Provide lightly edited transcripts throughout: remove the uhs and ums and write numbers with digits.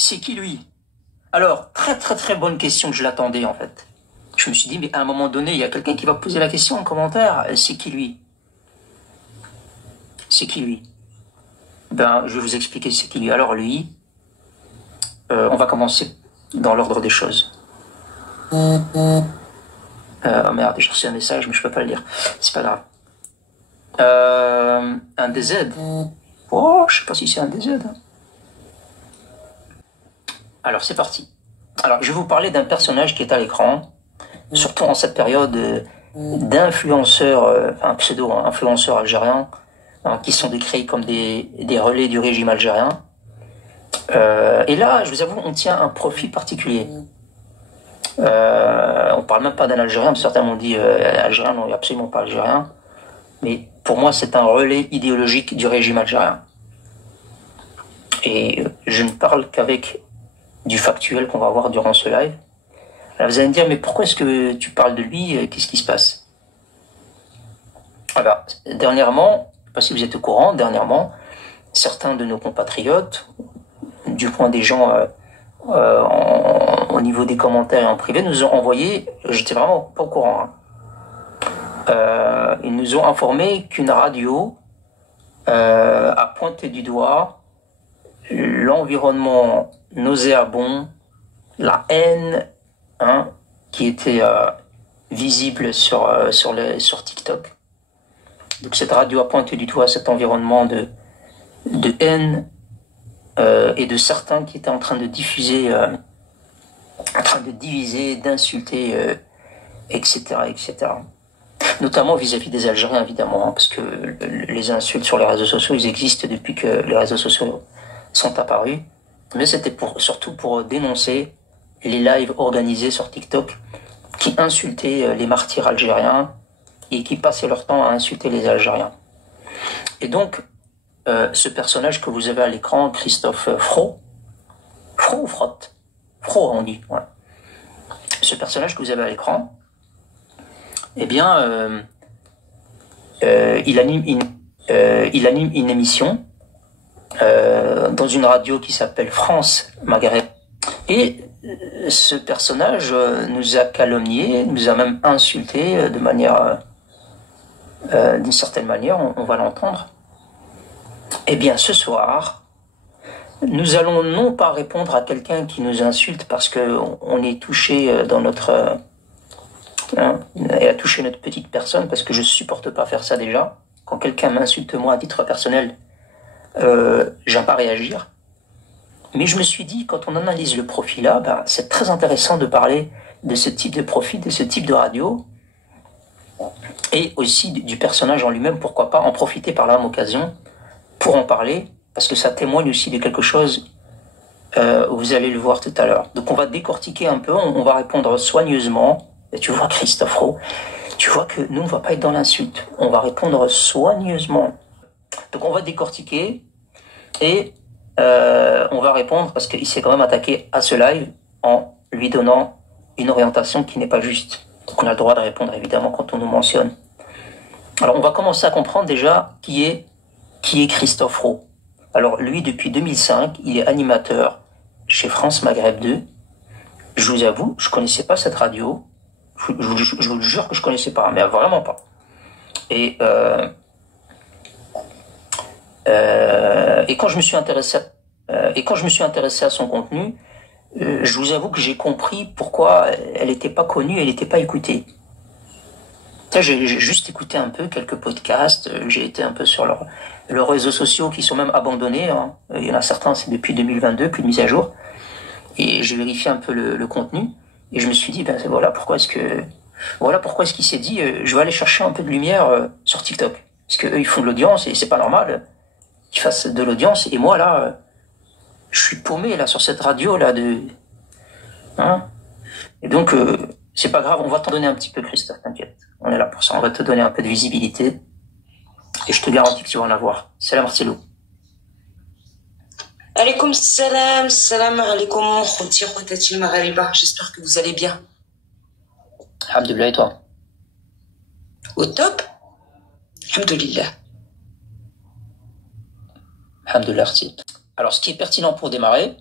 C'est qui lui? Alors, très très très bonne question, je l'attendais en fait. Je me suis dit, mais à un moment donné, il y a quelqu'un qui va poser la question en commentaire. C'est qui lui? C'est qui lui? Ben, je vais vous expliquer c'est qui lui. Alors lui, on va commencer dans l'ordre des choses. Oh merde, j'ai reçu un message, mais je peux pas le lire. C'est pas grave. Un DZ. Oh, je sais pas si c'est un DZ. Alors c'est parti. Alors je vais vous parler d'un personnage qui est à l'écran, surtout en cette période d'influenceurs, enfin pseudo-influenceurs algériens, qui sont décrits comme des relais du régime algérien. Et là, je vous avoue, on tient un profil particulier. On parle même pas d'un Algérien, certains m'ont dit Algérien, non, il n'y a absolument pas Algérien. Mais pour moi, c'est un relais idéologique du régime algérien. Et je ne parle qu'avec du factuel qu'on va voir durant ce live. Alors vous allez me dire, mais pourquoi est-ce que tu parles de lui? Qu'est-ce qui se passe? Alors, dernièrement, je ne sais pas si vous êtes au courant, dernièrement, certains de nos compatriotes, du point des gens au niveau des commentaires et en privé, nous ont envoyé, j'étais vraiment pas au courant, hein. Ils nous ont informé qu'une radio a pointé du doigt l'environnement nauséabond, la haine, hein, qui était visible sur TikTok. Donc cette radio a pointé du doigt cet environnement de haine et de certains qui étaient en train de diffuser, en train de diviser, d'insulter, etc., etc. Notamment vis-à-vis des Algériens, évidemment, hein, parce que les insultes sur les réseaux sociaux, ils existent depuis que les réseaux sociaux sont apparus. Mais c'était surtout pour dénoncer les lives organisés sur TikTok qui insultaient les martyrs algériens et qui passaient leur temps à insulter les Algériens. Et donc, ce personnage que vous avez à l'écran, Christophe Fro ou Frotte? Fro, on dit, ouais. Ce personnage que vous avez à l'écran, eh bien, il anime une émission dans une radio qui s'appelle France Maghreb. Et ce personnage nous a calomniés, nous a même insultés de manière, d'une certaine manière, on va l'entendre. Eh bien, ce soir, nous allons non pas répondre à quelqu'un qui nous insulte parce qu'on est touché dans notre... et a touché notre petite personne, parce que je supporte pas faire ça déjà. Quand quelqu'un m'insulte moi à titre personnel, j'aime pas réagir. Mais je me suis dit, quand on analyse le profil là, ben, c'est très intéressant de parler de ce type de profil, de ce type de radio, et aussi du personnage en lui-même, pourquoi pas en profiter par la même occasion pour en parler, parce que ça témoigne aussi de quelque chose, vous allez le voir tout à l'heure. Donc on va décortiquer un peu, on va répondre soigneusement. Et tu vois, Christophe Rowe, tu vois que nous, on va pas être dans l'insulte. On va répondre soigneusement. Donc, on va décortiquer et on va répondre parce qu'il s'est quand même attaqué à ce live en lui donnant une orientation qui n'est pas juste. Donc, on a le droit de répondre, évidemment, quand on nous mentionne. Alors, on va commencer à comprendre déjà qui est Christophe Rowe. Alors, lui, depuis 2005, il est animateur chez France Maghreb 2. Je vous avoue, je connaissais pas cette radio. Je vous jure que je connaissais pas, mais vraiment pas. Et quand je me suis intéressé, à son contenu, je vous avoue que j'ai compris pourquoi elle n'était pas connue, elle n'était pas écoutée. J'ai juste écouté un peu quelques podcasts, j'ai été un peu sur leurs réseaux sociaux qui sont même abandonnés, hein. Il y en a certains, c'est depuis 2022, plus de mise à jour. Et j'ai vérifié un peu le contenu. Et je me suis dit, ben voilà pourquoi est-ce qu'il s'est dit, je vais aller chercher un peu de lumière sur TikTok. Parce que eux, ils font de l'audience et c'est pas normal qu'ils fassent de l'audience. Et moi, là, je suis paumé, là, sur cette radio, là, hein. Et donc, c'est pas grave, on va t'en donner un petit peu, Christophe, t'inquiète. On est là pour ça, on va te donner un peu de visibilité. Et je te garantis que tu vas en avoir. Salam Marcelo. Alaikum salam, salam alaikum, khouti khoutati maghariba. J'espère que vous allez bien. Alhamdulillah, et toi? Au top? Alhamdulillah. Alhamdulillah. Alors, ce qui est pertinent pour démarrer,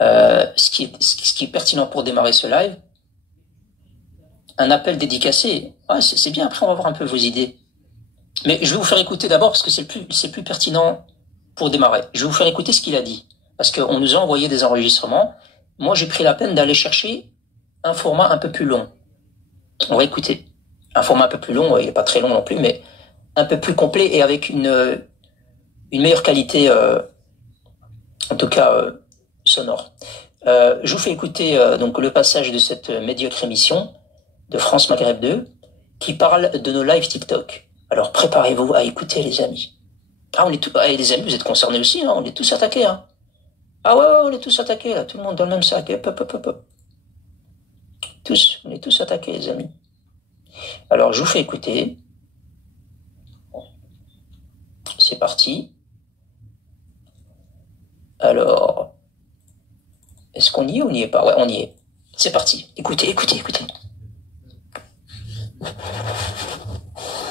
ce qui est pertinent pour démarrer ce live, un appel dédicacé. Ouais, c'est bien, après on va voir un peu vos idées. Mais je vais vous faire écouter d'abord parce que c'est le plus pertinent pour démarrer. Je vais vous faire écouter ce qu'il a dit. Parce qu'on nous a envoyé des enregistrements. Moi, j'ai pris la peine d'aller chercher un format un peu plus long. On va écouter. Un format un peu plus long, il n'est pas très long non plus, mais un peu plus complet et avec une meilleure qualité, en tout cas sonore. Je vous fais écouter donc le passage de cette médiocre émission de France Maghreb 2 qui parle de nos lives TikTok. Alors préparez-vous à écouter, les amis. Ah, les amis, vous êtes concernés aussi, hein, on est tous attaqués. Hein. Ah ouais, on est tous attaqués, là, tout le monde dans le même sac. Hop. Tous, on est tous attaqués, les amis. Alors, je vous fais écouter. C'est parti. Alors, est-ce qu'on y est ou on n'y est pas? Ouais, on y est. C'est parti. Écoutez.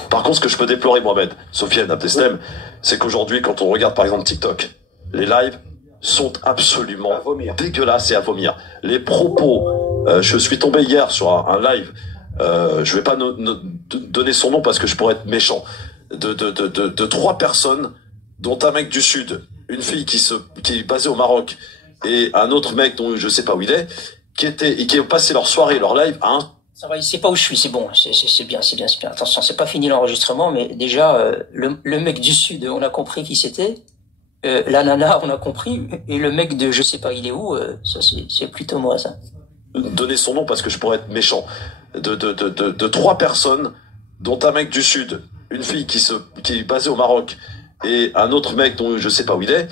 Par contre, ce que je peux déplorer, Mohamed, Sofiane, Abdeslam, c'est qu'aujourd'hui, quand on regarde par exemple TikTok, les lives sont absolument dégueulasses et à vomir. Les propos, je suis tombé hier sur un live, je vais pas donner son nom parce que je pourrais être méchant, de 3 personnes, dont un mec du Sud, une fille qui est basée au Maroc, et un autre mec dont je sais pas où il est, qui ont passé leur soirée, leur live à un... Ça va, il sait pas où je suis, c'est bon, c'est bien. Attention, c'est pas fini l'enregistrement, mais déjà, le mec du Sud, on a compris qui c'était. La nana, on a compris. Et le mec de je sais pas il est où, ça c'est plutôt moi, ça. Donner son nom parce que je pourrais être méchant. De 3 personnes, dont un mec du Sud, une fille qui est basée au Maroc, et un autre mec dont je sais pas où il est,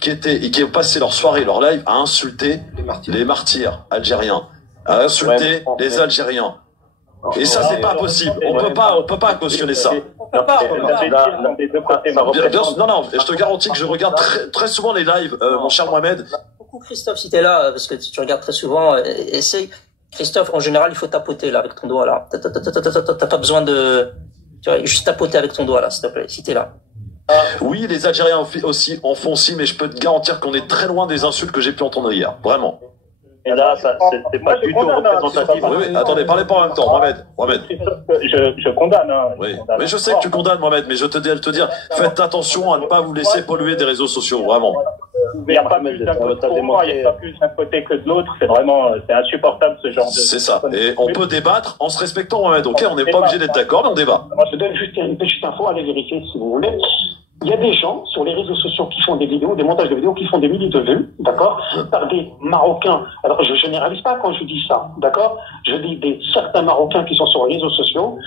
qui ont passé leur soirée, leur live, à insulter les martyrs algériens. À insulter les Algériens. Et ça, c'est pas possible. On peut pas cautionner ça. Non, je te garantis que je regarde très souvent les lives, mon cher Mohamed. Beaucoup, Christophe, si t'es là, parce que tu regardes très souvent, essaye. Christophe, en général, il faut tapoter, là, avec ton doigt, là. T'as pas besoin de, tu vois, juste tapoter avec ton doigt, là, s'il te plaît, si t'es là. Oui, les Algériens aussi en font aussi, mais je peux te garantir qu'on est très loin des insultes que j'ai pu entendre hier. Vraiment. Et là, c'est pas du tout représentatif. Oui, attendez, parlez pas en même temps, Mohamed. Je condamne. Hein, oui, mais je sais que tu condamnes, Mohamed, mais je te dis à te dire, faites attention à ne pas vous laisser polluer des réseaux sociaux, vraiment. Il n'y a pas plus d'un côté pour moi, il n'y a pas plus d'un côté que de l'autre. C'est vraiment, c'est insupportable ce genre de... C'est ça. Et on peut débattre en se respectant, Mohamed. Ok, on n'est pas obligé d'être d'accord, mais on débat. Moi, je donne juste une petite info, allez vérifier si vous voulez. Il y a des gens sur les réseaux sociaux qui font des vidéos, des montages de vidéos qui font des milliers de vues, d'accord, par des Marocains. Alors, je généralise pas quand je dis ça, d'accord. Je dis certains Marocains qui sont sur les réseaux sociaux,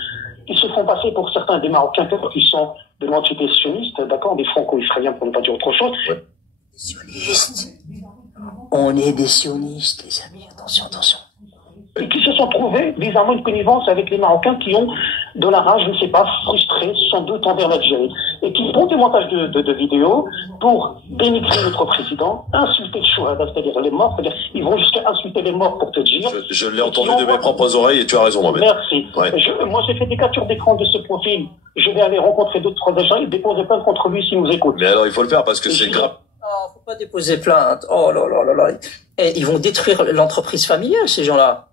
ils se font passer pour certains des Marocains qui sont de l'entité sioniste, d'accord, des franco-israéliens pour ne pas dire autre chose. Ouais. Sionistes. On est des sionistes, les amis. Attention. Et qui se sont trouvés bizarrement une connivence avec les Marocains qui ont de la rage, je ne sais pas, frustrés sans doute envers l'Algérie. Et qui font des montages de vidéos pour dénigrer notre président, insulter le Chouhada, c'est-à-dire les morts, c'est-à-dire ils vont jusqu'à insulter les morts pour te dire. Je l'ai entendu de mes propres oreilles et tu as raison, Mohamed. Merci. Ouais. Moi j'ai fait des captures d'écran de ce profil. Je vais aller rencontrer d'autres agents et déposer plainte contre lui s'il nous écoute. Mais alors il faut le faire parce que c'est grave. Oh, faut pas déposer plainte. Oh là là. Et ils vont détruire l'entreprise familiale, ces gens-là.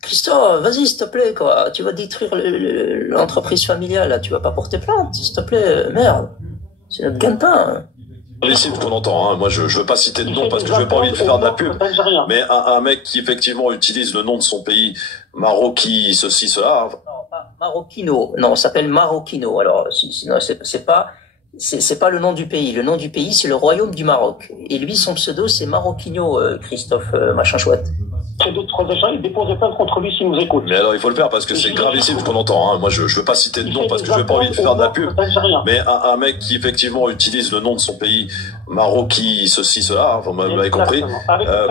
Christophe, vas-y, s'il te plaît, quoi. Tu vas détruire l'entreprise familiale, là. Tu vas pas porter plainte, s'il te plaît. Merde. C'est notre gagne-pain. Les cibles qu'on entend, hein. Moi je veux pas citer de nom parce que je veux pas envie de faire de la pub. Mais un mec qui effectivement utilise le nom de son pays, Maroki, ceci, cela. Non, pas Marocchino. Non, ça s'appelle Marocchino. Alors, sinon, c'est pas le nom du pays. Le nom du pays, c'est le Royaume du Maroc. Et lui, son pseudo, c'est Marocchino, Christophe, machin chouette. C'est d'autres agents, ils déposent plainte contre lui s'il nous écoute. Mais alors il faut le faire parce que c'est gravissime ce qu'on entend, hein. Moi je veux pas citer de nom parce que je veux pas envie de faire de la pub. Mais un mec qui effectivement utilise le nom de son pays, Maroki, ceci, cela, vous m'avez compris,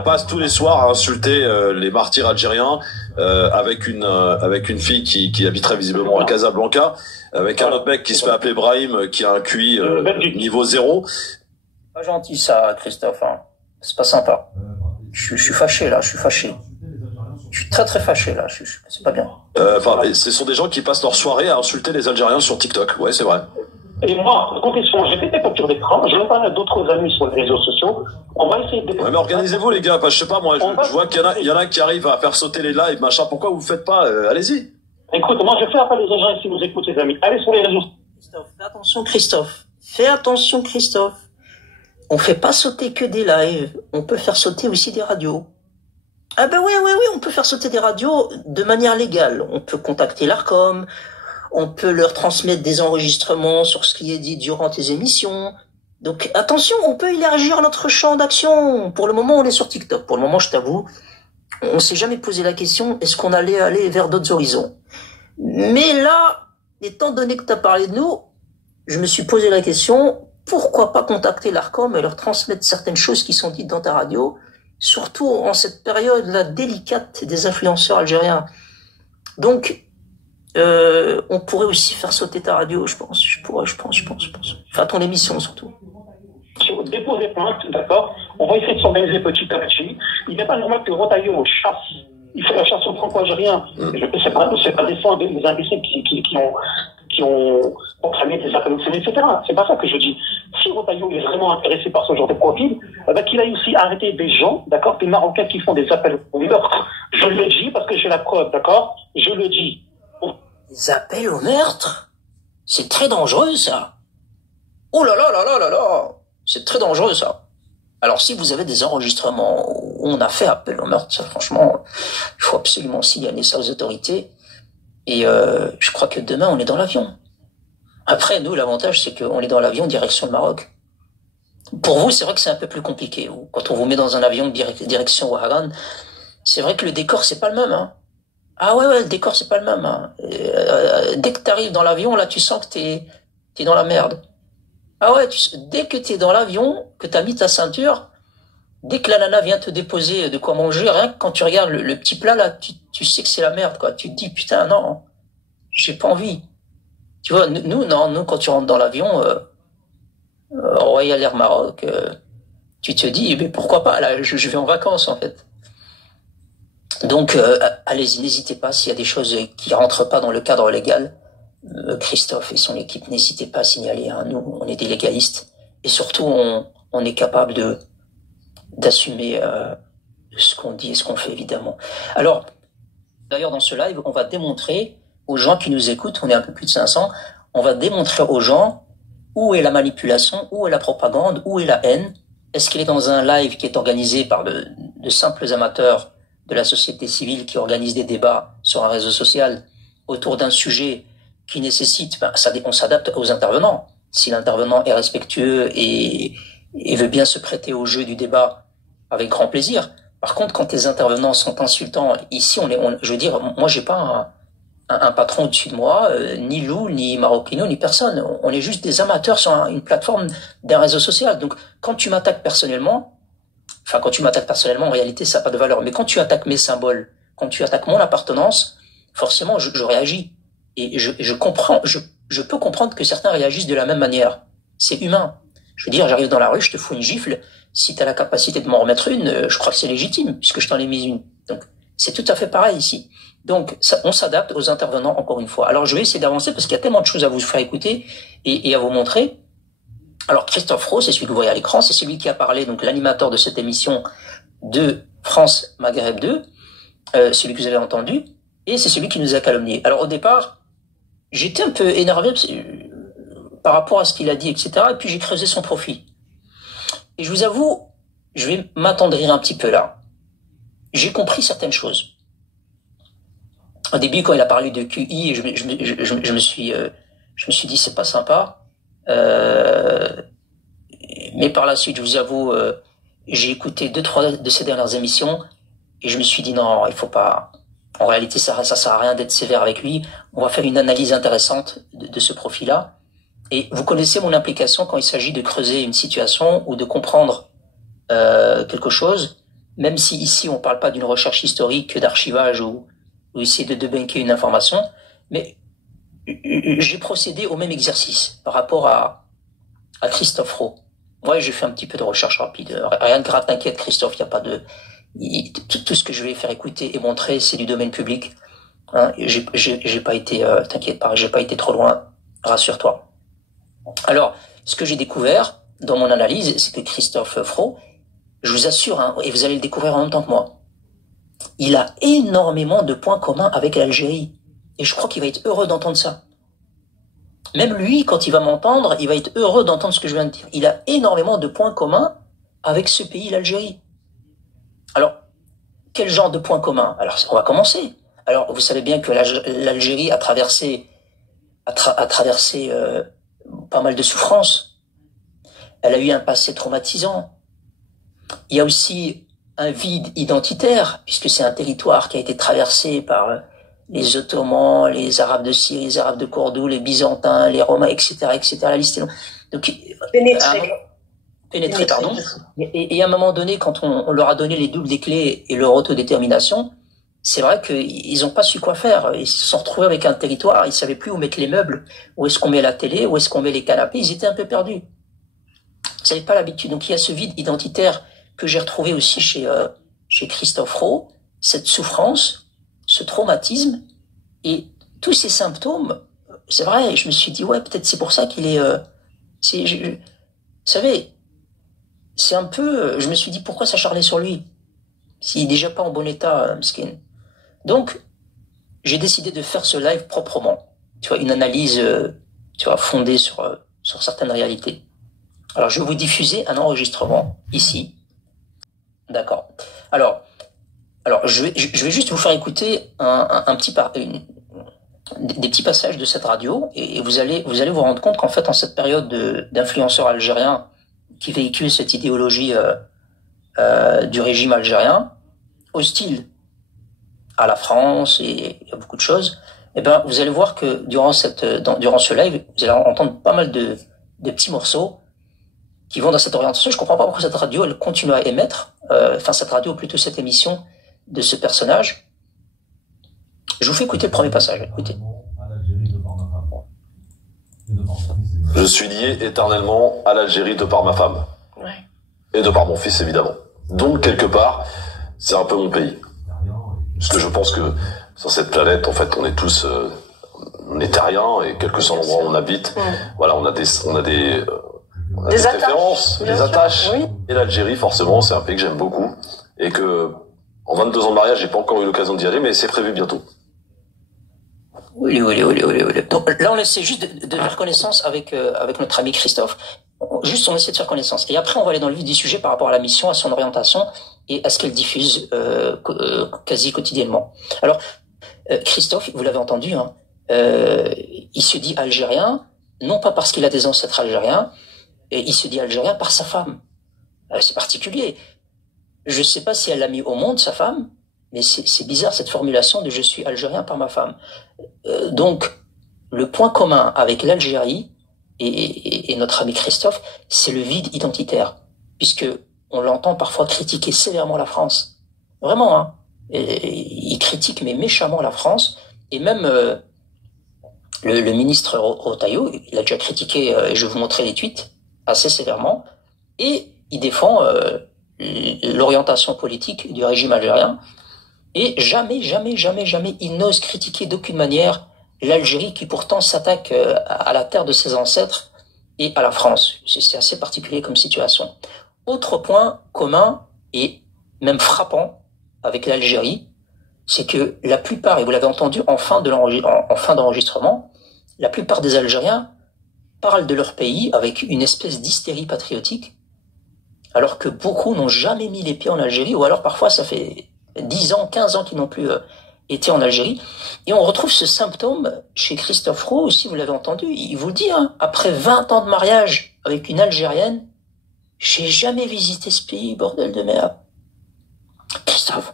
passe tous les soirs à insulter les martyrs algériens avec une fille qui habiterait visiblement à Casablanca, avec un autre mec qui se fait appeler Brahim, qui a un QI niveau 0. Pas gentil ça, Christophe, hein. C'est pas sympa. Je suis fâché là, je suis très très fâché là, c'est pas bien. Ce sont des gens qui passent leur soirée à insulter les Algériens sur TikTok, ouais c'est vrai. Et moi, comptez sur moi, j'ai fait des captures d'écran, je vais parler à d'autres amis sur les réseaux sociaux. On va essayer de... Ouais, mais organisez-vous, les gars. Je sais pas, moi, je vois qu'il y en a qui arrivent à faire sauter les lives, machin. Pourquoi vous faites pas? Allez-y. Écoute, moi, je fais appel aux agents ici, vous écoutez, les amis. Allez sur les réseaux sociaux. Christophe, fais attention, Christophe. Fais attention, Christophe. On fait pas sauter que des lives. On peut faire sauter aussi des radios. Ah ben oui, on peut faire sauter des radios de manière légale. On peut contacter l'Arcom. On peut leur transmettre des enregistrements sur ce qui est dit durant tes émissions. Donc attention, on peut élargir notre champ d'action. Pour le moment, on est sur TikTok. Pour le moment, je t'avoue, on s'est jamais posé la question, est-ce qu'on allait aller vers d'autres horizons? Mais là, étant donné que tu as parlé de nous, je me suis posé la question, pourquoi pas contacter l'Arcom et leur transmettre certaines choses qui sont dites dans ta radio, surtout en cette période-là délicate des influenceurs algériens. Donc, on pourrait aussi faire sauter ta radio, je pense. Enfin, ton émission, surtout. Déposer plainte, d'accord. On va essayer de s'organiser petit à petit. Il n'est pas normal que Rotaillot chasse. Il fait la chasse au franco-algérien. C'est pas des fois des imbéciles qui ont proclamé des appels au Sénat, etc. C'est pas ça que je dis. Si Rotaillot est vraiment intéressé par ce genre de profil, qu'il aille aussi arrêter des gens, d'accord, des Marocains qui font des appels au meurtre. Je le dis parce que j'ai la preuve, d'accord. Je le dis. Des appels au meurtre? C'est très dangereux, ça. Oh là là là là là là. C'est très dangereux, ça. Alors, si vous avez des enregistrements où on a fait appel au meurtre, ça, franchement, il faut absolument signaler ça aux autorités. Et je crois que demain, on est dans l'avion. Après, nous, l'avantage, c'est qu'on est dans l'avion direction le Maroc. Pour vous, c'est vrai que c'est un peu plus compliqué. Quand on vous met dans un avion direction Ouagan, c'est vrai que le décor, c'est pas le même, hein. Ah ouais, le décor, c'est pas le même, hein. Dès que t'arrives dans l'avion, là, tu sens que t'es dans la merde. Ah ouais, dès que t'es dans l'avion, que t'as mis ta ceinture, dès que la nana vient te déposer de quoi manger, rien que quand tu regardes le petit plat, là, tu sais que c'est la merde, quoi. Tu te dis, putain, non, j'ai pas envie. Tu vois, nous, quand tu rentres dans l'avion, Royal Air Maroc, tu te dis, mais pourquoi pas, là, je vais en vacances, en fait. Donc, allez-y, n'hésitez pas, s'il y a des choses qui rentrent pas dans le cadre légal, Christophe et son équipe, n'hésitez pas à signaler, hein. Nous, on est des légalistes, et surtout, on est capable d'assumer ce qu'on dit et ce qu'on fait, évidemment. Alors, d'ailleurs, dans ce live, on va démontrer aux gens qui nous écoutent, on est un peu plus de 500, on va démontrer aux gens où est la manipulation, où est la propagande, où est la haine. Est-ce qu'il est dans un live qui est organisé par de simples amateurs de la société civile qui organisent des débats sur un réseau social autour d'un sujet qui nécessite, on s'adapte aux intervenants. Si l'intervenant est respectueux et veut bien se prêter au jeu du débat, avec grand plaisir. Par contre, quand les intervenants sont insultants, ici, je veux dire, moi, j'ai pas un patron au-dessus de moi, ni Lou, ni Marocchino, ni personne. On est juste des amateurs sur une plateforme d'un réseau social. Donc, quand tu m'attaques personnellement, en réalité, ça n'a pas de valeur. Mais quand tu attaques mes symboles, quand tu attaques mon appartenance, forcément, je réagis. Et je comprends, je peux comprendre que certains réagissent de la même manière. C'est humain. Je veux dire, j'arrive dans la rue, je te fous une gifle. Si tu as la capacité de m'en remettre une, je crois que c'est légitime, puisque je t'en ai mis une. Donc, c'est tout à fait pareil ici. Donc, on s'adapte aux intervenants, encore une fois. Alors, je vais essayer d'avancer parce qu'il y a tellement de choses à vous faire écouter et à vous montrer. Alors, Christophe Roux, c'est celui que vous voyez à l'écran, c'est celui qui a parlé, donc l'animateur de cette émission de France Maghreb 2, celui que vous avez entendu, et c'est celui qui nous a calomnié. Alors, au départ, j'étais un peu énervé par rapport à ce qu'il a dit, etc. Et puis, j'ai creusé son profil. Et je vous avoue, je vais m'attendrir un petit peu là. J'ai compris certaines choses. Au début, quand il a parlé de QI, je me suis dit, c'est pas sympa. Mais par la suite, je vous avoue, j'ai écouté 2-3 de ces dernières émissions et je me suis dit, non, il faut pas. En réalité, ça sert à rien d'être sévère avec lui. On va faire une analyse intéressante de ce profil-là. Et vous connaissez mon implication quand il s'agit de creuser une situation ou de comprendre quelque chose, même si ici on parle pas d'une recherche historique, d'archivage ou essayer de débunker une information, mais j'ai procédé au même exercice par rapport à Christophe Roux. Ouais, j'ai fait un petit peu de recherche rapide. Rien de grave, t'inquiète Christophe, il y a pas de... Tout ce que je vais faire écouter et montrer, c'est du domaine public. Hein, j'ai pas été, t'inquiète pas, j'ai pas été trop loin, rassure-toi. Alors, ce que j'ai découvert dans mon analyse, c'est que Christophe Fro, je vous assure, hein, et vous allez le découvrir en même temps que moi, il a énormément de points communs avec l'Algérie. Et je crois qu'il va être heureux d'entendre ça. Même lui, quand il va m'entendre, il va être heureux d'entendre ce que je viens de dire. Il a énormément de points communs avec ce pays, l'Algérie. Alors, quel genre de points communs? Alors, on va commencer. Alors, vous savez bien que l'Algérie a traversé pas mal de souffrances. Elle a eu un passé traumatisant. Il y a aussi un vide identitaire, puisque c'est un territoire qui a été traversé par les Ottomans, les Arabes de Syrie, les Arabes de Cordoue, les Byzantins, les Romains, etc., etc. La liste est longue. Donc, pénétré, pardon. Et à un moment donné, quand on leur a donné les doubles des clés et leur autodétermination, c'est vrai qu'ils n'ont pas su quoi faire. Ils se sont retrouvés avec un territoire, ils ne savaient plus où mettre les meubles, où est-ce qu'on met la télé, où est-ce qu'on met les canapés, ils étaient un peu perdus. Ils n'avaient pas l'habitude. Donc il y a ce vide identitaire que j'ai retrouvé aussi chez Christophe Fro, cette souffrance, ce traumatisme, et tous ces symptômes, c'est vrai, je me suis dit, ouais, peut-être c'est pour ça qu'il est... vous savez, c'est un peu... Je me suis dit, pourquoi s'acharner sur lui s'il est déjà pas en bon état, Mskin. Donc, j'ai décidé de faire ce live proprement. Tu vois, une analyse, fondée sur certaines réalités. Alors, je vais vous diffuser un enregistrement ici. D'accord. Alors, je vais juste vous faire écouter des petits passages de cette radio, et vous allez vous rendre compte qu'en fait, en cette période d'influenceurs algériens qui véhiculent cette idéologie du régime algérien, hostile à la France et à beaucoup de choses, eh ben, vous allez voir que durant ce live, vous allez entendre pas mal de petits morceaux qui vont dans cette orientation. Je comprends pas pourquoi cette radio, elle continue à émettre, cette radio, plutôt cette émission de ce personnage. Je vous fais écouter le premier passage, écoutez. Je suis lié éternellement à l'Algérie de par ma femme. Ouais. Et de par mon fils, évidemment. Donc, quelque part, c'est un peu mon pays. Parce que je pense que sur cette planète, en fait, on est tous, on est terriens, et quel que soit l'endroit où on habite, voilà, on a des préférences, des attaches. Oui. Et l'Algérie, forcément, c'est un pays que j'aime beaucoup. Et que, en 22 ans de mariage, j'ai pas encore eu l'occasion d'y aller, mais c'est prévu bientôt. Oui. Donc, là, on essaie juste de faire connaissance avec notre ami Christophe. Juste, on essaie de faire connaissance. Et après, on va aller dans le vif du sujet par rapport à la mission, à son orientation et à ce qu'elle diffuse quasi quotidiennement. Alors, Christophe, vous l'avez entendu, hein, il se dit algérien, non pas parce qu'il a des ancêtres algériens, et il se dit algérien par sa femme. C'est particulier. Je ne sais pas si elle l'a mis au monde, sa femme, mais c'est bizarre cette formulation de « je suis algérien par ma femme ». Donc, le point commun avec l'Algérie et notre ami Christophe, c'est le vide identitaire, puisque on l'entend parfois critiquer sévèrement la France. Vraiment, hein. Il critique mais méchamment la France, et même le ministre Rotaillot, il a déjà critiqué, je vais vous montrer les tweets, assez sévèrement, et il défend l'orientation politique du régime algérien, et jamais, il n'ose critiquer d'aucune manière l'Algérie qui pourtant s'attaque à la terre de ses ancêtres et à la France. C'est assez particulier comme situation. Autre point commun et même frappant avec l'Algérie, c'est que la plupart, et vous l'avez entendu en fin d'enregistrement, la plupart des Algériens parlent de leur pays avec une espèce d'hystérie patriotique, alors que beaucoup n'ont jamais mis les pieds en Algérie, ou alors parfois ça fait 10 ans, 15 ans qu'ils n'ont plus été en Algérie. Et on retrouve ce symptôme chez Christophe Fro aussi, vous l'avez entendu, il vous le dit, hein, après 20 ans de mariage avec une Algérienne, j'ai jamais visité ce pays, bordel de merde. Christophe,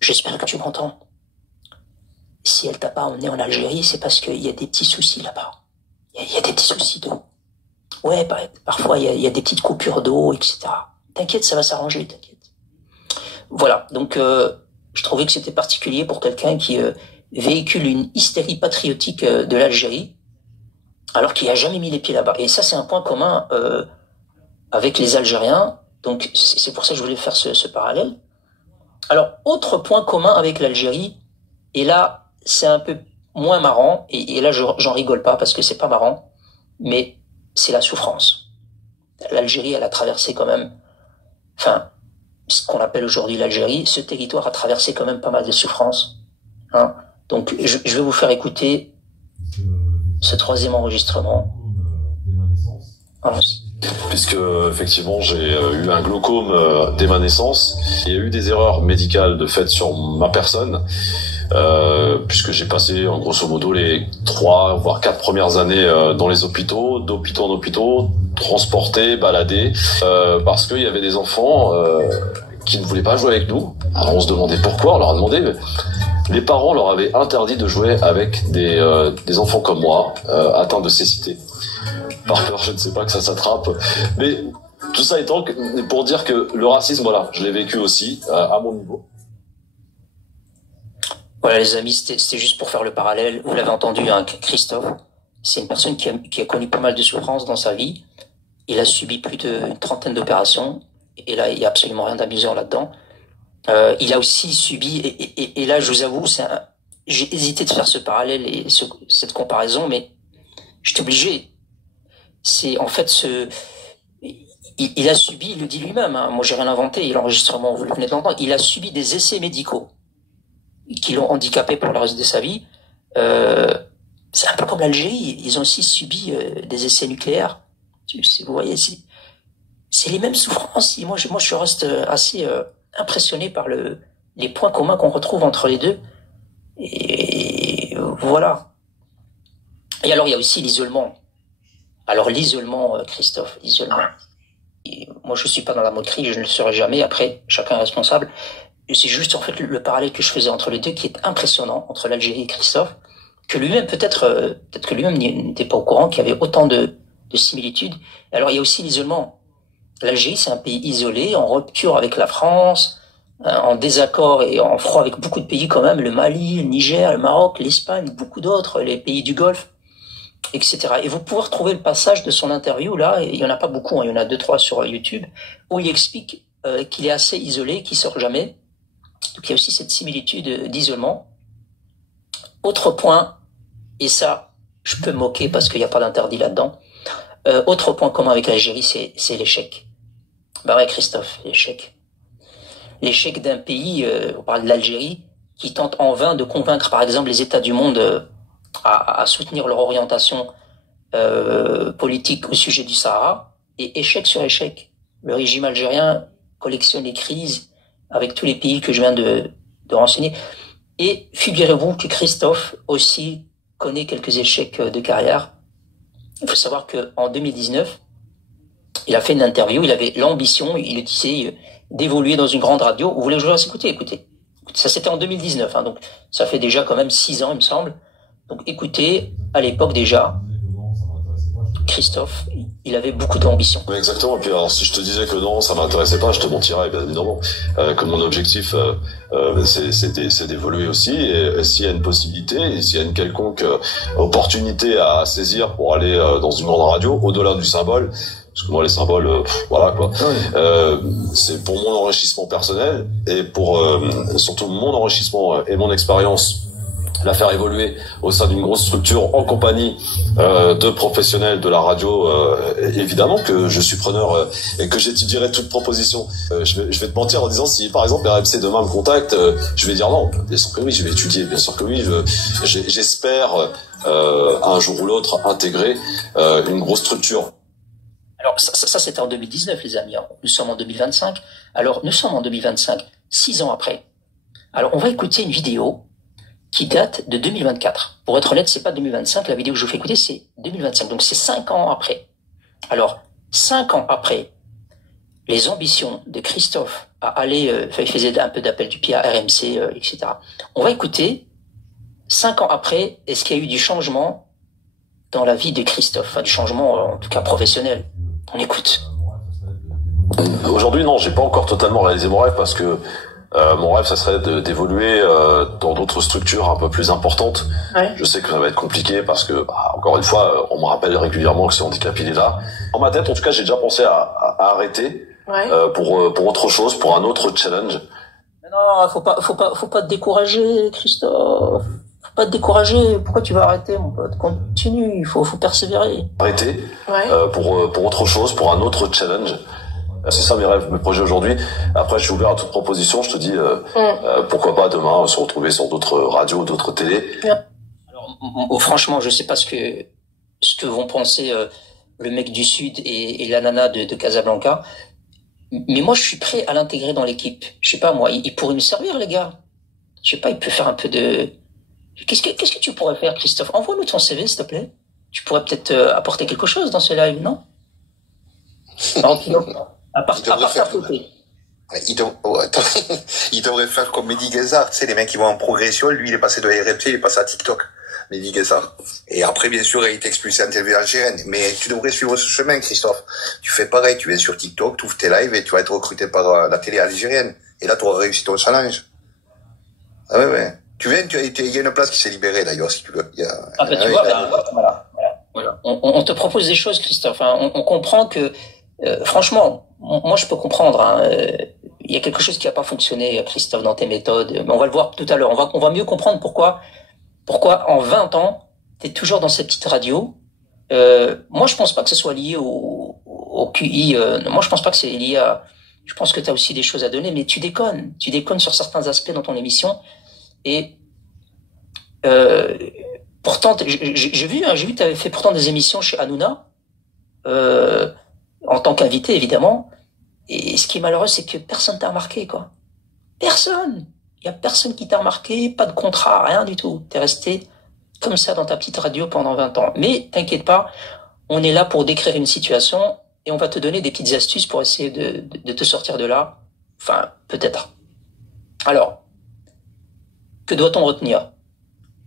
j'espère que tu m'entends. Si elle t'a pas emmené en Algérie, c'est parce qu'il y a des petits soucis là-bas. Il y a des petits soucis d'eau. Ouais, parfois il y a des petites coupures d'eau, etc. T'inquiète, ça va s'arranger, t'inquiète. Voilà, donc je trouvais que c'était particulier pour quelqu'un qui véhicule une hystérie patriotique de l'Algérie, alors qu'il n'a jamais mis les pieds là-bas. Et ça, c'est un point commun avec les Algériens, donc c'est pour ça que je voulais faire ce parallèle. Alors, autre point commun avec l'Algérie, et là, c'est un peu moins marrant, et là j'en rigole pas parce que c'est pas marrant, mais c'est la souffrance. L'Algérie, elle a traversé quand même, enfin, ce qu'on appelle aujourd'hui l'Algérie, ce territoire a traversé quand même pas mal de souffrances. Hein. Donc je vais vous faire écouter ce troisième enregistrement. Allons-y. Puisque effectivement j'ai eu un glaucome dès ma naissance. Il y a eu des erreurs médicales de fait sur ma personne, puisque j'ai passé en grosso modo les 3 voire 4 premières années dans les hôpitaux, d'hôpitaux en hôpitaux, transportés, baladés, parce qu'il y avait des enfants qui ne voulaient pas jouer avec nous. Alors on se demandait pourquoi, on leur a demandé, mais les parents leur avaient interdit de jouer avec des enfants comme moi, atteints de cécité. Par peur, je ne sais pas, que ça s'attrape. Mais tout ça étant pour dire que le racisme, voilà, je l'ai vécu aussi à mon niveau. Voilà les amis, c'était juste pour faire le parallèle. Vous l'avez entendu, hein, Christophe, c'est une personne qui a connu pas mal de souffrances dans sa vie. Il a subi plus d'une trentaine d'opérations. Et là, il n'y a absolument rien d'amusant là-dedans. Il a aussi subi, et là, je vous avoue, j'ai hésité de faire ce parallèle et cette comparaison, mais j'étais obligé. C'est en fait il a subi, il le dit lui-même, hein, moi j'ai rien inventé, l'enregistrement, vous venez de l'entendre, il a subi des essais médicaux qui l'ont handicapé pour le reste de sa vie. C'est un peu comme l'Algérie, ils ont aussi subi des essais nucléaires. Vous voyez, c'est les mêmes souffrances. Moi je reste assez impressionné par les points communs qu'on retrouve entre les deux. Et voilà. Et alors il y a aussi l'isolement. Alors l'isolement, Christophe, l'isolement. Moi je suis pas dans la moquerie, je ne le serai jamais. Après, chacun est responsable. C'est juste en fait le parallèle que je faisais entre les deux qui est impressionnant, entre l'Algérie et Christophe, que lui-même peut-être que lui-même n'était pas au courant qu'il y avait autant de similitudes. Alors il y a aussi l'isolement. L'Algérie, c'est un pays isolé, en rupture avec la France, en désaccord et en froid avec beaucoup de pays quand même, le Mali, le Niger, le Maroc, l'Espagne, beaucoup d'autres, les pays du Golfe, etc. Et vous pouvez retrouver le passage de son interview là, et il y en a pas beaucoup, hein, il y en a 2-3 sur YouTube, où il explique qu'il est assez isolé, qu'il sort jamais. Donc il y a aussi cette similitude d'isolement. Autre point, et ça, je peux me moquer parce qu'il n'y a pas d'interdit là-dedans. Autre point commun avec l'Algérie, c'est l'échec. Bah ouais, Christophe, l'échec. L'échec d'un pays, on parle de l'Algérie, qui tente en vain de convaincre, par exemple, les États du monde à soutenir leur orientation politique au sujet du Sahara, et échec sur échec. Le régime algérien collectionne les crises avec tous les pays que je viens de renseigner. Et figurez-vous que Christophe aussi connaît quelques échecs de carrière. Il faut savoir qu'en 2019, il a fait une interview, il avait l'ambition, il le disait, d'évoluer dans une grande radio. Vous voulez que je vous fasse écouter? Écoutez. Ça, c'était en 2019, hein, donc ça fait déjà quand même 6 ans, il me semble. Donc écoutez, à l'époque déjà, Christophe, il avait beaucoup d'ambition. Oui, exactement. Et puis alors, si je te disais que non, ça m'intéressait pas, je te mentirais, bien évidemment. Que mon objectif, c'est d'évoluer aussi. Et s'il y a une possibilité, et s'il y a une quelconque opportunité à saisir pour aller dans une grande radio, au-delà du symbole, parce que moi les symboles, voilà quoi. C'est pour mon enrichissement personnel et pour surtout mon enrichissement et mon expérience. La faire évoluer au sein d'une grosse structure en compagnie de professionnels de la radio, évidemment que je suis preneur et que j'étudierai toute proposition. Je vais te mentir en disant si par exemple RMC demain me contacte, je vais dire non, bien sûr que oui, je vais étudier, bien sûr que oui, j'espère un jour ou l'autre intégrer une grosse structure. Alors ça c'était en 2019 les amis, nous sommes en 2025, alors nous sommes en 2025, 6 ans après. Alors on va écouter une vidéo qui date de 2024. Pour être honnête, c'est pas 2025, la vidéo que je vous fais écouter, c'est 2025. Donc c'est 5 ans après. Alors, 5 ans après, les ambitions de Christophe à aller, il faisait un peu d'appel du pied à RMC, etc. On va écouter, 5 ans après, est-ce qu'il y a eu du changement dans la vie de Christophe? Enfin, du changement, en tout cas professionnel. On écoute. Aujourd'hui, non, j'ai pas encore totalement réalisé mon rêve parce que mon rêve, ça serait d'évoluer dans d'autres structures un peu plus importantes. Ouais. Je sais que ça va être compliqué parce que, encore une fois, on me rappelle régulièrement que ce handicap, il est là. Dans ma tête, en tout cas, j'ai déjà pensé à arrêter pour autre chose, pour un autre challenge. Mais non, faut pas te décourager, Christophe. Faut pas te décourager. Pourquoi tu vas arrêter, mon pote? Continue, il faut persévérer. Arrêter Ouais. pour autre chose, pour un autre challenge. C'est ça mes rêves, mes projets aujourd'hui. Après, je suis ouvert à toute proposition. Je te dis, pourquoi pas demain se retrouver sur d'autres radios, d'autres télés. Alors, franchement, je sais pas ce que vont penser le mec du Sud et la nana de Casablanca. Mais moi, je suis prêt à l'intégrer dans l'équipe. Je sais pas, moi, il pourrait me servir, les gars. Je sais pas, il peut faire un peu de... Qu'est-ce que tu pourrais faire, Christophe? Envoie-nous ton CV, s'il te plaît. Tu pourrais peut-être apporter quelque chose dans ce live, non? À part ta côté. Il devrait faire comme Mehdi Guezard, tu sais, les mecs qui vont en progression, lui, il est passé de RMC, il est passé à TikTok. Mehdi Guezard. Et après, bien sûr, il a été expulsé en TV algérienne. Mais tu devrais suivre ce chemin, Christophe. Tu fais pareil, tu viens sur TikTok, tu ouvres tes lives et tu vas être recruté par la télé algérienne. Et là, tu auras réussi ton challenge. Ah ouais. Tu viens, il y a une place qui s'est libérée, d'ailleurs, si tu veux. Tu vois, voilà. On te propose des choses, Christophe. Hein. On comprend que, franchement, moi, je peux comprendre. Il y a quelque chose qui n'a pas fonctionné, Christophe, dans tes méthodes. Mais on va le voir tout à l'heure. On va mieux comprendre pourquoi en 20 ans, tu es toujours dans cette petite radio. Moi, je pense pas que ce soit lié au QI. Moi, je pense pas que c'est lié à... Je pense que tu as aussi des choses à donner, mais tu déconnes. Tu déconnes sur certains aspects dans ton émission. Et pourtant, j'ai vu que tu avais fait pourtant des émissions chez Hanouna, en tant qu'invité, évidemment. Et ce qui est malheureux, c'est que personne t'a remarqué, quoi. Personne. Il y a personne qui t'a remarqué, pas de contrat, rien du tout. T'es resté comme ça dans ta petite radio pendant 20 ans. Mais t'inquiète pas, on est là pour décrire une situation et on va te donner des petites astuces pour essayer de te sortir de là. Enfin, peut-être. Alors, que doit-on retenir?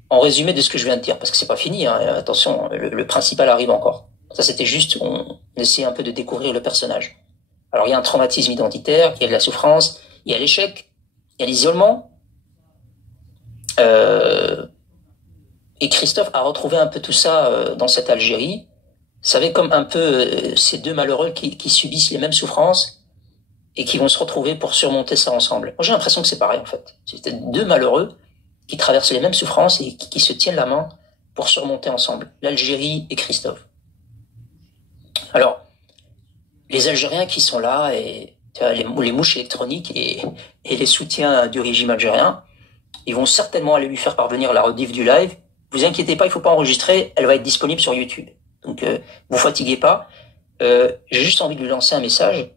En résumé de ce que je viens de dire, parce que c'est pas fini, hein. Attention, le principal arrive encore. Ça, c'était juste, on essayait un peu de découvrir le personnage. Alors, il y a un traumatisme identitaire, il y a de la souffrance, il y a l'échec, il y a l'isolement. Et Christophe a retrouvé un peu tout ça dans cette Algérie. Vous savez, comme un peu ces deux malheureux qui subissent les mêmes souffrances et qui vont se retrouver pour surmonter ça ensemble. Moi, j'ai l'impression que c'est pareil, en fait. C'est deux malheureux qui traversent les mêmes souffrances et qui se tiennent la main pour surmonter ensemble. L'Algérie et Christophe. Alors, les Algériens qui sont là, et les mouches électroniques et les soutiens du régime algérien, ils vont certainement aller lui faire parvenir la rediff du live. Vous inquiétez pas, il faut pas enregistrer, elle va être disponible sur YouTube. Donc, vous fatiguez pas. J'ai juste envie de lui lancer un message.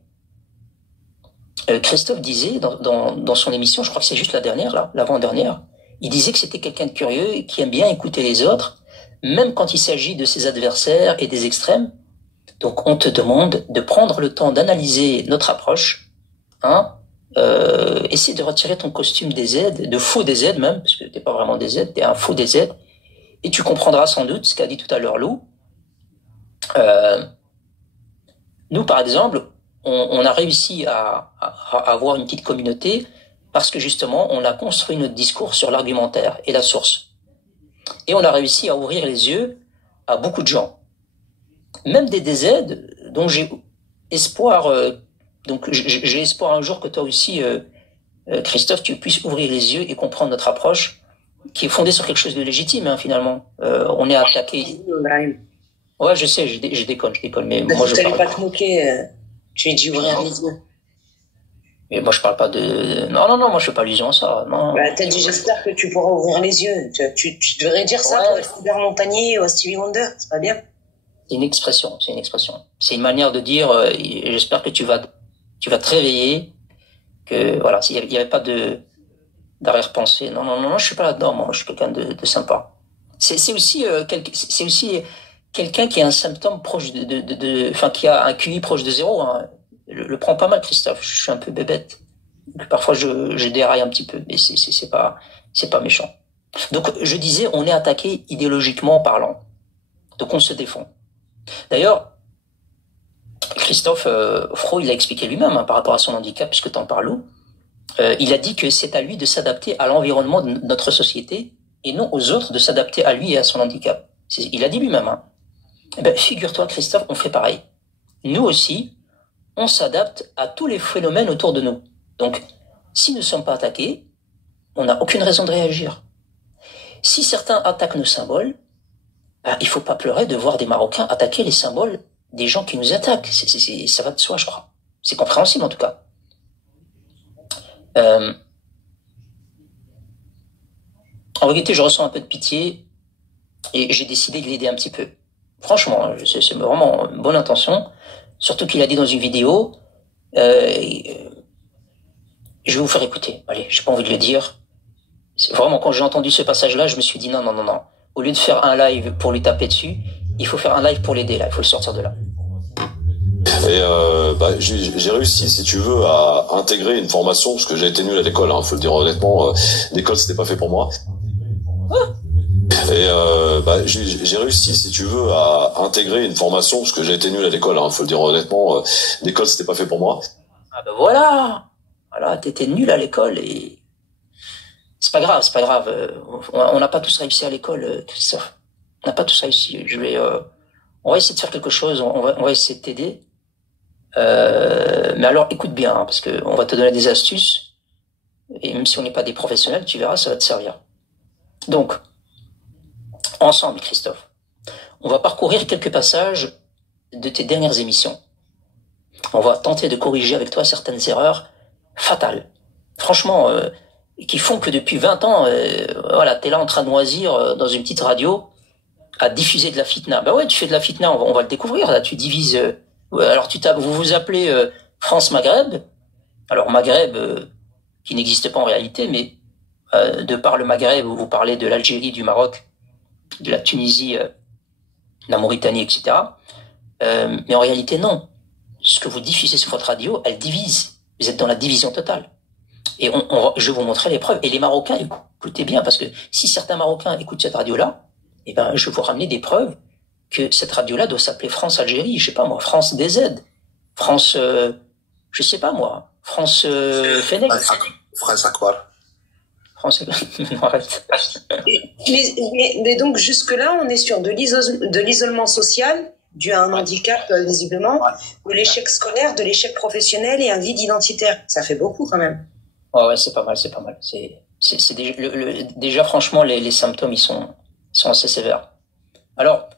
Christophe disait dans son émission, je crois que c'est juste la dernière, là, l'avant-dernière, il disait que c'était quelqu'un de curieux et qui aime bien écouter les autres, même quand il s'agit de ses adversaires et des extrêmes. Donc, on te demande de prendre le temps d'analyser notre approche, hein, essayer de retirer ton costume DZ, de faux DZ même, parce que t'es pas vraiment DZ, t'es un faux DZ, et tu comprendras sans doute ce qu'a dit tout à l'heure Lou. Nous, par exemple, on a réussi à avoir une petite communauté parce que justement, on a construit notre discours sur l'argumentaire et la source. Et on a réussi à ouvrir les yeux à beaucoup de gens. Même des DZ dont j'ai espoir, donc j'ai espoir un jour que toi aussi, Christophe, tu puisses ouvrir les yeux et comprendre notre approche qui est fondée sur quelque chose de légitime, hein, finalement. On est attaqué. Ouais, je sais, je déconne, mais moi je parle pas te moquer, tu es dit ouvrir les yeux. Mais moi je parle pas de... Non, moi je fais pas allusion à ça, non. Bah, t'as dit j'espère que tu pourras ouvrir les yeux. Tu devrais dire ça pour Hubert Montagnier ou à Stevie Wonder, c'est pas bien? C'est une expression. C'est une manière de dire, j'espère que tu vas te réveiller, que voilà, s'il y avait pas d'arrière-pensée. Non, je suis pas là-dedans, moi je suis quelqu'un de sympa. C'est aussi quelqu'un qui a un symptôme proche enfin, qui a un QI proche de 0, hein. Le prend pas mal, Christophe. Je suis un peu bébête. Parfois, je déraille un petit peu, mais c'est pas méchant. Donc, je disais, on est attaqué idéologiquement parlant. Donc, on se défend. D'ailleurs, Christophe Fro, il a expliqué lui-même, hein, par rapport à son handicap, puisque t'en parles où. Il a dit que c'est à lui de s'adapter à l'environnement de notre société et non aux autres de s'adapter à lui et à son handicap. Il a dit lui-même, hein. Eh ben, figure-toi, Christophe, on fait pareil. Nous aussi, on s'adapte à tous les phénomènes autour de nous. Donc, si nous ne sommes pas attaqués, on n'a aucune raison de réagir. Si certains attaquent nos symboles, ben, il faut pas pleurer de voir des Marocains attaquer les symboles des gens qui nous attaquent. Ça va de soi, je crois. C'est compréhensible, en tout cas. En vérité, je ressens un peu de pitié et j'ai décidé de l'aider un petit peu. Franchement, c'est vraiment une bonne intention. Surtout qu'il a dit dans une vidéo, je vais vous faire écouter. Allez, j'ai pas envie de le dire. C'est vraiment, quand j'ai entendu ce passage-là, je me suis dit non. Au lieu de faire un live pour lui taper dessus, il faut faire un live pour l'aider, là. Il faut le sortir de là. Et j'ai réussi, si tu veux, à intégrer une formation, parce que j'ai été nul à l'école, faut le dire honnêtement, l'école c'était pas fait pour moi. Et j'ai réussi, si tu veux, à intégrer une formation, parce que j'ai été nul à l'école, faut le dire honnêtement, l'école c'était pas fait pour moi. Ah ben voilà, t'étais nul à l'école et c'est pas grave. On n'a pas tous réussi à l'école, Christophe. On n'a pas tous réussi. On va essayer de faire quelque chose, on va essayer de t'aider. Mais alors écoute bien, hein, parce que on va te donner des astuces, et même si on n'est pas des professionnels, tu verras, ça va te servir. Donc, ensemble, Christophe, on va parcourir quelques passages de tes dernières émissions. On va tenter de corriger avec toi certaines erreurs fatales. Franchement, qui font que depuis 20 ans, t'es là en train de moisir dans une petite radio à diffuser de la fitna. Ben ouais, tu fais de la fitna, on va le découvrir, là, tu divises... alors vous vous appelez France-Maghreb. Alors Maghreb, qui n'existe pas en réalité, mais de par le Maghreb, vous parlez de l'Algérie, du Maroc, de la Tunisie, de la Mauritanie, etc. Mais en réalité, non. Ce que vous diffusez sur votre radio, elle divise. Vous êtes dans la division totale. Et je vais vous montrer les preuves. Et les Marocains, écoutez bien, parce que si certains Marocains écoutent cette radio-là, eh ben, je vais vous ramener des preuves que cette radio-là doit s'appeler France-Algérie, je sais pas moi, France DZ, France, je sais pas moi, France Fennec. France à quoi? France. Arrête. Mais donc jusque-là, on est sur de l'isolement social dû à un handicap visiblement, de l'échec scolaire, de l'échec professionnel et un vide identitaire. Ça fait beaucoup quand même. Ouais, c'est pas mal. C'est déjà franchement les symptômes ils sont assez sévères. Alors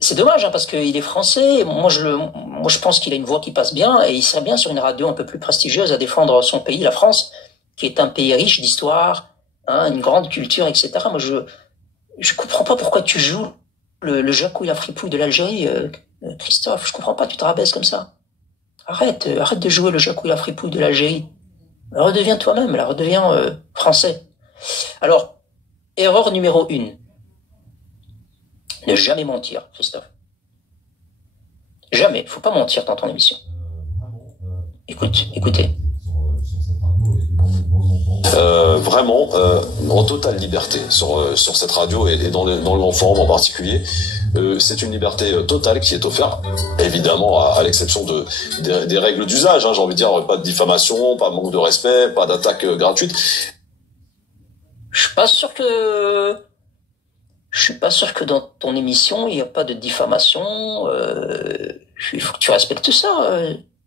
c'est dommage, hein, parce qu'il est français. Moi, je pense qu'il a une voix qui passe bien et il serait bien sur une radio un peu plus prestigieuse à défendre son pays, la France, qui est un pays riche d'histoire, hein, une grande culture, etc. Moi, je comprends pas pourquoi tu joues le Jacouille à fripouille de l'Algérie, Christophe. Je comprends pas, tu te rabaisses comme ça. Arrête de jouer le Jacouille à fripouille de l'Algérie. Redeviens toi-même, redeviens français. Alors, erreur numéro 1. Ne jamais mentir, Christophe. Jamais. Faut pas mentir dans ton émission. Écoutez. Vraiment, en totale liberté sur cette radio et dans le grand forum en particulier. C'est une liberté totale qui est offerte, évidemment à l'exception des règles d'usage. Hein, j'ai envie de dire, pas de diffamation, pas de manque de respect, pas d'attaque gratuite. Je suis pas sûr que dans ton émission, il n'y a pas de diffamation. Il faut que tu respectes ça.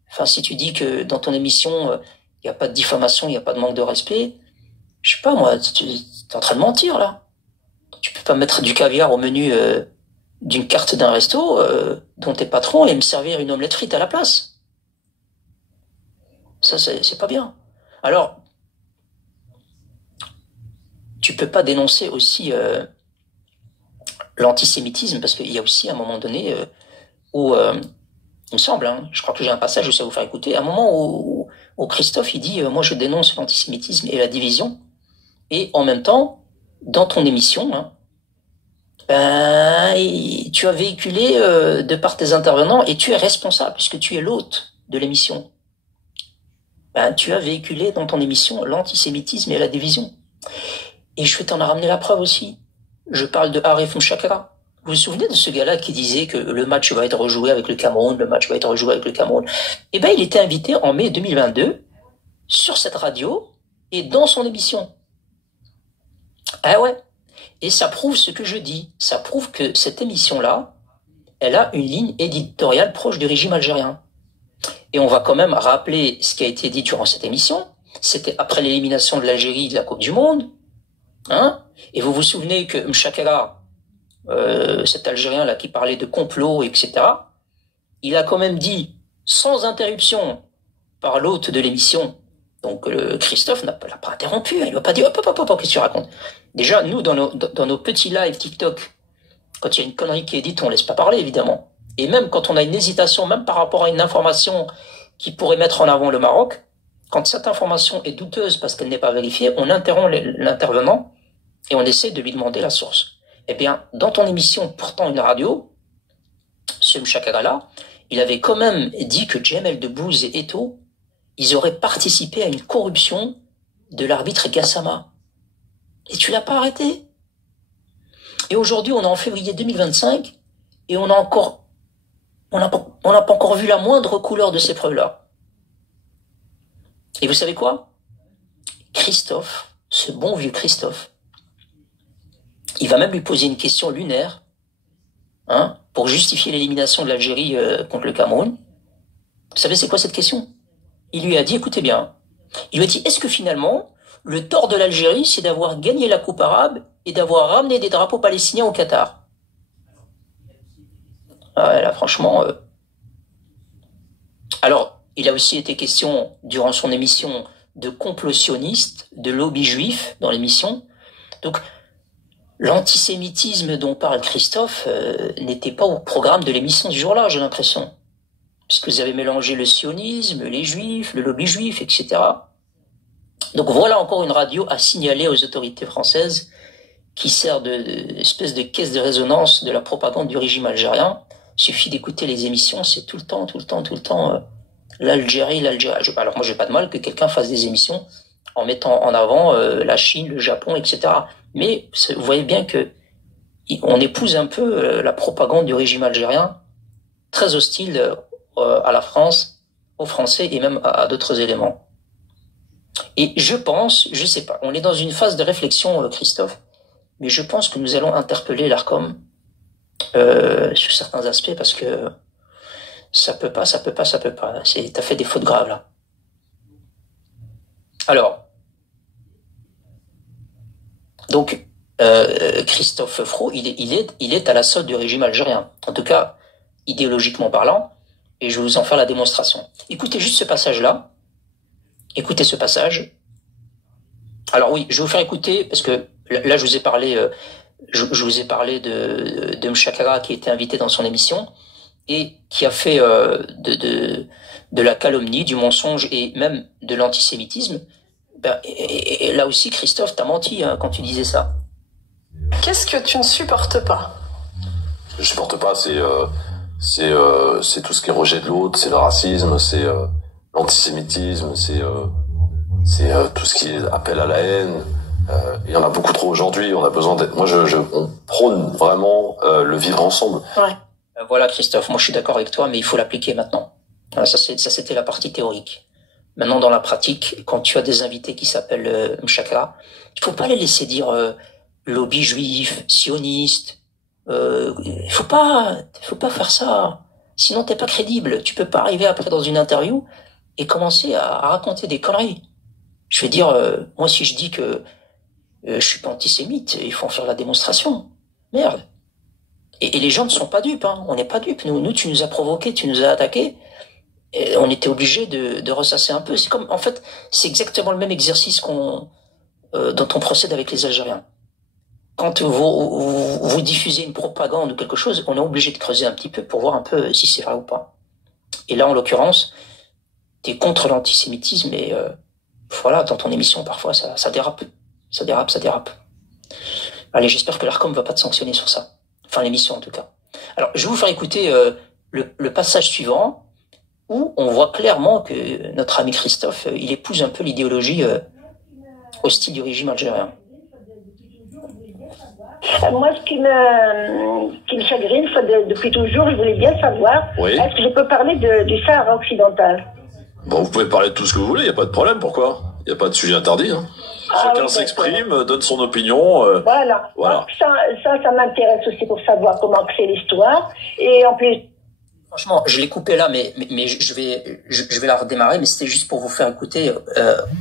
Enfin, si tu dis que dans ton émission, il n'y a pas de diffamation, il n'y a pas de manque de respect, je sais pas, moi, tu es en train de mentir, là. Tu peux pas mettre du caviar au menu d'une carte d'un resto dont t'es patron et me servir une omelette frite à la place. Ça, c'est pas bien. Alors, tu peux pas dénoncer aussi... l'antisémitisme, parce qu'il y a aussi un moment donné où, il me semble, hein, je crois que j'ai un passage où ça va vous faire écouter, un moment où Christophe, il dit moi je dénonce l'antisémitisme et la division, et en même temps, dans ton émission, hein, tu as véhiculé de par tes intervenants, et tu es responsable, puisque tu es l'hôte de l'émission. Tu as véhiculé dans ton émission l'antisémitisme et la division. Et je vais t'en ramener la preuve aussi. Je parle de Arif Mouchakra. Vous vous souvenez de ce gars-là qui disait que le match va être rejoué avec le Cameroun, Eh ben, il était invité en mai 2022 sur cette radio et dans son émission. Ah ouais. Et ça prouve ce que je dis. Ça prouve que cette émission-là, elle a une ligne éditoriale proche du régime algérien. Et on va quand même rappeler ce qui a été dit durant cette émission. C'était après l'élimination de l'Algérie de la Coupe du Monde. Hein? Et vous vous souvenez que Mchakara, cet Algérien-là qui parlait de complot, etc., il a quand même dit, sans interruption, par l'hôte de l'émission, donc Christophe l'a pas interrompu, il n'a pas dit, hop, qu'est-ce que tu racontes? Déjà, nous, dans nos petits lives TikTok, quand il y a une connerie qui est dite, on laisse pas parler, évidemment. Et même quand on a une hésitation, même par rapport à une information qui pourrait mettre en avant le Maroc, quand cette information est douteuse parce qu'elle n'est pas vérifiée, on interrompt l'intervenant et on essaie de lui demander la source. Eh bien, dans ton émission, pourtant une radio, ce Mchakara-là, il avait quand même dit que Jamel Debbouze et Eto'o, ils auraient participé à une corruption de l'arbitre Gassama. Et tu l'as pas arrêté. Et aujourd'hui, on est en février 2025 et on n'a pas encore vu la moindre couleur de ces preuves-là. Et vous savez quoi? Christophe, ce bon vieux Christophe, il va même lui poser une question lunaire, hein, pour justifier l'élimination de l'Algérie contre le Cameroun. Vous savez c'est quoi cette question? Il lui a dit, écoutez bien, il lui a dit, est-ce que finalement, le tort de l'Algérie, c'est d'avoir gagné la Coupe arabe et d'avoir ramené des drapeaux palestiniens au Qatar? Ah ouais, là, franchement... Alors, il a aussi été question, durant son émission, de complot sioniste, de lobby juif dans l'émission. Donc, l'antisémitisme dont parle Christophe n'était pas au programme de l'émission ce jour-là, j'ai l'impression. Puisque vous avez mélangé le sionisme, les juifs, le lobby juif, etc. Donc voilà encore une radio à signaler aux autorités françaises qui sert d'espèce de caisse de résonance de la propagande du régime algérien. Il suffit d'écouter les émissions, c'est tout le temps, l'Algérie. Alors moi j'ai pas de mal que quelqu'un fasse des émissions en mettant en avant la Chine, le Japon, etc. Mais vous voyez bien que on épouse un peu la propagande du régime algérien, très hostile à la France, aux Français et même à d'autres éléments. Et je pense, je sais pas, on est dans une phase de réflexion, Christophe, mais je pense que nous allons interpeller l'Arcom sur certains aspects parce que ça peut pas. T'as fait des fautes graves là. Alors, donc Christophe Fro, il est à la solde du régime algérien, en tout cas idéologiquement parlant, et je vais vous en faire la démonstration. Écoutez juste ce passage-là. Écoutez ce passage. Alors oui, je vais vous faire écouter parce que là je vous ai parlé, je vous ai parlé de Mchakara qui était invité dans son émission et qui a fait de la calomnie, du mensonge et même de l'antisémitisme. Ben, et là aussi, Christophe, t'as menti quand tu disais ça. Qu'est-ce que tu ne supportes pas? Je supporte pas, c'est tout ce qui est rejet de l'autre, c'est le racisme, c'est l'antisémitisme, c'est tout ce qui est appel à la haine. Il y en a beaucoup trop aujourd'hui. On a besoin d'être. Moi, on prône vraiment le vivre ensemble. Ouais. Voilà, Christophe. Moi, je suis d'accord avec toi, mais il faut l'appliquer maintenant. Voilà, ça, c'était la partie théorique. Maintenant, dans la pratique, quand tu as des invités qui s'appellent Mchakara, il faut pas les laisser dire lobby juif, sioniste. Il faut pas faire ça. Sinon, t'es pas crédible. Tu peux pas arriver après dans une interview et commencer à raconter des conneries. Je vais dire, moi, si je dis que je suis pas antisémite, il faut en faire la démonstration. Merde. Et les gens ne sont pas dupes, hein. On n'est pas dupes. Nous, tu nous as provoqués, tu nous as attaqués. Et on était obligé de ressasser un peu. C'est comme, en fait, c'est exactement le même exercice dont on procède avec les Algériens. Quand vous diffusez une propagande ou quelque chose, on est obligé de creuser un petit peu pour voir un peu si c'est vrai ou pas. Et là, en l'occurrence, t'es contre l'antisémitisme et voilà, dans ton émission, parfois, ça dérape. Ça dérape. Allez, j'espère que l'Arcom va pas te sanctionner sur ça. Enfin, l'émission, en tout cas. Alors, je vais vous faire écouter le passage suivant, où on voit clairement que notre ami Christophe, il épouse un peu l'idéologie hostile du régime algérien. Moi, ce qui me chagrine, depuis toujours, je voulais bien savoir, oui. Est-ce que je peux parler du Sahara occidental? Bon, vous pouvez parler de tout ce que vous voulez, il n'y a pas de problème, pourquoi? Il n'y a pas de sujet interdit. Hein. Chacun s'exprime, donne son opinion. Voilà. Ça m'intéresse aussi pour savoir comment c'est l'histoire. Et en plus... Franchement, je l'ai coupé là, mais je vais la redémarrer, mais c'était juste pour vous faire écouter,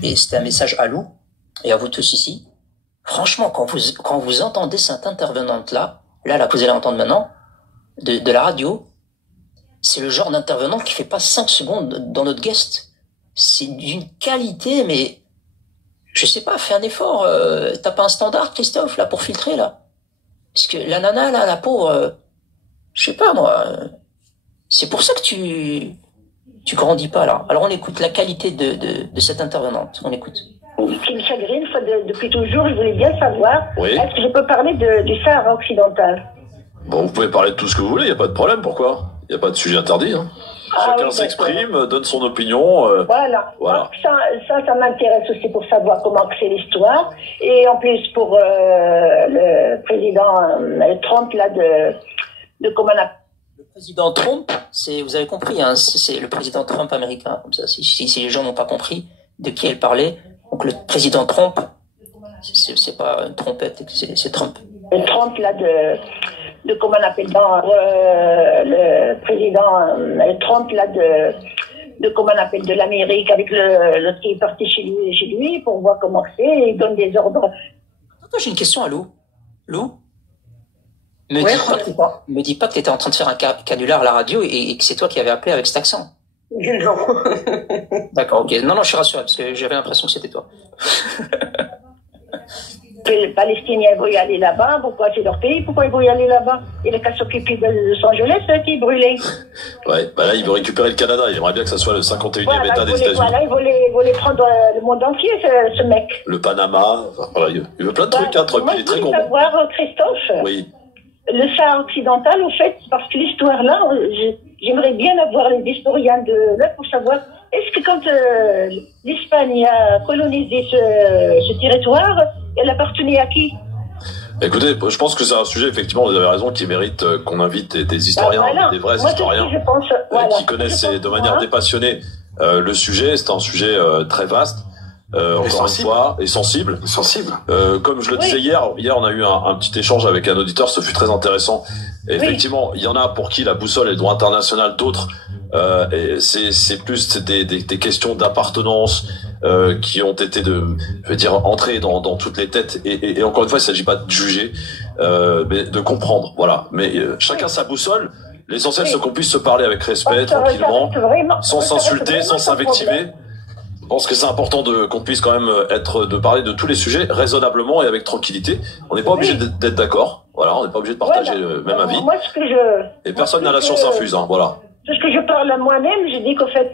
et c'était un message à Lou, et à vous tous ici. franchement, quand vous entendez cette intervenante-là, là, que vous allez entendre maintenant, de la radio, c'est le genre d'intervenant qui fait pas 5 secondes dans notre guest. C'est d'une qualité, mais je sais pas, fais un effort. T'as pas un standard, Christophe, là, pour filtrer, là? Parce que la nana, là, la pauvre, je sais pas, moi, c'est pour ça que tu grandis pas, là. Alors, on écoute la qualité de cette intervenante. On écoute. Ce qui me chagrine, depuis toujours, je voulais bien savoir, Oui. est-ce que je peux parler du Sahara occidental? Bon, vous pouvez parler de tout ce que vous voulez, il n'y a pas de problème, pourquoi? Il n'y a pas de sujet interdit, hein. Chacun s'exprime, donne son opinion. Voilà. Voilà. Ça m'intéresse aussi pour savoir comment c'est l'histoire. Et en plus, pour le président Trump, là, de comment on appelle. Le président Trump, vous avez compris, hein, c'est le président Trump américain, comme ça. Si les gens n'ont pas compris de qui elle parlait, donc le président Trump, c'est pas une trompette, c'est Trump. Le Trump, là, de comment on appelle le président Trump, là, de comment on appelle de l'Amérique, avec l'autre qui est parti chez lui pour voir comment c'est, et il donne des ordres. Attends, j'ai une question à Lou. Lou? Me dis pas que t'étais en train de faire un canular à la radio et que c'est toi qui avais appelé avec cet accent. Non. D'accord, ok. Non, je suis rassuré parce que j'avais l'impression que c'était toi. Les Palestiniens vont y aller là-bas, pourquoi c'est leur pays, pourquoi ils vont y aller là-bas? Il est qu'à s'occuper de Los Angeles qui est brûlé. Ouais, bah là, il veut récupérer le Canada, il aimerait bien que ça soit le 51e État des États-Unis. Voilà, il veut les prendre le monde entier, ce mec. Le Panama, enfin, voilà, il veut plein de trucs, hein, Trump, il est très gourmand. Moi, je voulais savoir, Christophe, oui. Le Sahara occidental, au fait, parce que l'histoire là, j'aimerais bien avoir les historiens de là pour savoir, est-ce que quand l'Espagne a colonisé ce territoire, elle appartenait à qui? Écoutez, je pense que c'est un sujet, effectivement, vous avez raison, qui mérite qu'on invite des historiens, des vrais historiens, qui connaissent de manière dépassionnée le sujet. C'est un sujet très vaste, encore une fois, et sensible. Comme je le disais hier, on a eu un petit échange avec un auditeur, ce fut très intéressant. Et effectivement, il y en a pour qui la boussole et le droit international, d'autres, c'est plus des questions d'appartenance, qui ont été entrées dans toutes les têtes, et encore une fois, il s'agit pas de juger, mais de comprendre, voilà. Mais chacun sa boussole. L'essentiel, c'est qu'on puisse se parler avec respect, tranquillement, sans s'insulter, sans s'invectiver. Je pense que c'est important qu'on puisse quand même de parler de tous les sujets raisonnablement et avec tranquillité. On n'est pas obligé d'être d'accord. Voilà, on n'est pas obligé de partager le même avis. Et personne n'a la science infuse, hein, voilà. C'est ce que je parle à moi-même. Je dis qu'au fait,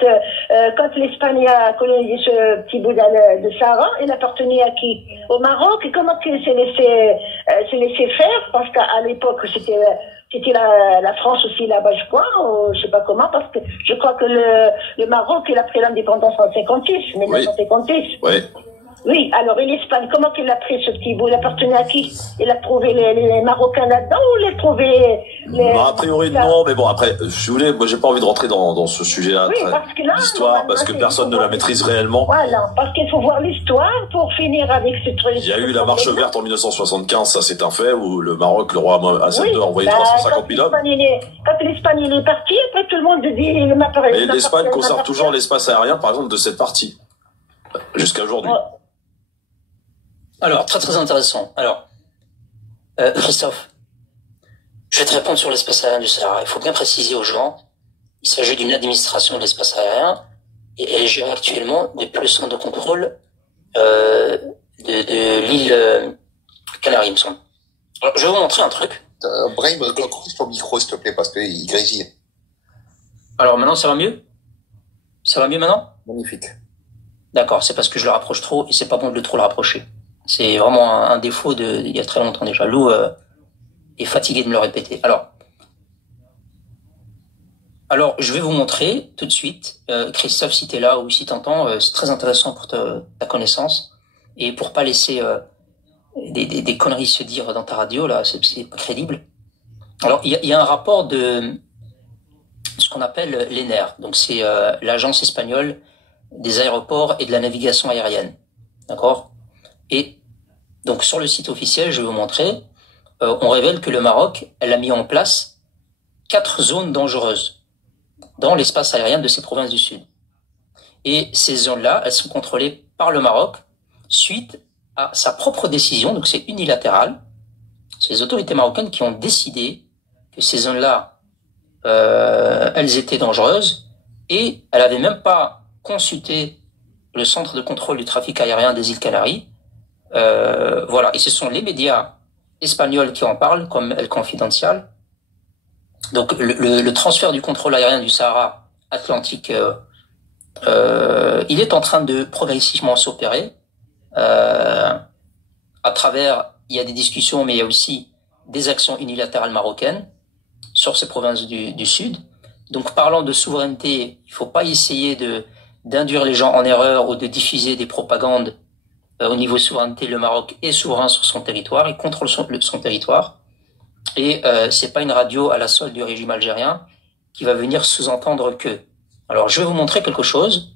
quand l'Espagne a colonisé ce petit bout de Sahara, elle appartenait à qui? Au Maroc. Et comment qu'il s'est laissé faire? Parce qu'à l'époque, c'était la France aussi là-bas, je crois, ou je sais pas comment, parce que je crois que le Maroc, il a pris l'indépendance en 1956. Oui. Oui, alors, et l'Espagne, comment qu'il a pris ce petit bout? Il appartenait à qui? Il a trouvé les Marocains là-dedans ou il a trouvé a priori, non, mais bon, après, si vous voulez, moi, j'ai pas envie de rentrer dans ce sujet-là, l'histoire, parce que personne ne la maîtrise réellement. Voilà, parce qu'il faut voir l'histoire pour finir avec ce truc. Il y a eu la marche verte en 1975, ça c'est un fait, où le Maroc, le roi Hassan II a envoyé 350 000 hommes. Quand l'Espagne est partie, après tout le monde dit, il m'apparaît. Et l'Espagne conserve toujours l'espace aérien, par exemple, de cette partie. Jusqu'à aujourd'hui. Alors, très très intéressant. Alors, Christophe, je vais te répondre sur l'espace aérien du Sahara. Il faut bien préciser aux gens, il s'agit d'une administration de l'espace aérien et elle gère actuellement depuis le centre de contrôle de l'île Canaries, il me semble. Alors, je vais vous montrer un truc. Brahim, recroche ton micro, s'il te plaît, parce qu'il grésille. Alors maintenant, ça va mieux? Ça va mieux maintenant? Magnifique. D'accord, c'est parce que je le rapproche trop et c'est pas bon de trop le rapprocher. C'est vraiment un défaut il y a très longtemps déjà. Lou est fatigué de me le répéter. Alors, je vais vous montrer tout de suite. Christophe, si t'es là ou si t'entends, c'est très intéressant pour ta connaissance et pour pas laisser des conneries se dire dans ta radio là, c'est pas crédible. Alors, il y a un rapport de ce qu'on appelle l'ENER. Donc, c'est l'agence espagnole des aéroports et de la navigation aérienne. D'accord? Et donc sur le site officiel, je vais vous montrer, on révèle que le Maroc, elle a mis en place 4 zones dangereuses dans l'espace aérien de ces provinces du Sud. Et ces zones-là, elles sont contrôlées par le Maroc suite à sa propre décision, donc c'est unilatéral. C'est les autorités marocaines qui ont décidé que ces zones-là, elles étaient dangereuses, et elle n'avait même pas consulté le centre de contrôle du trafic aérien des îles Canaries. Voilà, et ce sont les médias espagnols qui en parlent, comme El Confidencial. Donc le transfert du contrôle aérien du Sahara Atlantique, il est en train de progressivement s'opérer. À travers, il y a des discussions, mais il y a aussi des actions unilatérales marocaines sur ces provinces du Sud. Donc, parlant de souveraineté, il ne faut pas essayer d'induire les gens en erreur ou de diffuser des propagandes au niveau souveraineté. Le Maroc est souverain sur son territoire, il contrôle son territoire. Et c'est pas une radio à la solde du régime algérien qui va venir sous-entendre que. Alors, je vais vous montrer quelque chose.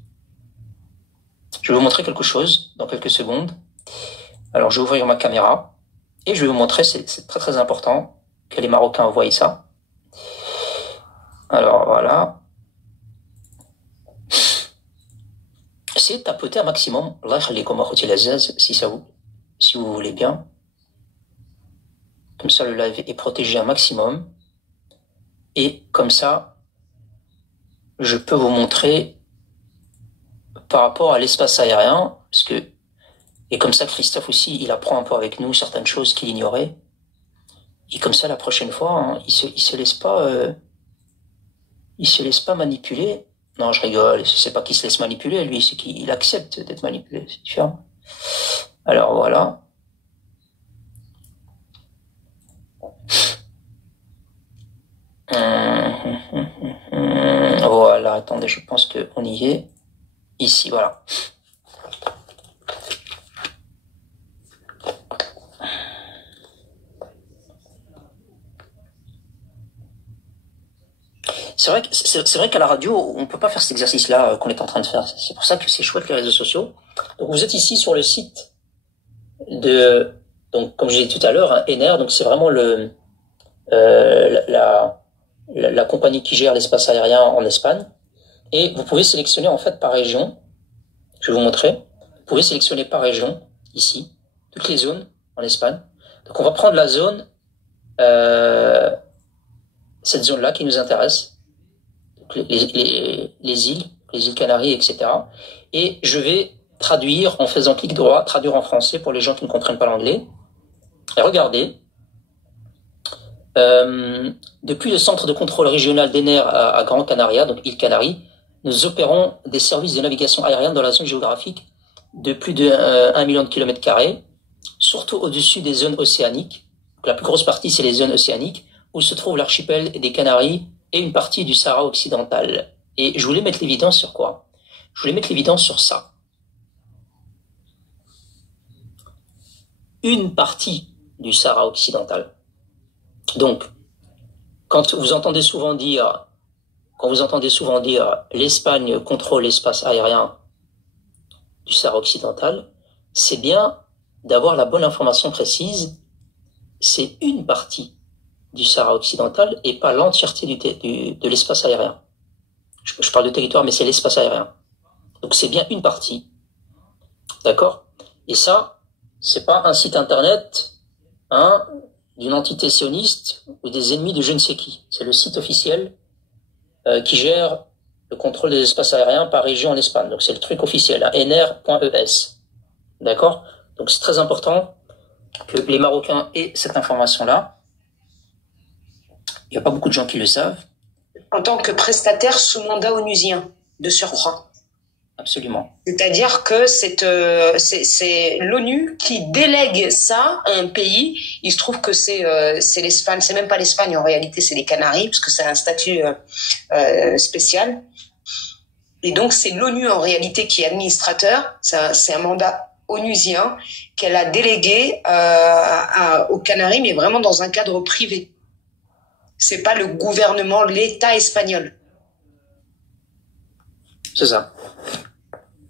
Je vais vous montrer quelque chose dans quelques secondes. Alors, je vais ouvrir ma caméra et je vais vous montrer, c'est très très important que les Marocains voient ça. Alors, voilà. C'est tapoter un maximum. Allah yakhlikum akhouti l'azaz, si vous voulez bien. Comme ça, le live est protégé un maximum. Et comme ça, je peux vous montrer par rapport à l'espace aérien, parce que, et comme ça, Christophe aussi, il apprend un peu avec nous certaines choses qu'il ignorait. Et comme ça, la prochaine fois, hein, il se laisse pas manipuler. Non, je rigole, c'est pas qu'il se laisse manipuler, lui, c'est qu'il accepte d'être manipulé, c'est différent. Alors, voilà. Voilà, attendez, je pense qu'on y est. Ici, voilà. C'est vrai qu'à la radio, on peut pas faire cet exercice-là qu'on est en train de faire. C'est pour ça que c'est chouette les réseaux sociaux. Donc vous êtes ici sur le site donc comme je l'ai dit tout à l'heure, hein, Ener, donc c'est vraiment la compagnie qui gère l'espace aérien en Espagne. Et vous pouvez sélectionner en fait par région. Je vais vous montrer. Vous pouvez sélectionner par région, ici, toutes les zones en Espagne. Donc on va prendre la zone, cette zone-là qui nous intéresse. Donc les îles Canaries, etc. Et je vais traduire en faisant clic droit, traduire en français pour les gens qui ne comprennent pas l'anglais. Et regardez. Depuis le centre de contrôle régional d'Ener à Gran Canaria, donc île Canaries, nous opérons des services de navigation aérienne dans la zone géographique de plus de 1 million de kilomètres carrés, surtout au-dessus des zones océaniques. Donc, la plus grosse partie, c'est les zones océaniques, où se trouve l'archipel des Canaries et une partie du Sahara occidental. Et je voulais mettre l'évidence sur quoi? Je voulais mettre l'évidence sur ça. Une partie du Sahara occidental. Donc, quand vous entendez souvent dire l'Espagne contrôle l'espace aérien du Sahara occidental, c'est bien d'avoir la bonne information précise. C'est une partie du Sahara occidental et pas l'entièreté de l'espace aérien. Je parle de territoire, mais c'est l'espace aérien. Donc c'est bien une partie. D'accord? Et ça, c'est pas un site internet, hein, d'une entité sioniste ou des ennemis de je ne sais qui. C'est le site officiel qui gère le contrôle des espaces aériens par région en Espagne. Donc c'est le truc officiel, hein, nr.es. D'accord? Donc c'est très important que les Marocains aient cette information-là. Il n'y a pas beaucoup de gens qui le savent. En tant que prestataire sous mandat onusien, de surcroît. Absolument. C'est-à-dire que c'est l'ONU qui délègue ça à un pays. Il se trouve que c'est l'Espagne, c'est même pas l'Espagne en réalité, c'est les Canaries, parce que c'est un statut spécial. Et donc c'est l'ONU en réalité qui est administrateur. C'est un mandat onusien qu'elle a délégué aux Canaries, mais vraiment dans un cadre privé. C'est pas le gouvernement, l'État espagnol. C'est ça.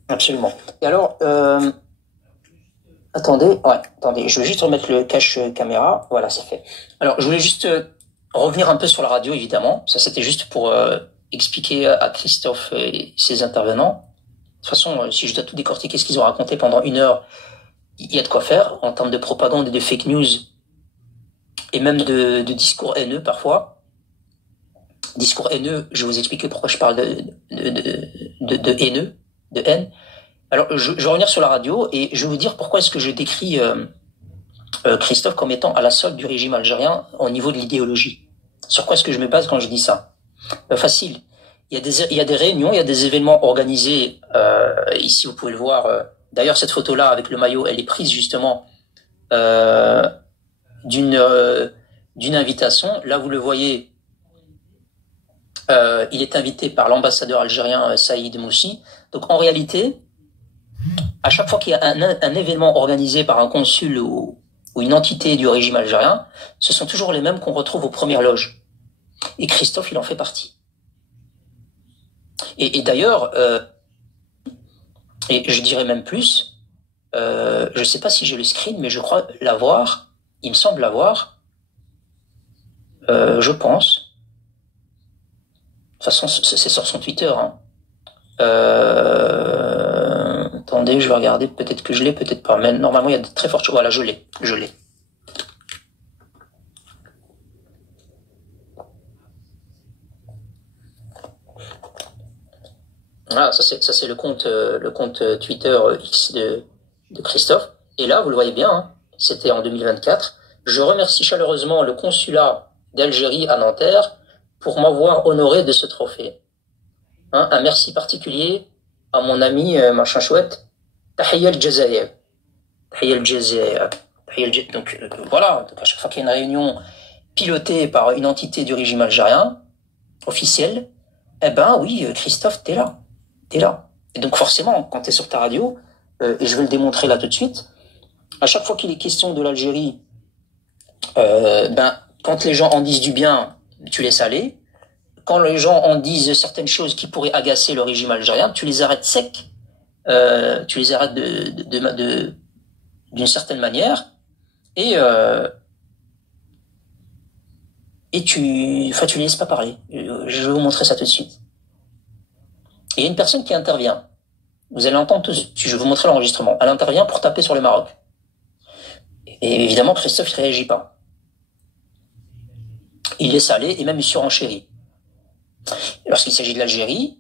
Absolument. Et alors, attendez, je vais juste remettre le cache caméra. Voilà, c'est fait. Alors, je voulais juste revenir un peu sur la radio, évidemment. Ça, c'était juste pour expliquer à Christophe et ses intervenants. De toute façon, si je dois tout décortiquer ce qu'ils ont raconté pendant 1 heure, il y a de quoi faire en termes de propagande et de fake news, et même de discours haineux parfois. Discours haineux, je vais vous expliquer pourquoi je parle de haineux, de haine. Alors, je vais revenir sur la radio et je vais vous dire pourquoi est-ce que je décris Christophe comme étant à la solde du régime algérien au niveau de l'idéologie. Sur quoi est-ce que je me base quand je dis ça? Facile. Il y a des réunions, il y a des événements organisés. Ici, vous pouvez le voir. D'ailleurs, cette photo-là avec le maillot, elle est prise justement d'une invitation. Là, vous le voyez. Il est invité par l'ambassadeur algérien Saïd Moussi. Donc, en réalité, à chaque fois qu'il y a un événement organisé par un consul ou une entité du régime algérien, ce sont toujours les mêmes qu'on retrouve aux premières loges. Et Christophe, il en fait partie. Et d'ailleurs, et je dirais même plus, je ne sais pas si je le screen, mais je crois l'avoir, il me semble l'avoir, je pense. De toute façon, c'est sur son Twitter. Hein. Attendez, je vais regarder, peut-être que je l'ai, peut-être pas. Mais normalement, il y a de très fortes choses. Voilà, je l'ai. Voilà, ça c'est le compte Twitter X de Christophe. Et là, vous le voyez bien, hein, c'était en 2024. Je remercie chaleureusement le consulat d'Algérie à Nanterre pour m'avoir honoré de ce trophée. Hein, un merci particulier à mon ami machin chouette, Tahiyya al-Jazair. Donc voilà, donc à chaque fois qu'il y a une réunion pilotée par une entité du régime algérien, officielle, eh ben oui, Christophe, t'es là. Et donc forcément, quand t'es sur ta radio, et je vais le démontrer là tout de suite, à chaque fois qu'il est question de l'Algérie, quand les gens en disent du bien, tu laisses aller. Quand les gens en disent certaines choses qui pourraient agacer le régime algérien, tu les arrêtes secs, tu les arrêtes d'une certaine manière, et tu les laisses pas parler. Je vais vous montrer ça tout de suite. Et il y a une personne qui intervient. Vous allez entendre tous. Je vais vous montrer l'enregistrement. Elle intervient pour taper sur le Maroc. Et évidemment, Christophe ne réagit pas. Il laisse aller et même il surenchérit. Lorsqu'il s'agit de l'Algérie,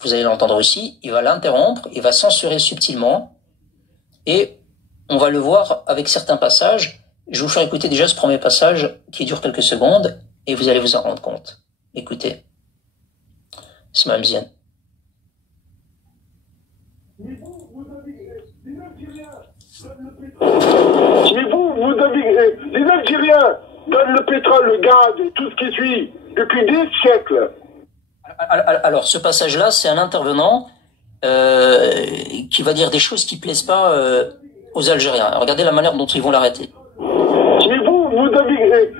vous allez l'entendre aussi, il va l'interrompre, il va censurer subtilement, et on va le voir avec certains passages. Je vais vous faire écouter déjà ce premier passage qui dure quelques secondes, et vous allez vous en rendre compte. Écoutez. C'est ma mzienne. Mais vous, les Algériens donnent le pétrole, le gaz et tout ce qui suit depuis des siècles. Alors, ce passage-là, c'est un intervenant qui va dire des choses qui plaisent pas aux Algériens. Regardez la manière dont ils vont l'arrêter. Mais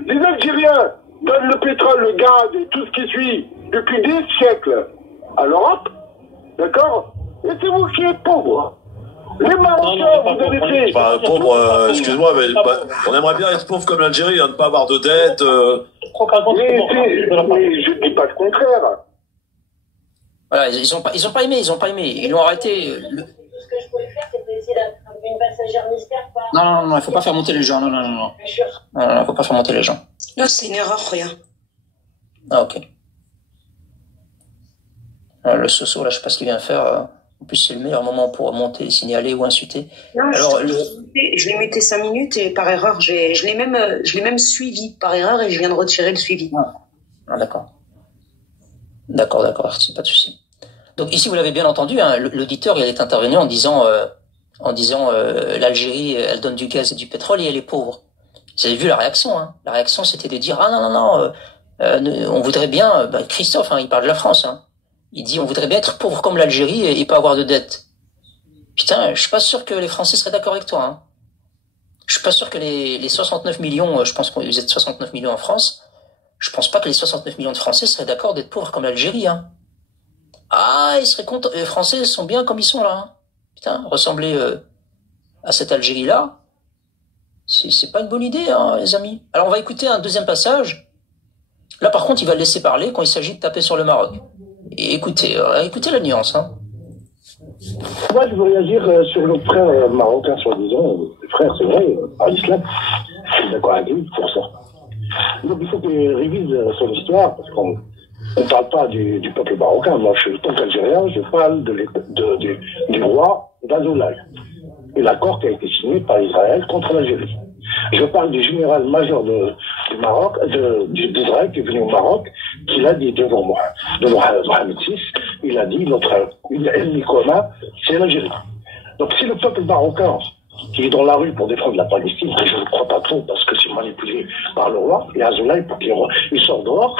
les Algériens donnent le pétrole, le gaz et tout ce qui suit depuis des siècles à l'Europe, d'accord? Et c'est vous qui êtes pauvres. Les Marocains, vous avez fait... pauvre, excuse-moi, mais on aimerait bien être pauvre comme l'Algérie, hein, ne pas avoir de dette. Mais je ne dis pas le contraire. Voilà, ils ont pas aimé, ils l'ont arrêté. Ce que je pouvais faire, c'était essayer d'attraper une passagère mystère. Non, il faut pas faire monter les gens, non. Non, faut pas faire monter les gens. Non, c'est une erreur, rien. Ah, ok. Le Soso, là, je sais pas ce qu'il vient faire. En plus, c'est le meilleur moment pour monter, signaler ou insulter. Non, alors, je l'ai muté 5 minutes et par erreur, je l'ai même suivi par erreur et je viens de retirer le suivi. Ah, d'accord. D'accord, c'est pas de souci. Donc ici, vous l'avez bien entendu, hein, l'auditeur, il est intervenu en disant l'Algérie, elle donne du gaz et du pétrole et elle est pauvre. Vous avez vu la réaction, hein. La réaction, c'était de dire non, on voudrait bien. Christophe, hein, il parle de la France, hein. Il dit on voudrait bien être pauvre comme l'Algérie et pas avoir de dette. Putain, je suis pas sûr que les Français seraient d'accord avec toi. Hein. Je suis pas sûr que les 69 millions, je pense que vous êtes 69 millions en France, je pense pas que les 69 millions de Français seraient d'accord d'être pauvres comme l'Algérie. Hein. Ah, ils seraient contents. Les Français sont bien comme ils sont là. Hein. Putain, ressembler à cette Algérie-là, c'est pas une bonne idée, hein, les amis. Alors on va écouter un deuxième passage. Là, par contre, il va le laisser parler quand il s'agit de taper sur le Maroc. Et écoutez la nuance. Hein. Moi, je veux réagir sur notre frère marocain, soi-disant. Frère, c'est vrai, à l'islam. Je suis d'accord avec lui pour ça. Donc, il faut qu'il révise son histoire, parce qu'on ne parle pas du peuple marocain. Moi, je suis tant qu'Algérien, je parle du roi d'Azolay et l'accord qui a été signé par Israël contre l'Algérie. Je parle du général-major du Maroc, d'Israël qui est venu au Maroc, qui l'a dit devant moi, devant Mohamed VI, il a dit notre ennemi commun, c'est l'Algérie. Donc si le peuple marocain qui est dans la rue pour défendre la Palestine, et je ne crois pas trop parce que c'est manipulé par le roi, et Azolay pour qu'il sorte dehors,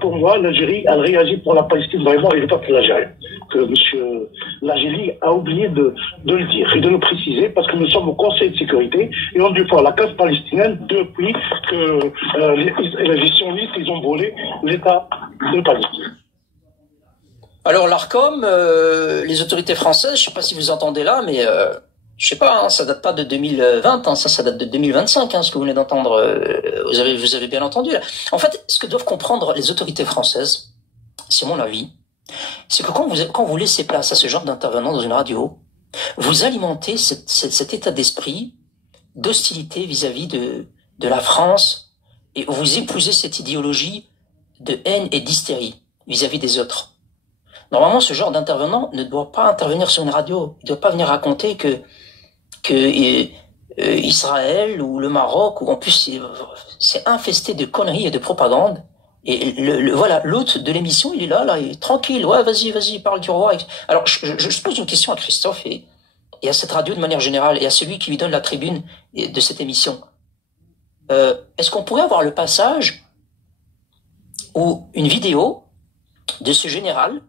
pour moi, l'Algérie, elle réagit pour la Palestine vraiment et le peuple algérien. Que monsieur l'Algérie a oublié de le dire et de le préciser parce que nous sommes au Conseil de sécurité et on défend la cause palestinienne depuis que les sionistes, ils ont volé l'État de Palestine. Alors l'ARCOM, les autorités françaises, je sais pas si vous entendez là, mais je sais pas, hein, ça date pas de 2020, hein, ça date de 2025, hein, ce que vous venez d'entendre. Vous avez bien entendu là. En fait, ce que doivent comprendre les autorités françaises, c'est mon avis, c'est que quand vous laissez place à ce genre d'intervenants dans une radio, vous alimentez cet état d'esprit d'hostilité vis-à-vis de la France et vous épousez cette idéologie de haine et d'hystérie vis-à-vis des autres. Normalement, ce genre d'intervenant ne doit pas intervenir sur une radio. Il ne doit pas venir raconter que Israël ou le Maroc, ou en plus c'est infesté de conneries et de propagande. Et voilà, l'hôte de l'émission, il est là, il est tranquille. Ouais, vas-y, parle du roi. Alors, je pose une question à Christophe et à cette radio de manière générale et à celui qui lui donne la tribune de cette émission. Est-ce qu'on pourrait avoir le passage ou une vidéo de ce général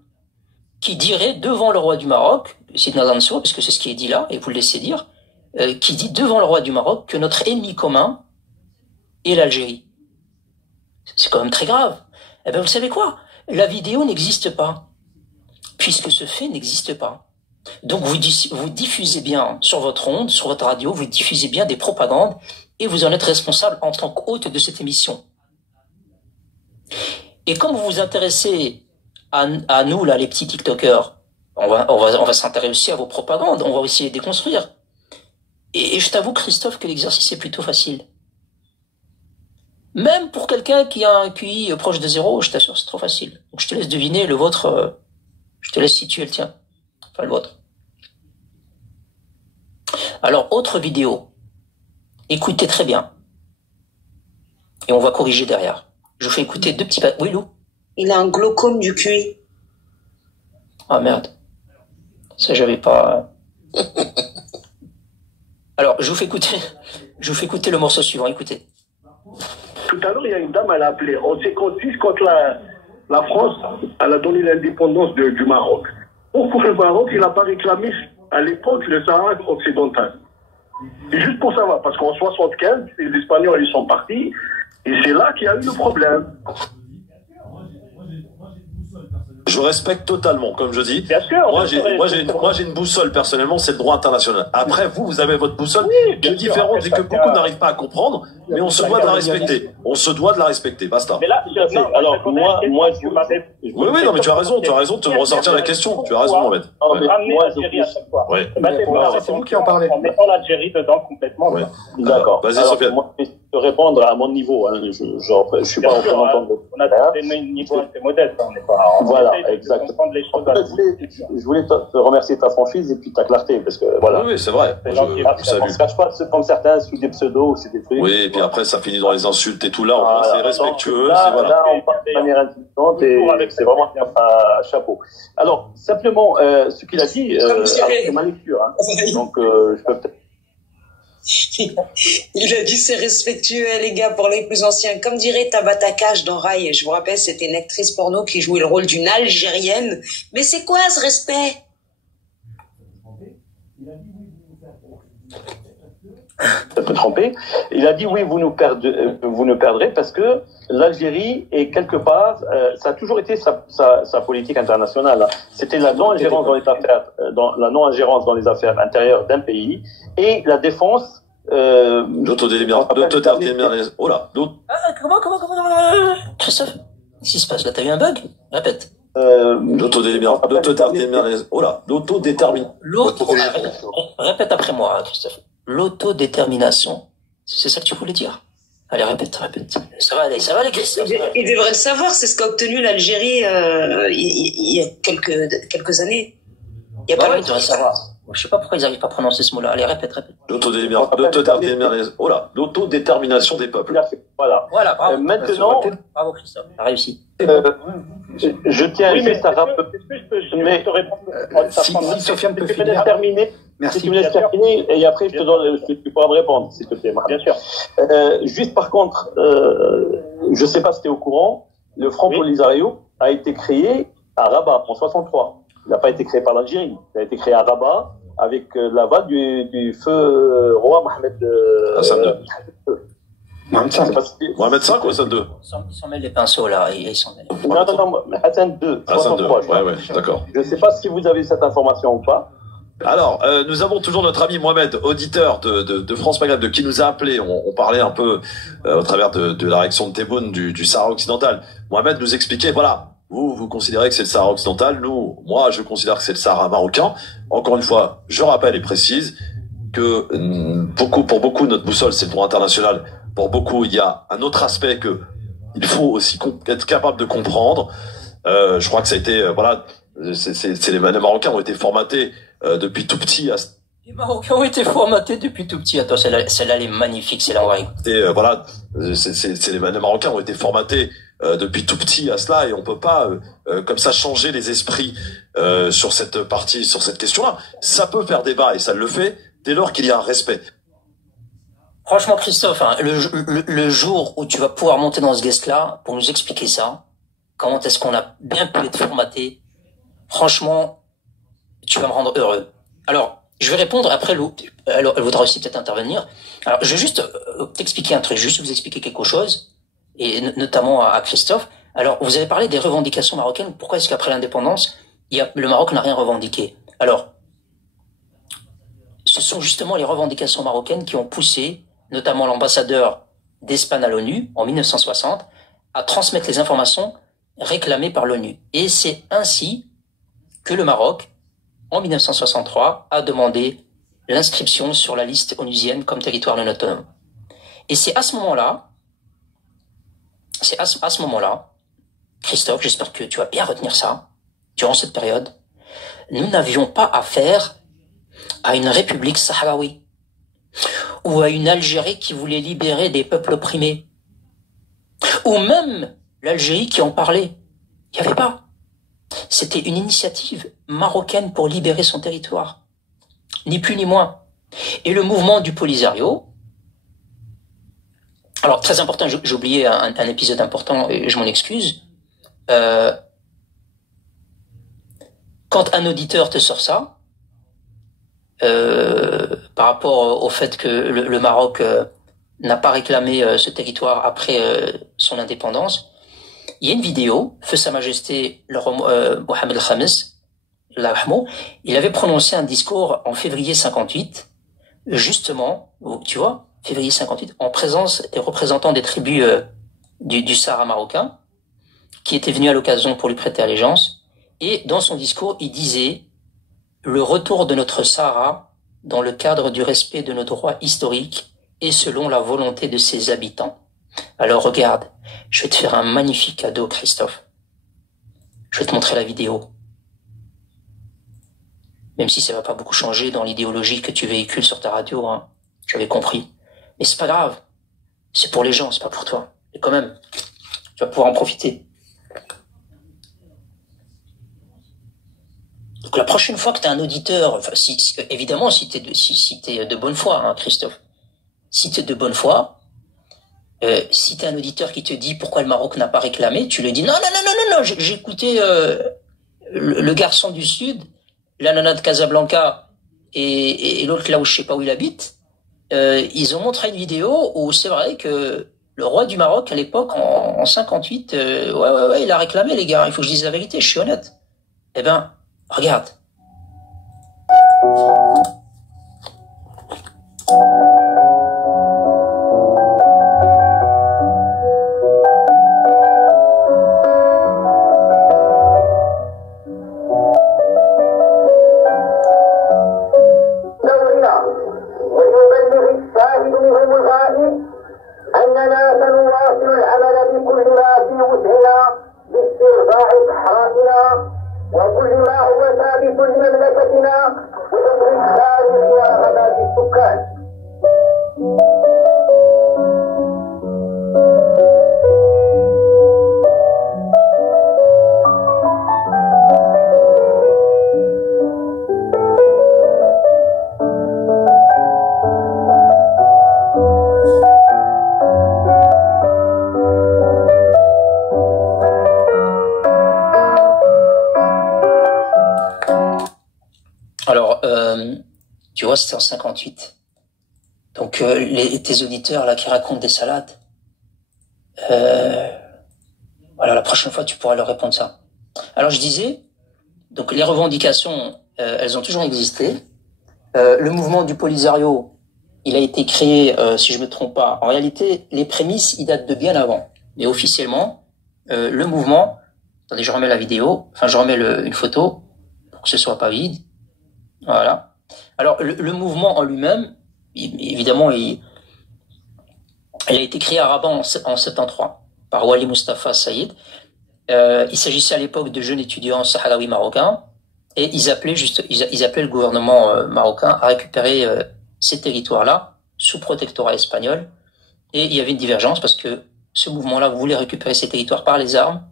qui dirait devant le roi du Maroc, Sidna Mansour, parce que c'est ce qui est dit là, et vous le laissez dire, qui dit devant le roi du Maroc que notre ennemi commun est l'Algérie. C'est quand même très grave. Eh bien, vous savez quoi? La vidéo n'existe pas, puisque ce fait n'existe pas. Donc, vous diffusez bien sur votre onde, sur votre radio, vous diffusez bien des propagandes, et vous en êtes responsable en tant qu'hôte de cette émission. Et comme vous vous intéressez à nous, là, les petits TikTokers, on va s'intéresser à vos propagandes, on va aussi les déconstruire. Et je t'avoue, Christophe, que l'exercice est plutôt facile. Même pour quelqu'un qui a un QI proche de 0, je t'assure, c'est trop facile. Donc je te laisse deviner le vôtre, je te laisse situer le tien. Enfin, le vôtre. Alors, autre vidéo. Écoutez très bien. Et on va corriger derrière. Je vous fais écouter deux petits... Oui, Lou? Il a un glaucome du QI. Ah merde. Ça, j'avais pas... Alors, je vous fais écouter le morceau suivant. Écoutez. Tout à l'heure, il y a une dame, elle a appelé. En 56, quand la France, elle a donné l'indépendance du Maroc. Pourquoi le Maroc, il n'a pas réclamé à l'époque le Sahara occidental? C'est juste pour savoir, parce qu'en 75, les Espagnols, ils sont partis, et c'est là qu'il y a eu le problème. Je respecte totalement, comme je dis. Bien sûr. Moi, j'ai une boussole, personnellement, c'est le droit international. Après, vous avez votre boussole, qui est différente et que beaucoup n'arrivent pas à comprendre, mais on se doit de la respecter. On se doit de la respecter, basta. Mais là, non, alors, moi, oui, non, mais tu as raison de me ressortir la question. Tu as raison, Mohamed. Ramener l'Algérie à chaque fois. C'est vous qui en parlez. En mettant l'Algérie dedans complètement. Ouais. D'accord. Vas-y, Sofiane. Moi, je peux répondre à mon niveau. Hein. Je suis pas représentant de... On a des niveaux assez modestes. On n'est pas... Voilà, exactement. Je voulais te remercier de ta franchise et puis ta clarté, parce que voilà. Oui, c'est vrai. On ne se cache pas comme certains sous des pseudos ou c'est des trucs. Oui, et puis après ça finit dans les insultes et tout là. C'est respectueux. Là, on parle de manière intelligente et c'est vraiment bien un chapeau. Alors, simplement, ce qu'il a dit, c'est ma lecture. Hein. Donc, je peux peut-être. Il a dit c'est respectueux, les gars, pour les plus anciens. Comme dirait Tabata Cash dans Rai, je vous rappelle, c'était une actrice porno qui jouait le rôle d'une Algérienne. Mais c'est quoi ce respect? Ça peut tromper. Il a dit oui, vous nous perdrez parce que l'Algérie est quelque part, ça a toujours été sa politique internationale. C'était la non-ingérence dans les affaires, non-ingérence dans les affaires intérieures d'un pays et la défense. L'autodétermination. Oh là, Comment Christophe, qu'est-ce qui se passe là? T'as eu un bug? Répète. L'autodétermination. Oh là, l'autodétermination. Répète après moi, Christophe. L'autodétermination. C'est ça que tu voulais dire? Allez, répète. Ça va aller, Christophe. Il devrait le savoir, c'est ce qu'a obtenu l'Algérie il y a quelques années. Il y a pas il devrait savoir. Je sais pas pourquoi ils n'arrivent pas à prononcer ce mot-là. Allez, répète. L'autodétermination des peuples. Voilà, bravo. Maintenant, bravo Christophe, t'as réussi. Je tiens juste à rappeler. Mais si Sofiane peut finir. Terminer. Merci. Si tu me laisses terminer, et après tu pourras me répondre, s'il te plaît, Mohamed. Bien sûr. Juste par contre, je sais pas si tu es au courant, le Front Polisario a été créé à Rabat en 63. Il n'a pas été créé par l'Algérie. Il a été créé à Rabat avec l'aval du feu roi Mohamed Hassan II. Mohamed V ou Hassan II? Ils s'en mêlent les pinceaux là, ils s'en mêlent. Non, Hassan II. Hassan II, ouais, d'accord. Je ne sais pas si vous avez cette information ou pas. Alors, nous avons toujours notre ami Mohamed, auditeur de France Maghreb, de qui nous a appelé. On parlait un peu au travers de la réaction de Tebboune du Sahara occidental. Mohamed nous expliquait, voilà, vous considérez que c'est le Sahara occidental, moi je considère que c'est le Sahara marocain. Encore une fois, je rappelle et précise que pour beaucoup notre boussole c'est le droit international. Pour beaucoup, il y a un autre aspect que il faut aussi être capable de comprendre. Je crois que ça a été, les Marocains ont été formatés depuis tout petit à... Les Marocains ont été formatés depuis tout petit. Attends, celle-là elle est magnifique, c'est là on va écouter. Les Marocains ont été formatés depuis tout petit à cela, et on peut pas comme ça changer les esprits sur cette partie, sur cette question-là. Ça peut faire débat et ça le fait dès lors qu'il y a un respect. Franchement, Christophe, hein, le jour où tu vas pouvoir monter dans ce guest-là pour nous expliquer ça, comment est-ce qu'on a bien pu être formaté, franchement, tu vas me rendre heureux. Alors, je vais répondre après elle voudra aussi peut-être intervenir. Alors, je vais juste t'expliquer un truc, juste vous expliquer quelque chose, et notamment à Christophe. Alors, vous avez parlé des revendications marocaines. Pourquoi est-ce qu'après l'indépendance, le Maroc n'a rien revendiqué? Alors, ce sont justement les revendications marocaines qui ont poussé notamment l'ambassadeur d'Espagne à l'ONU en 1960 à transmettre les informations réclamées par l'ONU. Et c'est ainsi que le Maroc, en 1963, a demandé l'inscription sur la liste onusienne comme territoire non autonome. Et c'est à ce moment-là, Christophe, j'espère que tu vas bien retenir ça, durant cette période, nous n'avions pas affaire à une république sahraoui ou à une Algérie qui voulait libérer des peuples opprimés, ou même l'Algérie qui en parlait. Il n'y avait pas. C'était une initiative marocaine pour libérer son territoire. Ni plus ni moins. Et le mouvement du Polisario, alors très important, j'ai oublié un épisode important et je m'en excuse. Quand un auditeur te sort ça, par rapport au fait que le Maroc n'a pas réclamé ce territoire après son indépendance, il y a une vidéo, Feu Sa Majesté le roi Mohamed Al-Khamis, il avait prononcé un discours en février 58, justement, tu vois, février 58, en présence des représentants des tribus du Sahara marocain, qui étaient venus à l'occasion pour lui prêter allégeance, et dans son discours, il disait le retour de notre Sahara dans le cadre du respect de nos droits historiques et selon la volonté de ses habitants. Alors regarde, je vais te faire un magnifique cadeau, Christophe. Je vais te montrer la vidéo. Même si ça va pas beaucoup changer dans l'idéologie que tu véhicules sur ta radio, hein. J'avais compris. Mais c'est pas grave. C'est pour les gens, c'est pas pour toi. Et quand même, tu vas pouvoir en profiter. Donc la prochaine fois que tu as un auditeur, enfin, évidemment si t'es de bonne foi, hein, Christophe. Si t'es de bonne foi, si t'es un auditeur qui te dit pourquoi le Maroc n'a pas réclamé, tu lui dis non, j'ai écouté le garçon du Sud, la nana de Casablanca et l'autre là où je sais pas où il habite, ils ont montré une vidéo où c'est vrai que le roi du Maroc à l'époque en 58, ouais, il a réclamé les gars, il faut que je dise la vérité, je suis honnête. Eh ben, regarde. tu vois, c'était en 58. Donc, tes auditeurs, là, qui racontent des salades, voilà, la prochaine fois, tu pourras leur répondre ça. Alors, je disais, donc, les revendications, elles ont toujours existé. Le mouvement du Polisario, il a été créé, si je me trompe pas. En réalité, les prémices, ils datent de bien avant. Mais officiellement, le mouvement, attendez, je remets la vidéo, enfin, je remets une photo, pour que ce soit pas vide. Voilà. Alors, le mouvement en lui-même, évidemment, il a été créé à Rabat en 73 par Wali Mustafa Saïd. Il s'agissait à l'époque de jeunes étudiants sahraouis marocains et ils appelaient le gouvernement marocain à récupérer ces territoires-là sous protectorat espagnol. Et il y avait une divergence parce que ce mouvement-là voulait récupérer ces territoires par les armes,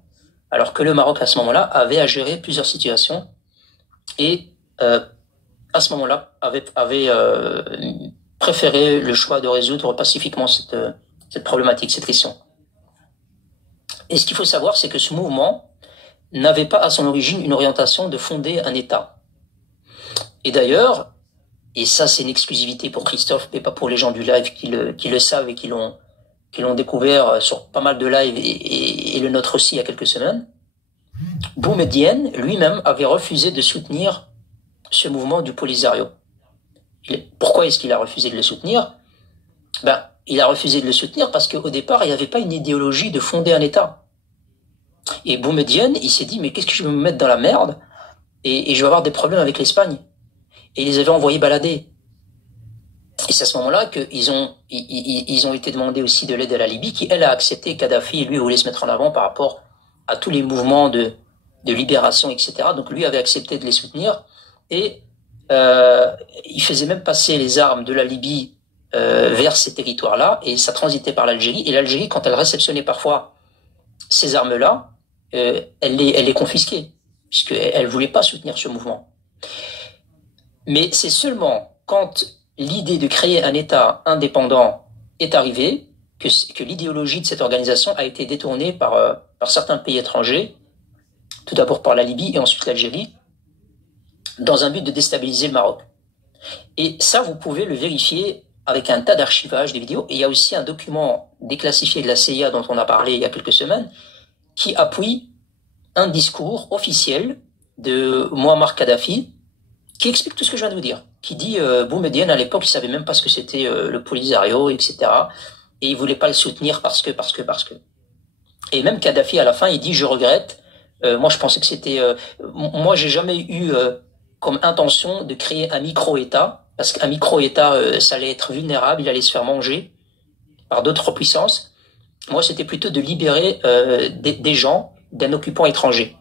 alors que le Maroc à ce moment-là avait à gérer plusieurs situations et à ce moment-là avait préféré le choix de résoudre pacifiquement cette problématique, cette question. Et ce qu'il faut savoir, c'est que ce mouvement n'avait pas à son origine une orientation de fonder un État. Et d'ailleurs, et ça c'est une exclusivité pour Christophe, mais pas pour les gens du live qui le savent et qui l'ont découvert sur pas mal de lives et le nôtre aussi il y a quelques semaines, Boumedienne lui-même avait refusé de soutenir ce mouvement du Polisario. Pourquoi est-ce qu'il a refusé de le soutenir? Il a refusé de le soutenir parce qu'au départ, il n'y avait pas une idéologie de fonder un État. Et Boumedienne, il s'est dit, mais qu'est-ce que je vais me mettre dans la merde et je vais avoir des problèmes avec l'Espagne. Et ils les avaient envoyés balader. Et c'est à ce moment-là qu'ils ont été demandés aussi de l'aide à la Libye, qui, elle, a accepté. Kadhafi, lui, voulait se mettre en avant par rapport à tous les mouvements de libération, etc. Donc lui avait accepté de les soutenir. Et il faisait même passer les armes de la Libye vers ces territoires-là, et ça transitait par l'Algérie. Et l'Algérie, quand elle réceptionnait parfois ces armes-là, elle les confisquait, puisqu'elle ne voulait pas soutenir ce mouvement. Mais c'est seulement quand l'idée de créer un État indépendant est arrivée que l'idéologie de cette organisation a été détournée par certains pays étrangers, tout d'abord par la Libye et ensuite l'Algérie, dans un but de déstabiliser le Maroc. Et ça, vous pouvez le vérifier avec un tas d'archivages, des vidéos. Et il y a aussi un document déclassifié de la CIA dont on a parlé il y a quelques semaines, qui appuie un discours officiel de Muammar Kadhafi, qui explique tout ce que je viens de vous dire. Qui dit, Boumedienne, à l'époque, il savait même pas ce que c'était le Polisario, etc. Et il voulait pas le soutenir parce que. Et même Kadhafi, à la fin, il dit, je regrette. Moi, je pensais que c'était... moi, j'ai jamais eu comme intention de créer un micro-État, parce qu'un micro-État, ça allait être vulnérable, il allait se faire manger par d'autres puissances. Moi, c'était plutôt de libérer des gens d'un occupant étranger.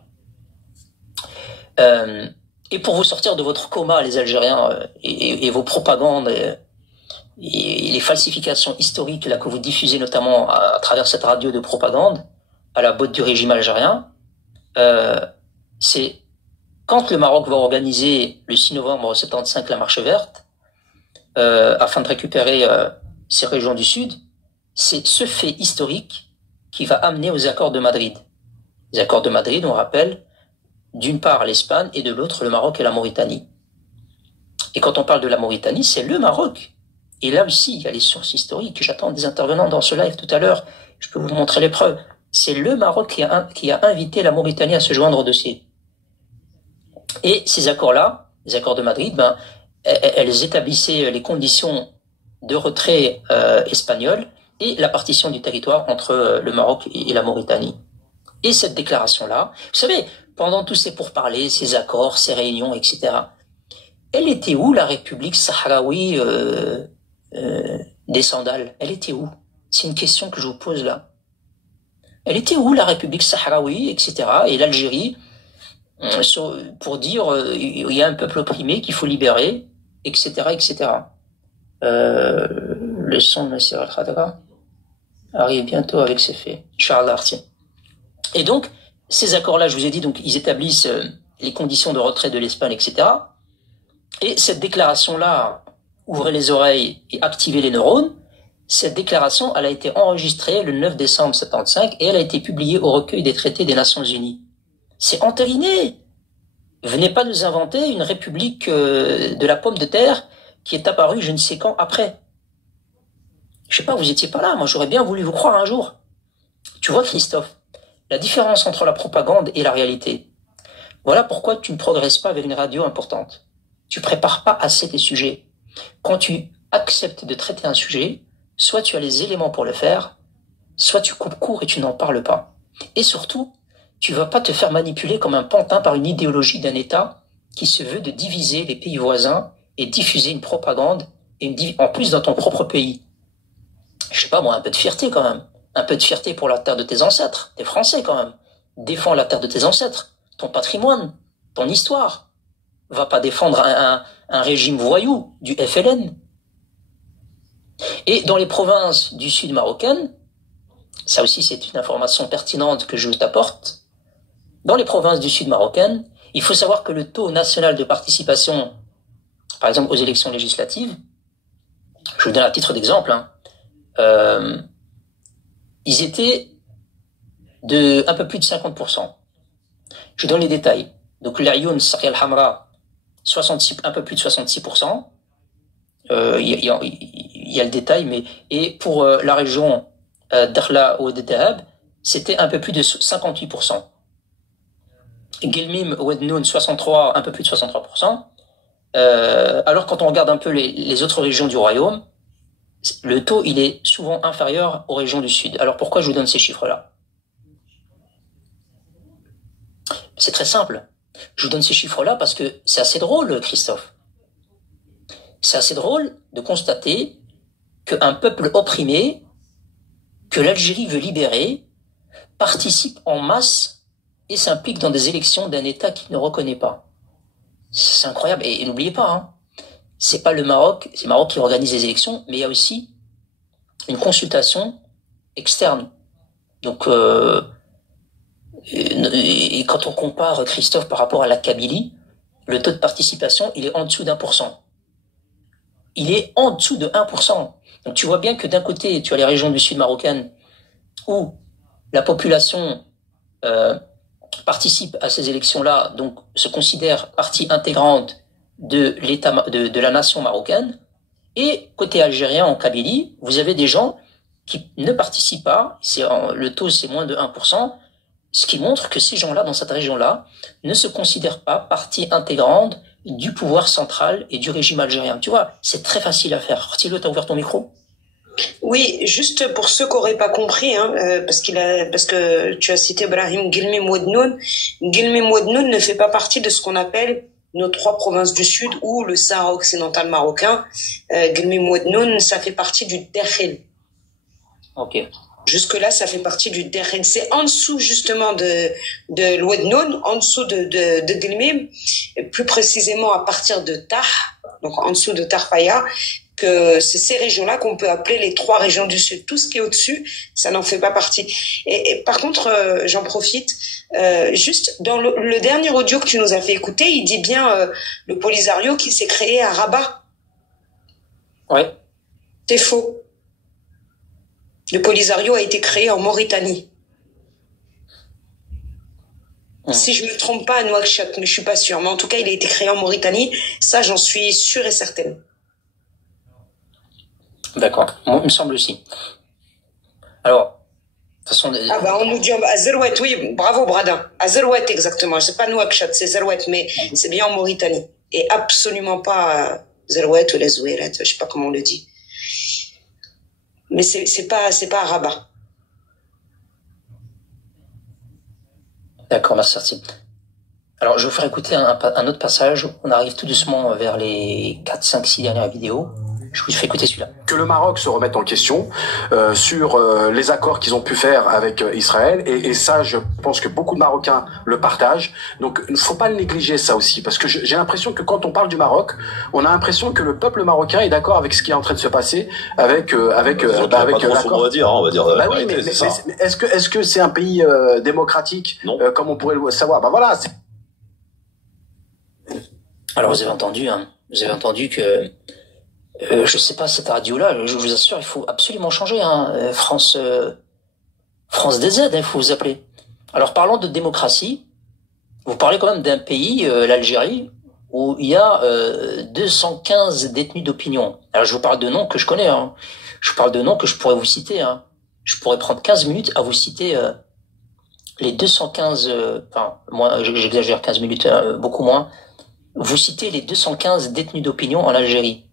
Et pour vous sortir de votre coma, les Algériens, et vos propagandes et les falsifications historiques là que vous diffusez notamment à travers cette radio de propagande, à la botte du régime algérien, c'est quand le Maroc va organiser le 6 novembre 75 la marche verte, afin de récupérer ces régions du Sud, c'est ce fait historique qui va amener aux accords de Madrid. Les accords de Madrid, on rappelle, d'une part l'Espagne et de l'autre le Maroc et la Mauritanie. Et quand on parle de la Mauritanie, c'est le Maroc. Et là aussi, il y a les sources historiques. J'attends des intervenants dans ce live tout à l'heure. Je peux vous montrer les preuves. C'est le Maroc qui a invité la Mauritanie à se joindre au dossier. Et ces accords-là, les accords de Madrid, elles établissaient les conditions de retrait espagnol et la partition du territoire entre le Maroc et la Mauritanie. Et cette déclaration-là, vous savez, pendant tous ces pourparlers, ces accords, ces réunions, etc., elle était où la République sahraoui des sandales? Elle était où? C'est une question que je vous pose là. Elle était où la République sahraoui, etc., et l'Algérie, pour dire il y a un peuple opprimé qu'il faut libérer, etc., etc. Le son de Nasser al-Khadra arrive bientôt avec ses faits. Inch'Allah, tiens. Et donc, ces accords-là, je vous ai dit, donc ils établissent les conditions de retrait de l'Espagne, etc. Et cette déclaration-là, ouvrez les oreilles et activez les neurones, cette déclaration, elle a été enregistrée le 9 décembre 75 et elle a été publiée au recueil des traités des Nations Unies. C'est entériné. venez pas nous inventer une république de la pomme de terre qui est apparue je ne sais quand après. Je sais pas, vous étiez pas là, moi j'aurais bien voulu vous croire un jour. Tu vois Christophe, la différence entre la propagande et la réalité. Voilà pourquoi tu ne progresses pas vers une radio importante. Tu prépares pas assez tes sujets. Quand tu acceptes de traiter un sujet, soit tu as les éléments pour le faire, soit tu coupes court et tu n'en parles pas. Et surtout, tu vas pas te faire manipuler comme un pantin par une idéologie d'un État qui se veut de diviser les pays voisins et diffuser une propagande, en plus dans ton propre pays. Je sais pas moi, un peu de fierté quand même. Un peu de fierté pour la terre de tes ancêtres. T'es français quand même. Défends la terre de tes ancêtres, ton patrimoine, ton histoire. Va pas défendre un régime voyou du FLN. Et dans les provinces du sud marocaines, ça aussi c'est une information pertinente que je t'apporte, dans les provinces du sud marocaines, il faut savoir que le taux national de participation, par exemple aux élections législatives, je vous donne à titre d'exemple, ils étaient de un peu plus de 50%. Je donne les détails. Donc l'Ayoun, Saria al-Hamra, un peu plus de 66%. Il y a le détail, mais et pour la région Dakhla ou Dahab, c'était un peu plus de 58%. Guelmim, Ouednoun, 63, un peu plus de 63%. Alors quand on regarde un peu les autres régions du royaume, le taux il est souvent inférieur aux régions du sud. Alors pourquoi je vous donne ces chiffres-là? C'est très simple. Je vous donne ces chiffres-là parce que c'est assez drôle, Christophe. C'est assez drôle de constater qu'un peuple opprimé, que l'Algérie veut libérer, participe en masse et s'implique dans des élections d'un État qu'il ne reconnaît pas. C'est incroyable. Et n'oubliez pas, hein, c'est pas le Maroc, c'est le Maroc qui organise les élections, mais il y a aussi une consultation externe. Donc, et quand on compare, Christophe, par rapport à la Kabylie, le taux de participation, il est en dessous d'1%. Il est en dessous de 1%. Donc tu vois bien que d'un côté, tu as les régions du sud marocaines où la population participe à ces élections-là, donc se considère partie intégrante de l'État, de la nation marocaine. Et côté algérien, en Kabylie, vous avez des gens qui ne participent pas. Le taux, c'est moins de 1%. Ce qui montre que ces gens-là, dans cette région-là, ne se considèrent pas partie intégrante du pouvoir central et du régime algérien. Tu vois, c'est très facile à faire. Artilo, t'as ouvert ton micro? Oui, juste pour ceux qui n'auraient pas compris, hein, parce que tu as cité Brahim Guelmim Ouednoun. Guelmim Ouednoun ne fait pas partie de ce qu'on appelle nos 3 provinces du sud ou le Sahara occidental marocain. Guelmim Ouednoun, ça fait partie du Dakhel. Ok. Jusque-là, ça fait partie du Dakhel. C'est en dessous, justement, de l'Ouednoun, en dessous de Guelmim, et plus précisément à partir de Tah, donc en dessous de Tarfaya, que c'est ces régions-là qu'on peut appeler les 3 régions du sud. Tout ce qui est au-dessus, ça n'en fait pas partie. Et par contre, j'en profite, juste dans le dernier audio que tu nous as fait écouter, il dit bien le Polisario qui s'est créé à Rabat. Ouais. C'est faux. Le Polisario a été créé en Mauritanie. Si je me trompe pas, à Nouakchott, mais je suis pas sûre. Mais en tout cas, il a été créé en Mauritanie. Ça, j'en suis sûre et certaine. D'accord. Moi, il me semble aussi. Alors, de toute façon... Ah bah, on nous dit à Zerouet, oui, bravo Bradin. À Zerouet, exactement. C'est pas Nouakchott, c'est Zerouet, mais c'est bien en Mauritanie. Et absolument pas Zerouet ou les Zouiret, je sais pas comment on le dit. Mais c'est pas à Rabat. D'accord, merci. Alors, je vais vous faire écouter un autre passage. On arrive tout doucement vers les 4, 5, 6 dernières vidéos. Je vous fais écouter celui-là. Que le Maroc se remette en question sur les accords qu'ils ont pu faire avec Israël. Et ça, je pense que beaucoup de Marocains le partagent. Donc, il ne faut pas le négliger, ça aussi. Parce que j'ai l'impression que quand on parle du Maroc, on a l'impression que le peuple marocain est d'accord avec ce qui est en train de se passer avec l'accord. On va dire. Bah oui, mais est-ce que c'est un pays démocratique comme on pourrait le savoir? Bah voilà. Alors, vous avez entendu que je sais pas, cette radio-là, je vous assure, il faut absolument changer, hein. France DZ, il faut vous appeler. Alors, parlant de démocratie, vous parlez quand même d'un pays, l'Algérie, où il y a 215 détenus d'opinion. Alors je vous parle de noms que je connais, hein. Je vous parle de noms que je pourrais vous citer, hein. Je pourrais prendre 15 minutes à vous citer les 215, enfin, moi j'exagère 15 minutes, beaucoup moins. Vous citez les 215 détenus d'opinion en Algérie.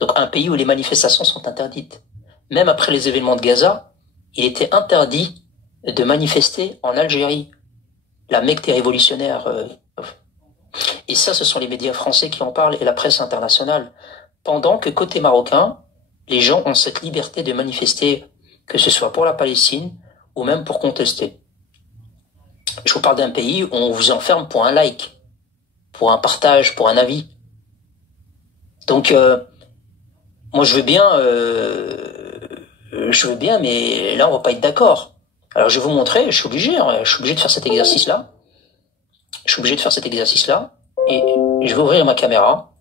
Donc un pays où les manifestations sont interdites. Même après les événements de Gaza, il était interdit de manifester en Algérie. La Mecque des révolutionnaires. Et ça, ce sont les médias français qui en parlent et la presse internationale. Pendant que côté marocain, les gens ont cette liberté de manifester, que ce soit pour la Palestine ou même pour contester. Je vous parle d'un pays où on vous enferme pour un like, pour un partage, pour un avis. Donc, moi je veux bien, mais là on va pas être d'accord. Alors je vais vous montrer, je suis obligé de faire cet exercice-là. Et je vais ouvrir ma caméra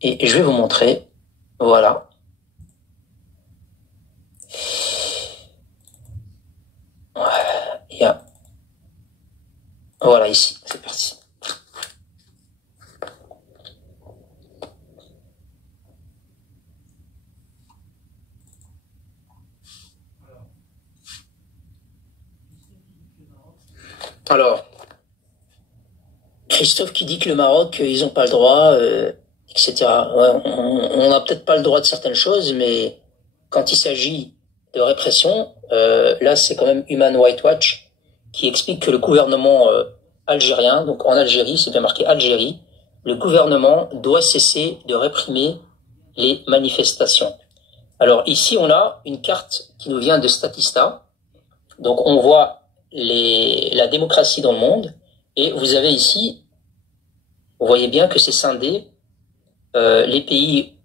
et je vais vous montrer. Voilà. Voilà ici, c'est parti. Alors, Christophe qui dit que le Maroc, ils n'ont pas le droit, etc. Ouais, on n'a peut-être pas le droit de certaines choses, mais quand il s'agit de répression, là c'est quand même Human Rights Watch qui explique que le gouvernement algérien, donc en Algérie, c'est bien marqué Algérie, le gouvernement doit cesser de réprimer les manifestations. Alors ici on a une carte qui nous vient de Statista, donc on voit la démocratie dans le monde, et vous avez ici, vous voyez bien que c'est scindé, les pays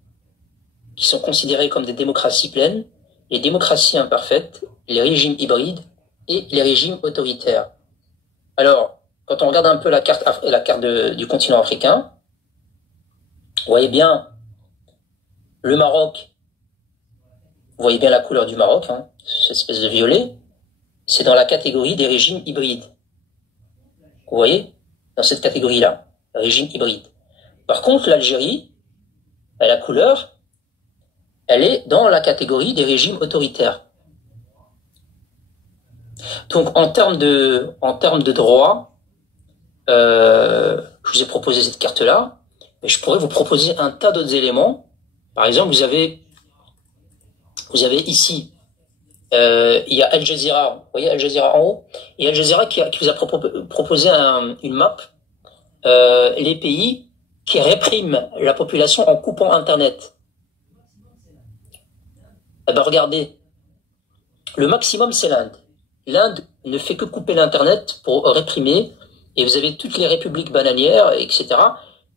qui sont considérés comme des démocraties pleines, les démocraties imparfaites, les régimes hybrides et les régimes autoritaires. Alors, quand on regarde un peu la carte du continent africain, vous voyez bien le Maroc, vous voyez bien la couleur du Maroc, hein, cette espèce de violet, c'est dans la catégorie des régimes hybrides. Vous voyez, dans cette catégorie-là, régime hybride. Par contre, l'Algérie, la couleur, elle est dans la catégorie des régimes autoritaires. Donc, en termes de droit, je vous ai proposé cette carte-là, mais je pourrais vous proposer un tas d'autres éléments. Par exemple, vous avez ici, il y a Al Jazeera, vous voyez Al Jazeera en haut, et Al Jazeera qui vous a proposé une map, les pays qui répriment la population en coupant Internet. Eh ben regardez, le maximum c'est l'Inde. L'Inde ne fait que couper l'Internet pour réprimer, et vous avez toutes les républiques bananières, etc.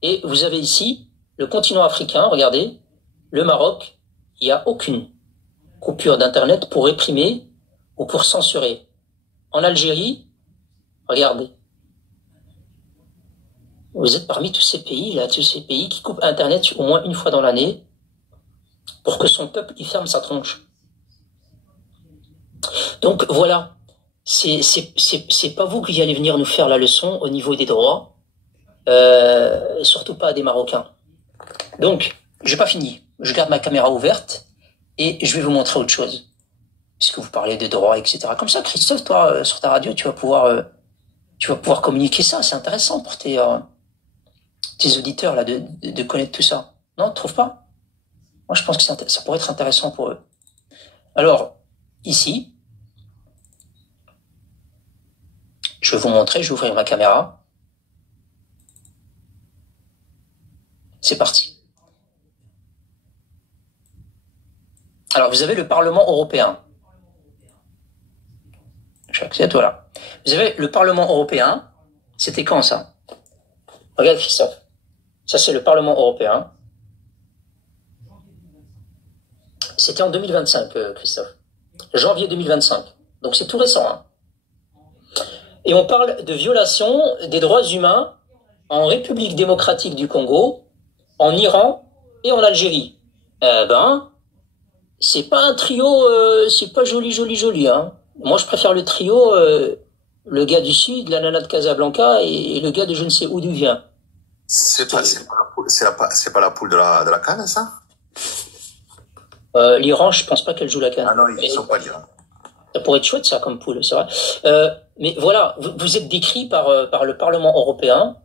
Et vous avez ici le continent africain, regardez, le Maroc, il n'y a aucune coupure d'Internet pour réprimer ou pour censurer. En Algérie, regardez. Vous êtes parmi tous ces pays, là, tous ces pays qui coupent Internet au moins une fois dans l'année pour que son peuple y ferme sa tronche. Donc voilà, c'est pas vous qui allez venir nous faire la leçon au niveau des droits, surtout pas des Marocains. Donc, j'ai pas fini. Je garde ma caméra ouverte et je vais vous montrer autre chose, puisque vous parlez de droits, etc. Comme ça, Christophe, toi, sur ta radio, tu vas pouvoir communiquer ça. C'est intéressant pour tes auditeurs là de connaître tout ça. Non, tu trouves pas? Moi, je pense que ça pourrait être intéressant pour eux. Alors, ici, je vais vous montrer, je vais ouvrir ma caméra. C'est parti. Alors, vous avez le Parlement européen. Je vais accéder à toi là. Vous avez le Parlement européen. C'était quand ça? Regarde Christophe. Ça, c'est le Parlement européen. C'était en 2025, Christophe. Janvier 2025. Donc, c'est tout récent. Hein. Et on parle de violation des droits humains en République démocratique du Congo, en Iran et en Algérie. C'est pas un trio, c'est pas joli, hein. Moi, je préfère le trio le gars du Sud, la nana de Casablanca et le gars de je ne sais où d'où vient. C'est pas la poule de la CAN, ça? L'Iran, je pense pas qu'elle joue la CAN. Ah non, ils sont pas l'Iran. Ça pourrait être chouette, ça, comme poule, c'est vrai. Mais voilà, vous êtes décrit par le Parlement européen.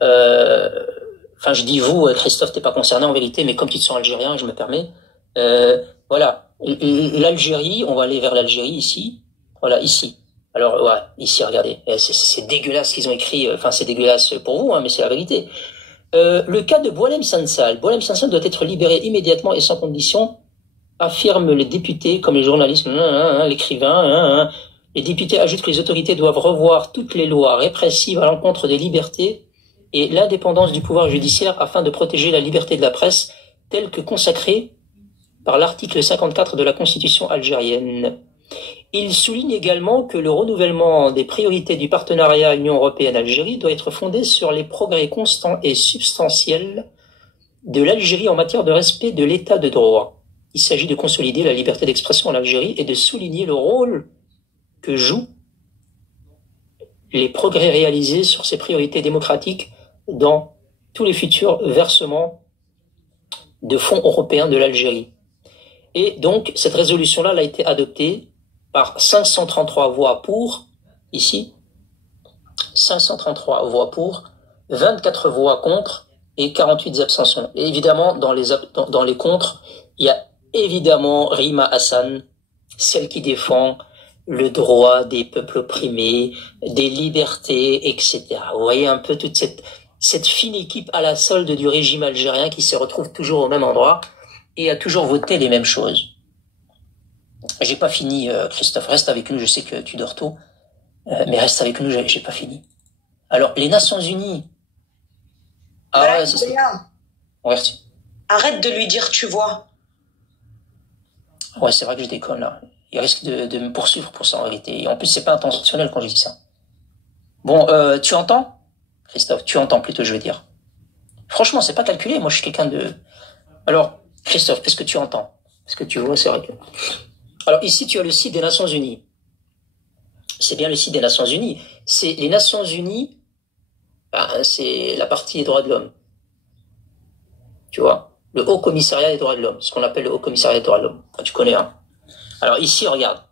Enfin, je dis vous, Christophe, t'es pas concerné en vérité, mais comme tu te sens algérien, je me permets. Voilà, l'Algérie, on va aller vers l'Algérie ici. Voilà, ici. Alors, ouais, ici, regardez. C'est dégueulasse ce qu'ils ont écrit. Enfin, c'est dégueulasse pour vous, hein, mais c'est la vérité. Le cas de Boualem Sansal. Boualem Sansal doit être libéré immédiatement et sans condition, affirment les députés, comme les journalistes, l'écrivain. Les députés ajoutent que les autorités doivent revoir toutes les lois répressives à l'encontre des libertés et l'indépendance du pouvoir judiciaire afin de protéger la liberté de la presse, telle que consacrée par l'article 54 de la Constitution algérienne. Il souligne également que le renouvellement des priorités du partenariat Union européenne-Algérie doit être fondé sur les progrès constants et substantiels de l'Algérie en matière de respect de l'état de droit. Il s'agit de consolider la liberté d'expression en Algérie et de souligner le rôle que jouent les progrès réalisés sur ces priorités démocratiques dans tous les futurs versements de fonds européens de l'Algérie. Et donc, cette résolution-là elle a été adoptée par 533 voix pour, ici, 533 voix pour, 24 voix contre et 48 abstentions. Et évidemment, dans les contre, il y a évidemment Rima Hassan, celle qui défend le droit des peuples opprimés, des libertés, etc. Vous voyez un peu toute cette fine équipe à la solde du régime algérien qui se retrouve toujours au même endroit et a toujours voté les mêmes choses. J'ai pas fini, Christophe, reste avec nous, je sais que tu dors tôt, mais reste avec nous, j'ai pas fini. Alors, les Nations Unies... Ah ouais, c'est... Arrête de lui dire tu vois. Ouais, c'est vrai que je déconne là. Il risque de me poursuivre pour ça en réalité. Et en plus, c'est pas intentionnel quand je dis ça. Bon, tu entends, Christophe? Tu entends plutôt, je veux dire. Franchement, c'est pas calculé. Moi, je suis quelqu'un de... Alors, Christophe, est-ce que tu entends? Est-ce que tu vois? C'est vrai que... Alors ici, tu as le site des Nations Unies. C'est bien le site des Nations Unies. C'est les Nations Unies, c'est la partie des droits de l'homme. Tu vois? Le Haut Commissariat des droits de l'homme. Ce qu'on appelle le Haut Commissariat des droits de l'homme. Enfin, tu connais, hein? Alors ici, regarde.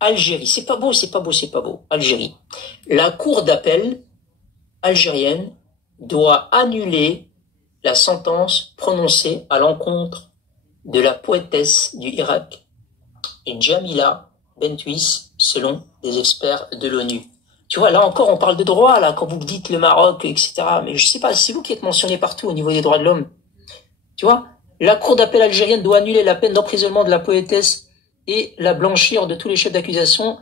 Algérie. C'est pas beau, c'est pas beau, c'est pas beau. Algérie. La Cour d'appel algérienne doit annuler la sentence prononcée à l'encontre de la poétesse du Irak, Jamila Bentouis, selon des experts de l'ONU. Tu vois, là encore, on parle de droit, là, quand vous dites le Maroc, etc. Mais je sais pas, c'est vous qui êtes mentionné partout au niveau des droits de l'homme. Tu vois, la Cour d'appel algérienne doit annuler la peine d'emprisonnement de la poétesse et la blanchir de tous les chefs d'accusation,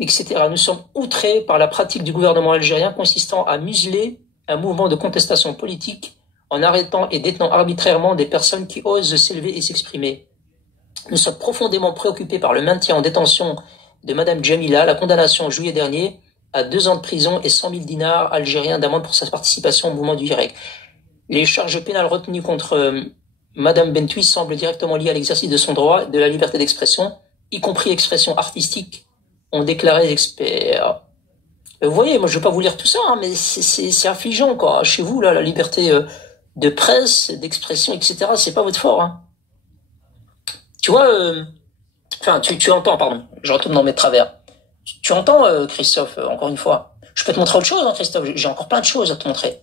etc. Nous sommes outrés par la pratique du gouvernement algérien consistant à museler un mouvement de contestation politique en arrêtant et détenant arbitrairement des personnes qui osent s'élever et s'exprimer. Nous sommes profondément préoccupés par le maintien en détention de Madame Jamila, la condamnation en juillet dernier à 2 ans de prison et 100 000 dinars algériens d'amende pour sa participation au mouvement du Irak. Les charges pénales retenues contre Madame Bentouis semblent directement liées à l'exercice de son droit de la liberté d'expression, y compris expression artistique, ont déclaré les experts. Vous voyez, moi je vais pas vous lire tout ça, hein, mais c'est affligeant, quoi. Chez vous, là, la liberté de presse, d'expression, etc., c'est pas votre fort, hein. Tu vois, enfin, tu entends, pardon, je retourne dans mes travers. Tu entends, Christophe, encore une fois. Je peux te montrer autre chose, hein, Christophe, j'ai encore plein de choses à te montrer.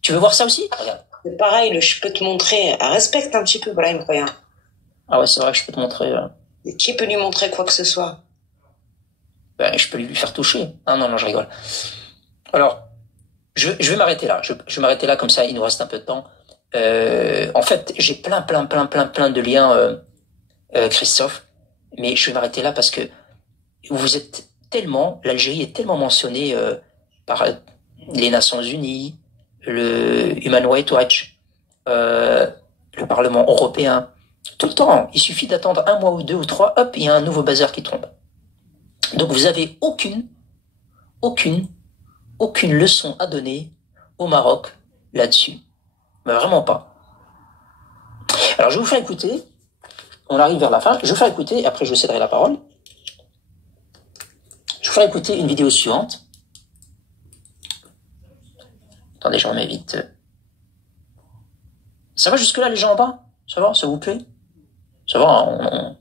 Tu veux voir ça aussi? Regarde. C'est pareil, je peux te montrer. Respecte un petit peu, Brahim, regarde. Ah ouais, c'est vrai que je peux te montrer. Et qui peut lui montrer quoi que ce soit? Ben, je peux lui faire toucher. Ah non, je rigole. Alors, je vais m'arrêter là. Je vais m'arrêter là, comme ça, il nous reste un peu de temps. En fait, j'ai plein de liens, Christophe, mais je vais m'arrêter là parce que vous êtes tellement, l'Algérie est tellement mentionnée par les Nations Unies, le Human Rights Watch, le Parlement européen, tout le temps. Il suffit d'attendre 1 mois ou 2 ou 3, hop, il y a un nouveau bazar qui tombe. Donc vous avez aucune leçon à donner au Maroc là-dessus. Mais vraiment pas. Alors je vais vous faire écouter. On arrive vers la fin. Je vais vous faire écouter, et après je vous céderai la parole. Je vais Je ferai écouter une vidéo suivante. Attendez, je remets vite. Ça va jusque-là, les gens en bas? Ça va? Ça vous plaît? Ça va,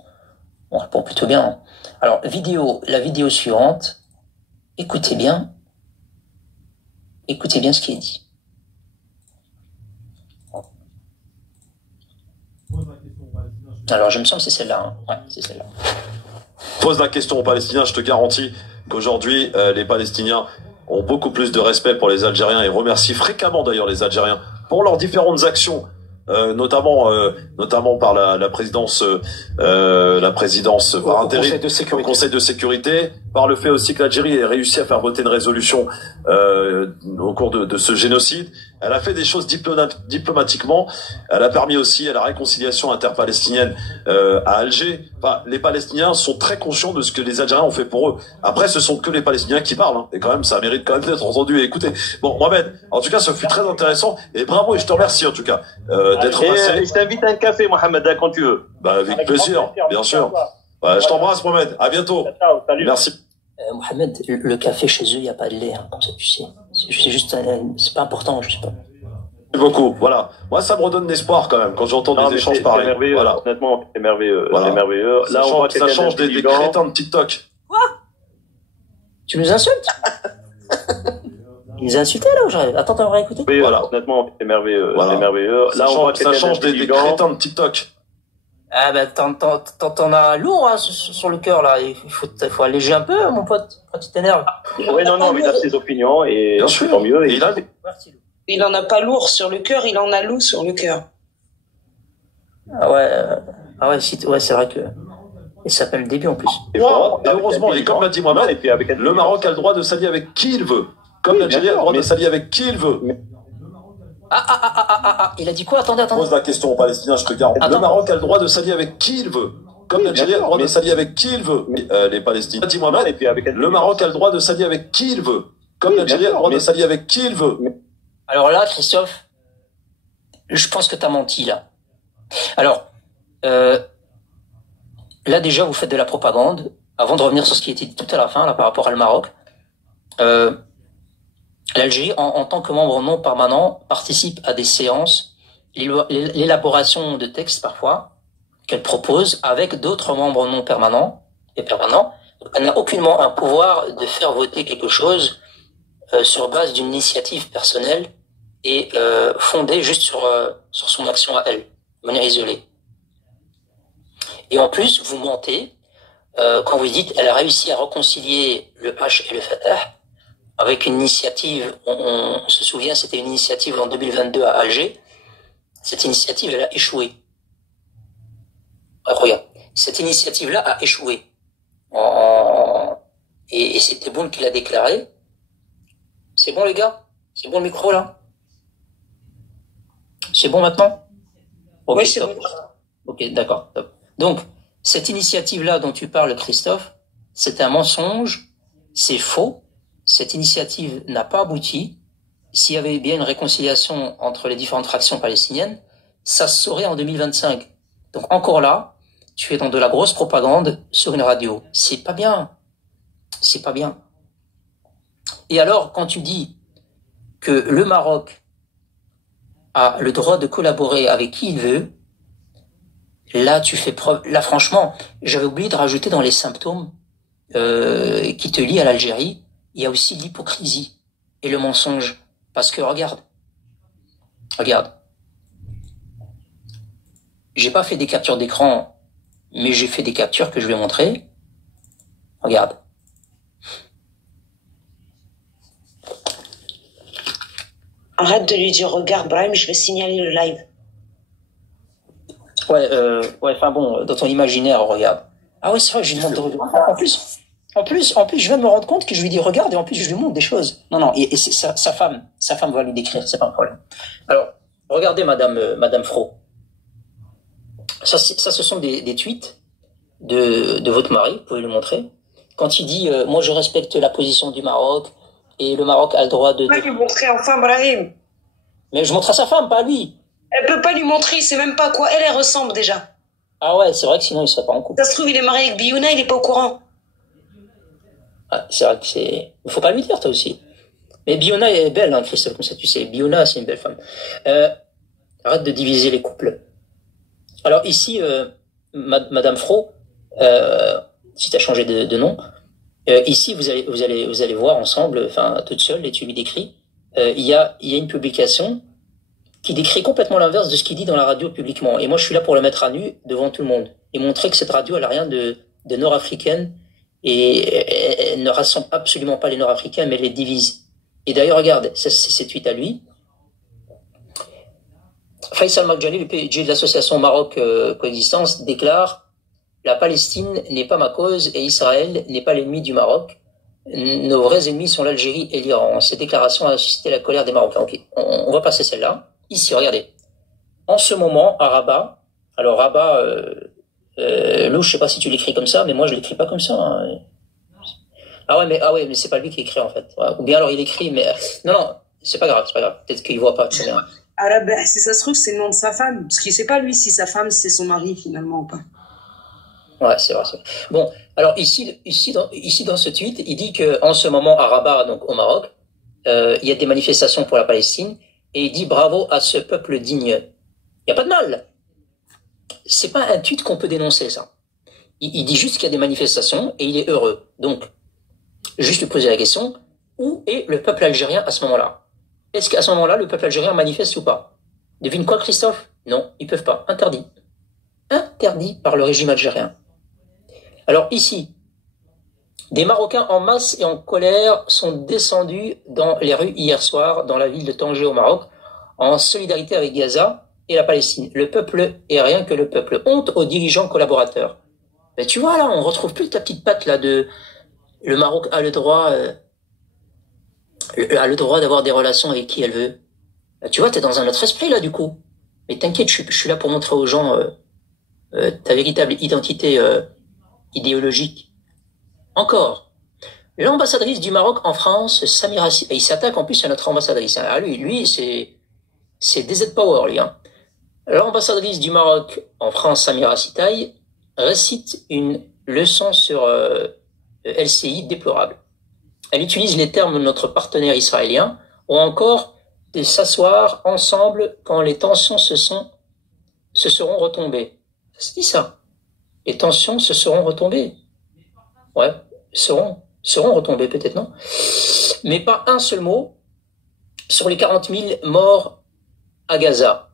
on répond plutôt bien. Alors, la vidéo suivante. Écoutez bien. Écoutez bien ce qui est dit. Alors, je me semble que c'est celle-là. Hein. Ouais, c'est celle-là. Pose la question aux Palestiniens, je te garantis qu'aujourd'hui, les Palestiniens ont beaucoup plus de respect pour les Algériens et remercient fréquemment d'ailleurs les Algériens pour leurs différentes actions, notamment par la présidence par intérim au Conseil de sécurité, par le fait aussi que l'Algérie ait réussi à faire voter une résolution au cours de ce génocide. Elle a fait des choses diplomatiquement. Elle a permis aussi à la réconciliation interpalestinienne à Alger. Enfin, les Palestiniens sont très conscients de ce que les Algériens ont fait pour eux. Après, ce sont que les Palestiniens qui parlent. Hein. Et quand même, ça mérite quand même d'être entendu et écouté. Bon, Mohamed, en tout cas, ce fut très intéressant. Et bravo, et je te remercie en tout cas d'être passé. Je t'invite à un café, Mohamed, quand tu veux. Bah, avec plaisir, bien sûr. Ouais, je t'embrasse, Mohamed. À bientôt. Ciao, salut. Merci. Mohamed, le café chez eux, il n'y a pas de lait, hein, comme ça tu sais. C'est juste, c'est pas important, je sais pas. Merci beaucoup, voilà. Moi, ça me redonne l'espoir quand même, quand j'entends des échanges pareils. C'est merveilleux, voilà. Honnêtement, c'est merveilleux. Voilà. C'est merveilleux. Là, ça change des crétins de TikTok. Quoi? Tu nous insultes? Ils nous insultaient là, attends, on va écouter. Oui, voilà. Honnêtement, c'est merveilleux. Voilà. C'est merveilleux. Là, ça change des crétins de TikTok. Ah ben, t'en as lourd hein, sur le cœur là. Il faut alléger un peu, mon pote. Quand tu t'énerves. Oui, non, mais il a ses opinions et bien sûr. Tant mieux. Et il en a pas lourd sur le cœur, il en a lourd sur le cœur. Ah ouais, c'est vrai que. Et ça s'appelle le début en plus. Et heureusement, et comme l'a dit Mohamed, le Maroc a le droit de s'allier avec qui il veut. Comme l'Algérie a le droit de s'allier avec qui il veut. Il a dit quoi? Attendez. Pose la question aux Palestiniens, je te garantis. Le Maroc a le droit de s'allier avec qui il veut. Comme l'Algérie a le droit de s'allier avec qui il veut. Les Palestiniens. Dis Mohamed, le Maroc a le droit de s'allier avec qui il veut. Comme l'Algérie a le droit de s'allier avec qui il veut. Alors là, Christophe, je pense que t'as menti là. Alors, là déjà, vous faites de la propagande. Avant de revenir sur ce qui était dit tout à la fin, là, par rapport au Maroc, l'Algérie, en tant que membre non permanent, participe à des séances, l'élaboration de textes parfois, qu'elle propose avec d'autres membres non permanents et permanents. Elle n'a aucunement un pouvoir de faire voter quelque chose sur base d'une initiative personnelle et fondée juste sur son action à elle, de manière isolée. Et en plus, vous mentez quand vous dites elle a réussi à réconcilier le H et le Fatah avec une initiative, on se souvient, c'était une initiative en 2022 à Alger. Cette initiative, elle a échoué. Regarde, cette initiative-là a échoué. Et c'est Tebboune qui l'a déclaré. C'est bon les gars? C'est bon le micro là? C'est bon maintenant? Okay, oui, c'est bon. Ok, d'accord. Donc, cette initiative-là dont tu parles, Christophe, c'est un mensonge, c'est faux. Cette initiative n'a pas abouti. S'il y avait bien une réconciliation entre les différentes fractions palestiniennes, ça se saurait en 2025. Donc encore là, tu es dans de la grosse propagande sur une radio. C'est pas bien. C'est pas bien. Et alors, quand tu dis que le Maroc a le droit de collaborer avec qui il veut, là, tu fais preuve. Là, franchement, j'avais oublié de rajouter dans les symptômes qui te lient à l'Algérie, il y a aussi l'hypocrisie et le mensonge. Parce que regarde. J'ai pas fait des captures d'écran, mais j'ai fait des captures que je vais montrer. Regarde. Arrête de lui dire, regarde Brahim, je vais signaler le live. Ouais, enfin bon, dans ton imaginaire, regarde. Ah ouais, c'est vrai, je lui demande de regarder. En plus, je viens de me rendre compte que je lui dis regarde et en plus je lui montre des choses. Non, et c'est sa femme va lui décrire, c'est pas un problème. Alors, regardez Madame Fro. Ça, ce sont des tweets de votre mari, vous pouvez le montrer. Quand il dit, moi je respecte la position du Maroc et le Maroc a le droit de... Elle peut pas lui montrer enfin Brahim. Mais je montre à sa femme, pas à lui. Elle peut pas lui montrer, il sait même pas à quoi elle ressemble déjà. Ah ouais, c'est vrai que sinon il serait pas en couple. Ça se trouve, il est marié avec Biouna, il est pas au courant. Ah, c'est vrai que c'est... Faut pas lui dire, toi aussi. Mais Biona est belle, hein, Christophe, comme ça tu sais. Biona, c'est une belle femme. Arrête de diviser les couples. Alors ici, Madame Fro, si tu as changé de nom, ici vous allez voir ensemble, enfin toute seule, et tu lui décris. Il y a une publication qui décrit complètement l'inverse de ce qu'il dit dans la radio publiquement. Et moi, je suis là pour le mettre à nu devant tout le monde et montrer que cette radio, elle a rien de nord-africaine et elle ne rassemble absolument pas les nord-africains, mais elle les divise. Et d'ailleurs, regarde, c'est tweet à lui. Faisal Maghjani, le PDG de l'association Maroc Coexistence, déclare « La Palestine n'est pas ma cause et Israël n'est pas l'ennemi du Maroc. Nos vrais ennemis sont l'Algérie et l'Iran. » Cette déclaration a suscité la colère des Marocains. Ok, on va passer celle-là. Ici, regardez. En ce moment, à Rabat, alors Rabat, Lou, je sais pas si tu l'écris comme ça, mais moi je l'écris pas comme ça. Hein. Ah ouais, mais c'est pas lui qui écrit en fait. Ouais. Ou bien alors il écrit, mais non, c'est pas grave. Peut-être qu'il voit pas très bien. Alors, ben, si ça se trouve, c'est le nom de sa femme. Parce qu'il sait pas, lui, si sa femme, c'est son mari, finalement, ou pas. Ouais, c'est vrai. Bon, alors ici dans ce tweet, il dit que en ce moment, à Rabat, donc au Maroc, il y a des manifestations pour la Palestine, et il dit bravo à ce peuple digne. Il n'y a pas de mal. C'est pas un tweet qu'on peut dénoncer, ça. Il dit juste qu'il y a des manifestations, et il est heureux. Donc, juste lui poser la question, où est le peuple algérien à ce moment-là? Est-ce qu'à ce moment-là, le peuple algérien manifeste ou pas? Devine quoi, Christophe? Non, ils peuvent pas. Interdit. Interdit par le régime algérien. Alors ici, des Marocains en masse et en colère sont descendus dans les rues hier soir, dans la ville de Tanger au Maroc, en solidarité avec Gaza et la Palestine. Le peuple est rien que le peuple. Honte aux dirigeants collaborateurs. Mais tu vois, là, on retrouve plus ta petite patte là de... Le Maroc a le droit... a le droit d'avoir des relations avec qui elle veut. Tu vois, t'es dans un autre esprit là du coup. Mais t'inquiète, je suis là pour montrer aux gens ta véritable identité idéologique. Encore, l'ambassadrice du Maroc en France, Samira, il s'attaque en plus à notre ambassadrice. Ah, lui c'est DZ Power, lui. Hein. L'ambassadrice du Maroc en France, Samira Sitaï, récite une leçon sur LCI déplorable. Elle utilise les termes de notre partenaire israélien, ou encore de s'asseoir ensemble quand les tensions se seront retombées. Ça se dit ça. Les tensions se seront retombées. Ouais, seront retombées peut-être, non? Mais pas un seul mot sur les 40 000 morts à Gaza.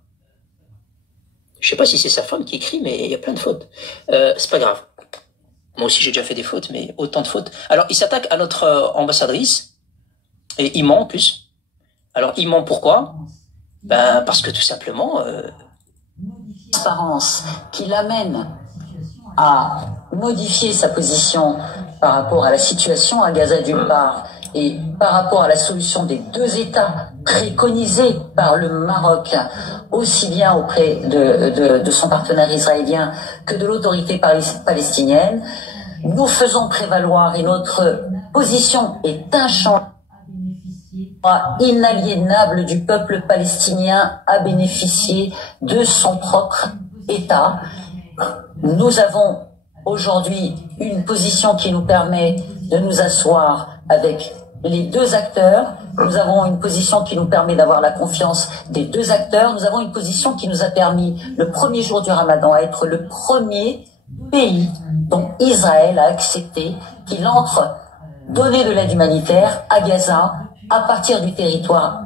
Je sais pas si c'est sa femme qui écrit, mais il y a plein de fautes. C'est pas grave. Moi aussi, j'ai déjà fait des fautes, mais autant de fautes. Alors, il s'attaque à notre ambassadrice, et il ment en plus. Alors, il ment pourquoi? Ben, parce que tout simplement... Transparence qui l'amène à modifier sa position par rapport à la situation à Gaza d'une part, et par rapport à la solution des deux États préconisée par le Maroc, aussi bien auprès de son partenaire israélien que de l'autorité palestinienne, nous faisons prévaloir, et notre position est inchangée, inaliénable du peuple palestinien à bénéficier de son propre État. Nous avons aujourd'hui une position qui nous permet de nous asseoir avec les deux acteurs. Nous avons une position qui nous permet d'avoir la confiance des deux acteurs. Nous avons une position qui nous a permis, le premier jour du Ramadan, à être le premier pays dont Israël a accepté qu'il entre donner de l'aide humanitaire à Gaza à partir du territoire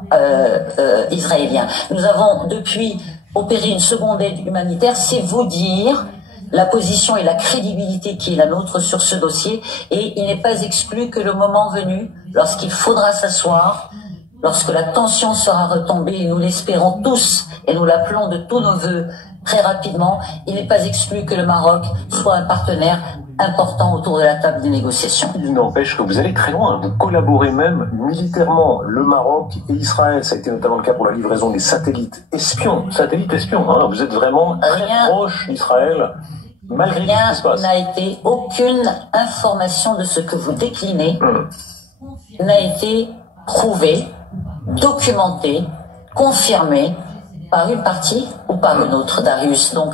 israélien. Nous avons depuis opéré une seconde aide humanitaire. C'est vous dire la position et la crédibilité qui est la nôtre sur ce dossier, et il n'est pas exclu que le moment venu, lorsqu'il faudra s'asseoir, lorsque la tension sera retombée, et nous l'espérons tous, et nous l'appelons de tous nos voeux très rapidement, il n'est pas exclu que le Maroc soit un partenaire important autour de la table des négociations. Il n'empêche que vous allez très loin, vous collaborez même militairement, le Maroc et Israël, ça a été notamment le cas pour la livraison des satellites espions, hein. Vous êtes vraiment très proche d'Israël. Malgré rien n'a été, aucune information de ce que vous déclinez n'a été prouvée, documentée, confirmée par une partie ou par une autre, Darius. Donc,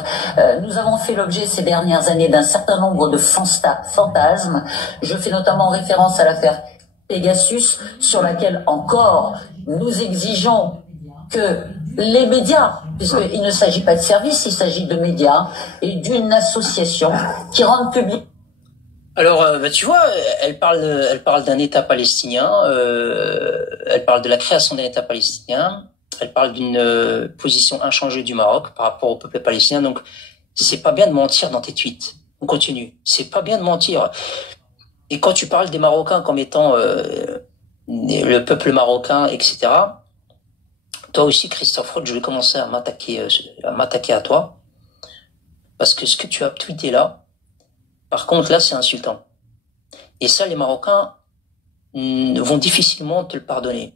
nous avons fait l'objet ces dernières années d'un certain nombre de fantasmes. Je fais notamment référence à l'affaire Pegasus, sur laquelle encore nous exigeons que les médias, puisqu'il ne s'agit pas de services, il s'agit de médias et d'une association qui rendent public. Alors, tu vois, elle parle d'un État palestinien, elle parle de la création d'un État palestinien, elle parle d'une position inchangée du Maroc par rapport au peuple palestinien. Donc, c'est pas bien de mentir dans tes tweets. On continue. C'est pas bien de mentir. Et quand tu parles des Marocains comme étant le peuple marocain, etc., toi aussi, Christophe Roth, je vais commencer à m'attaquer à toi. Parce que ce que tu as tweeté là, par contre, là, c'est insultant. Et ça, les Marocains vont difficilement te le pardonner.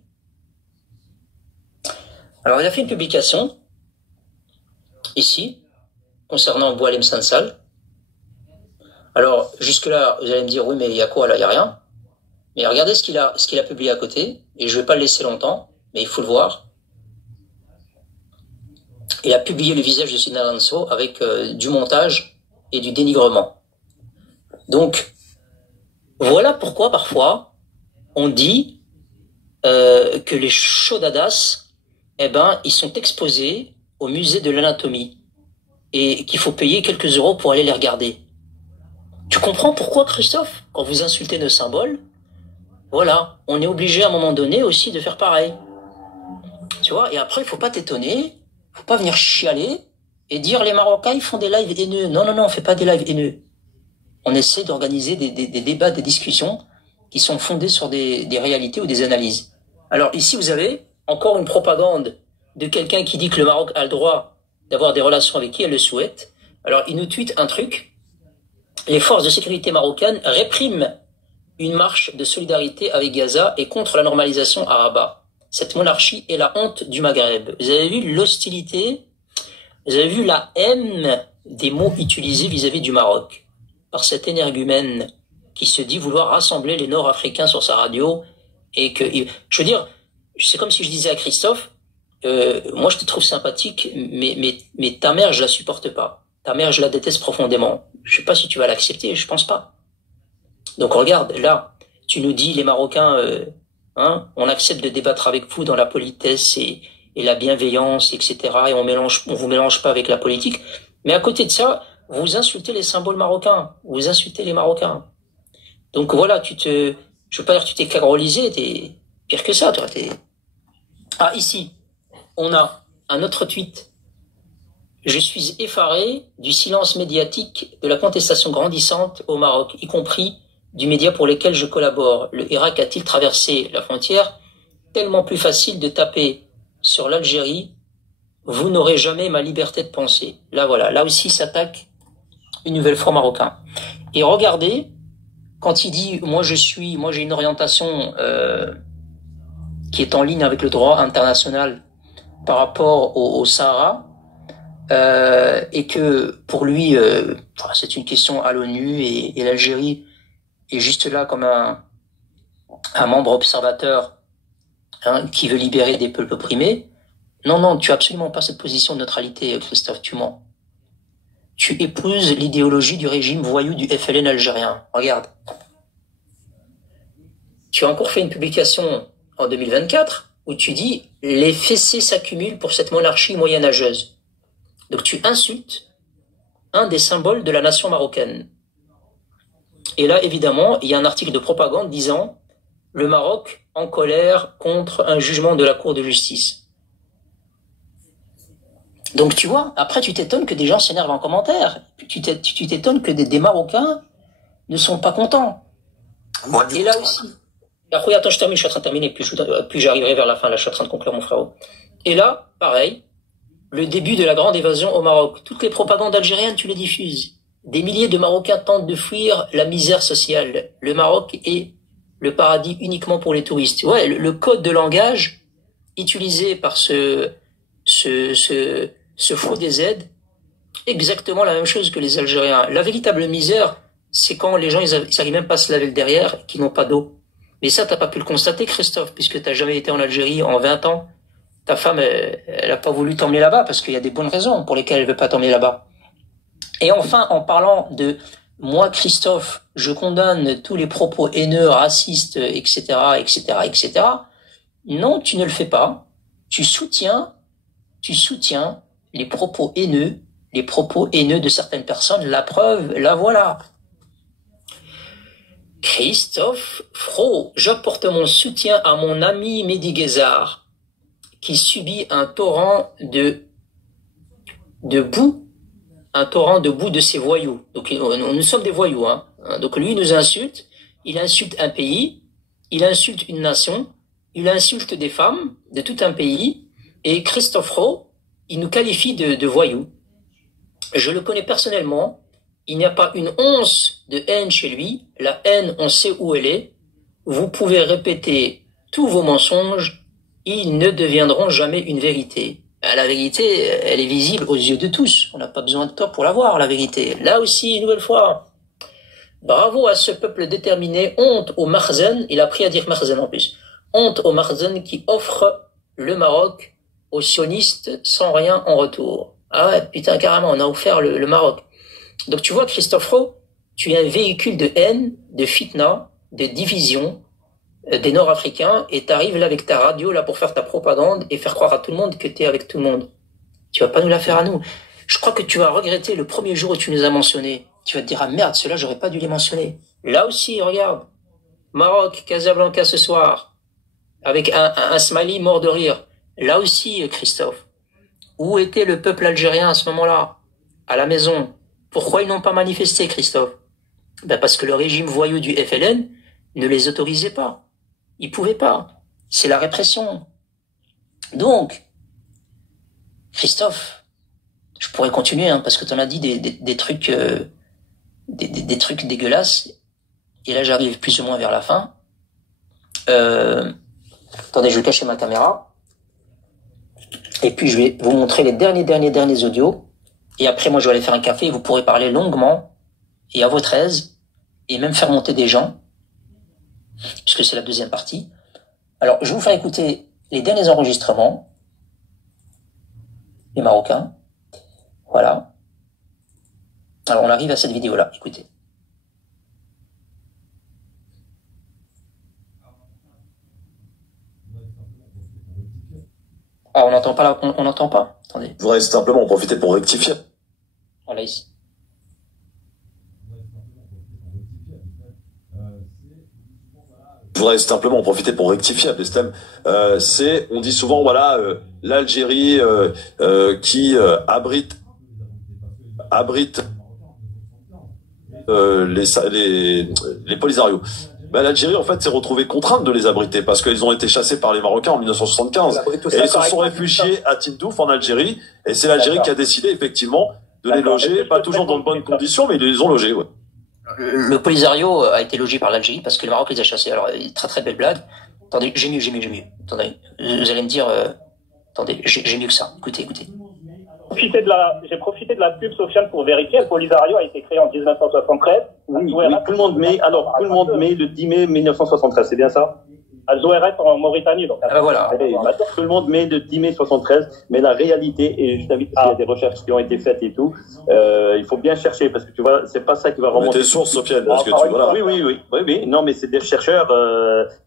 Alors, il a fait une publication, ici, concernant Boualem Sansal. Alors, jusque-là, vous allez me dire, oui, mais il y a quoi là? Il n'y a rien. Mais regardez ce qu'il a publié à côté, et je ne vais pas le laisser longtemps, mais il faut le voir. Il a publié le visage de Sidna Alonso avec du montage et du dénigrement. Donc, voilà pourquoi parfois on dit que les Shodadas, ils sont exposés au musée de l'anatomie et qu'il faut payer quelques euros pour aller les regarder. Tu comprends pourquoi, Christophe, quand vous insultez nos symboles, voilà, on est obligé à un moment donné aussi de faire pareil. Tu vois, et après, il faut pas t'étonner, faut pas venir chialer et dire les Marocains, ils font des lives haineux. Non, on fait pas des lives haineux. On essaie d'organiser des débats, des discussions qui sont fondées sur des réalités ou des analyses. Alors ici, vous avez encore une propagande de quelqu'un qui dit que le Maroc a le droit d'avoir des relations avec qui elle le souhaite. Alors, il nous tweet un truc. Les forces de sécurité marocaines répriment une marche de solidarité avec Gaza et contre la normalisation à Rabat. Cette monarchie est la honte du Maghreb. Vous avez vu l'hostilité, vous avez vu la haine des mots utilisés vis-à-vis du Maroc par cet énergumène qui se dit vouloir rassembler les Nord-Africains sur sa radio et que, je veux dire, c'est comme si je disais à Christophe, moi je te trouve sympathique, mais ta mère je la supporte pas. Ta mère je la déteste profondément. Je sais pas si tu vas l'accepter, je pense pas. Donc regarde, là, tu nous dis les Marocains, on accepte de débattre avec vous dans la politesse et la bienveillance, etc. Et on vous mélange pas avec la politique. Mais à côté de ça, vous insultez les symboles marocains, vous insultez les Marocains. Donc voilà, je veux pas dire que tu t'es carolisé, t'es pire que ça, toi. Ah, ici, on a un autre tweet. Je suis effaré du silence médiatique de la contestation grandissante au Maroc, y compris du média pour lesquels je collabore. Le Irak a-t-il traversé la frontière? Tellement plus facile de taper sur l'Algérie. Vous n'aurez jamais ma liberté de penser. Là, voilà. Là aussi, s'attaque une nouvelle fois marocain. Et regardez, quand il dit, moi j'ai une orientation qui est en ligne avec le droit international par rapport au Sahara, et que pour lui, c'est une question à l'ONU et l'Algérie est juste là comme un membre observateur qui veut libérer des peuples opprimés. Non, tu as absolument pas cette position de neutralité, Christophe, tu mens. Tu épouses l'idéologie du régime voyou du FLN algérien. Regarde. Tu as encore fait une publication en 2024 où tu dis « Les fessées s'accumulent pour cette monarchie moyenâgeuse ». Donc tu insultes un des symboles de la nation marocaine. Et là, évidemment, il y a un article de propagande disant « Le Maroc en colère contre un jugement de la Cour de justice ». Donc tu vois, après tu t'étonnes que des gens s'énervent en commentaire. Tu t'étonnes que des Marocains ne sont pas contents. Et là aussi. Après, attends, je termine, je suis en train de terminer, puis j'arriverai vers la fin, là je suis en train de conclure mon frérot. Et là, pareil, le début de la grande évasion au Maroc. Toutes les propagandes algériennes, tu les diffuses. Des milliers de Marocains tentent de fuir la misère sociale. Le Maroc est le paradis uniquement pour les touristes. Ouais, le code de langage utilisé par ce faux des aides, exactement la même chose que les Algériens. La véritable misère, c'est quand les gens, ils arrivent même pas à se laver le derrière, qu'ils n'ont pas d'eau. Mais ça, t'as pas pu le constater, Christophe, puisque t'as jamais été en Algérie en 20 ans. ta femme, elle a pas voulu t'emmener là-bas parce qu'il y a des bonnes raisons pour lesquelles elle veut pas t'emmener là-bas. Et enfin, en parlant de moi, Christophe, je condamne tous les propos haineux, racistes, etc., etc., etc. Non, tu ne le fais pas. Tu soutiens les propos haineux de certaines personnes. La preuve, la voilà. Christophe Fro, j'apporte mon soutien à mon ami Mehdi Guézard, qui subit un torrent de boue de ces voyous. Donc nous sommes des voyous, hein. Donc lui nous insulte, il insulte un pays, il insulte une nation, il insulte des femmes de tout un pays, et Christophe Fro, il nous qualifie de voyous. Je le connais personnellement, il n'y a pas une once de haine chez lui, la haine on sait où elle est, vous pouvez répéter tous vos mensonges, ils ne deviendront jamais une vérité. La vérité, elle est visible aux yeux de tous. On n'a pas besoin de toi pour la voir, la vérité. Là aussi, une nouvelle fois, bravo à ce peuple déterminé. Honte au Makhzen, il a appris à dire Makhzen en plus. Honte au Makhzen qui offre le Maroc aux sionistes sans rien en retour. Ah ouais, putain, carrément, on a offert le Maroc. Donc tu vois, Christophe Fro, tu es un véhicule de haine, de fitna, de division, des Nord-Africains, et t'arrives là avec ta radio là pour faire ta propagande et faire croire à tout le monde que t'es avec tout le monde. Tu vas pas nous la faire à nous. Je crois que tu vas regretter le premier jour où tu nous as mentionnés. Tu vas te dire, ah merde, ceux-là, j'aurais pas dû les mentionner. Là aussi, regarde. Maroc, Casablanca ce soir. Avec un smiley mort de rire. Là aussi, Christophe. Où était le peuple algérien à ce moment-là? À la maison. Pourquoi ils n'ont pas manifesté, Christophe? Ben parce que le régime voyou du FLN ne les autorisait pas. Ils pouvaient pas. C'est la répression. Donc, Christophe, je pourrais continuer, hein, parce que tu en as dit des trucs, des trucs dégueulasses. Et là, j'arrive plus ou moins vers la fin. Attendez, je vais cacher ma caméra. Et puis, je vais vous montrer les derniers audios. Et après, moi, je vais aller faire un café et vous pourrez parler longuement et à votre aise et même faire monter des gens, puisque c'est la deuxième partie. Alors, je vais vous faire écouter les derniers enregistrements, les Marocains. Voilà. Alors, on arrive à cette vidéo-là. Écoutez. Ah, on n'entend pas là, on n'entend pas. Attendez. Je voudrais simplement en profiter pour rectifier. Voilà ici. Je voudrais simplement en profiter pour rectifier, Abdeslam. On dit souvent, voilà, l'Algérie qui abrite les Polisario. Ben, l'Algérie, en fait, s'est retrouvée contrainte de les abriter parce qu'ils ont été chassés par les Marocains en 1975. Et ils se sont réfugiés à Tindouf, en Algérie. Et c'est l'Algérie qui a décidé, effectivement, de les loger, pas toujours dans de bonnes conditions, mais ils les ont logés, ouais. Le Polisario a été logé par l'Algérie parce que le Maroc les a chassés. Alors, très très belle blague. Attendez, j'ai mieux. Attendez, vous allez me dire, attendez, j'ai mieux que ça. Écoutez. J'ai profité de la pub, Sofiane, pour vérifier. Le Polisario a été créé en 1973. Oui, tout le monde met le 10 mai 1973, c'est bien ça? À Zouéret en Mauritanie. Donc, voilà. Tout le monde met le 10 mai 73, mais la réalité, et je t'invite parce qu'il y a des recherches qui ont été faites et tout, il faut bien chercher parce que tu vois, c'est pas ça qui va remonter. Mais tes sources, Sofiane, parce que tu voilà. Oui. Non, mais c'est des chercheurs,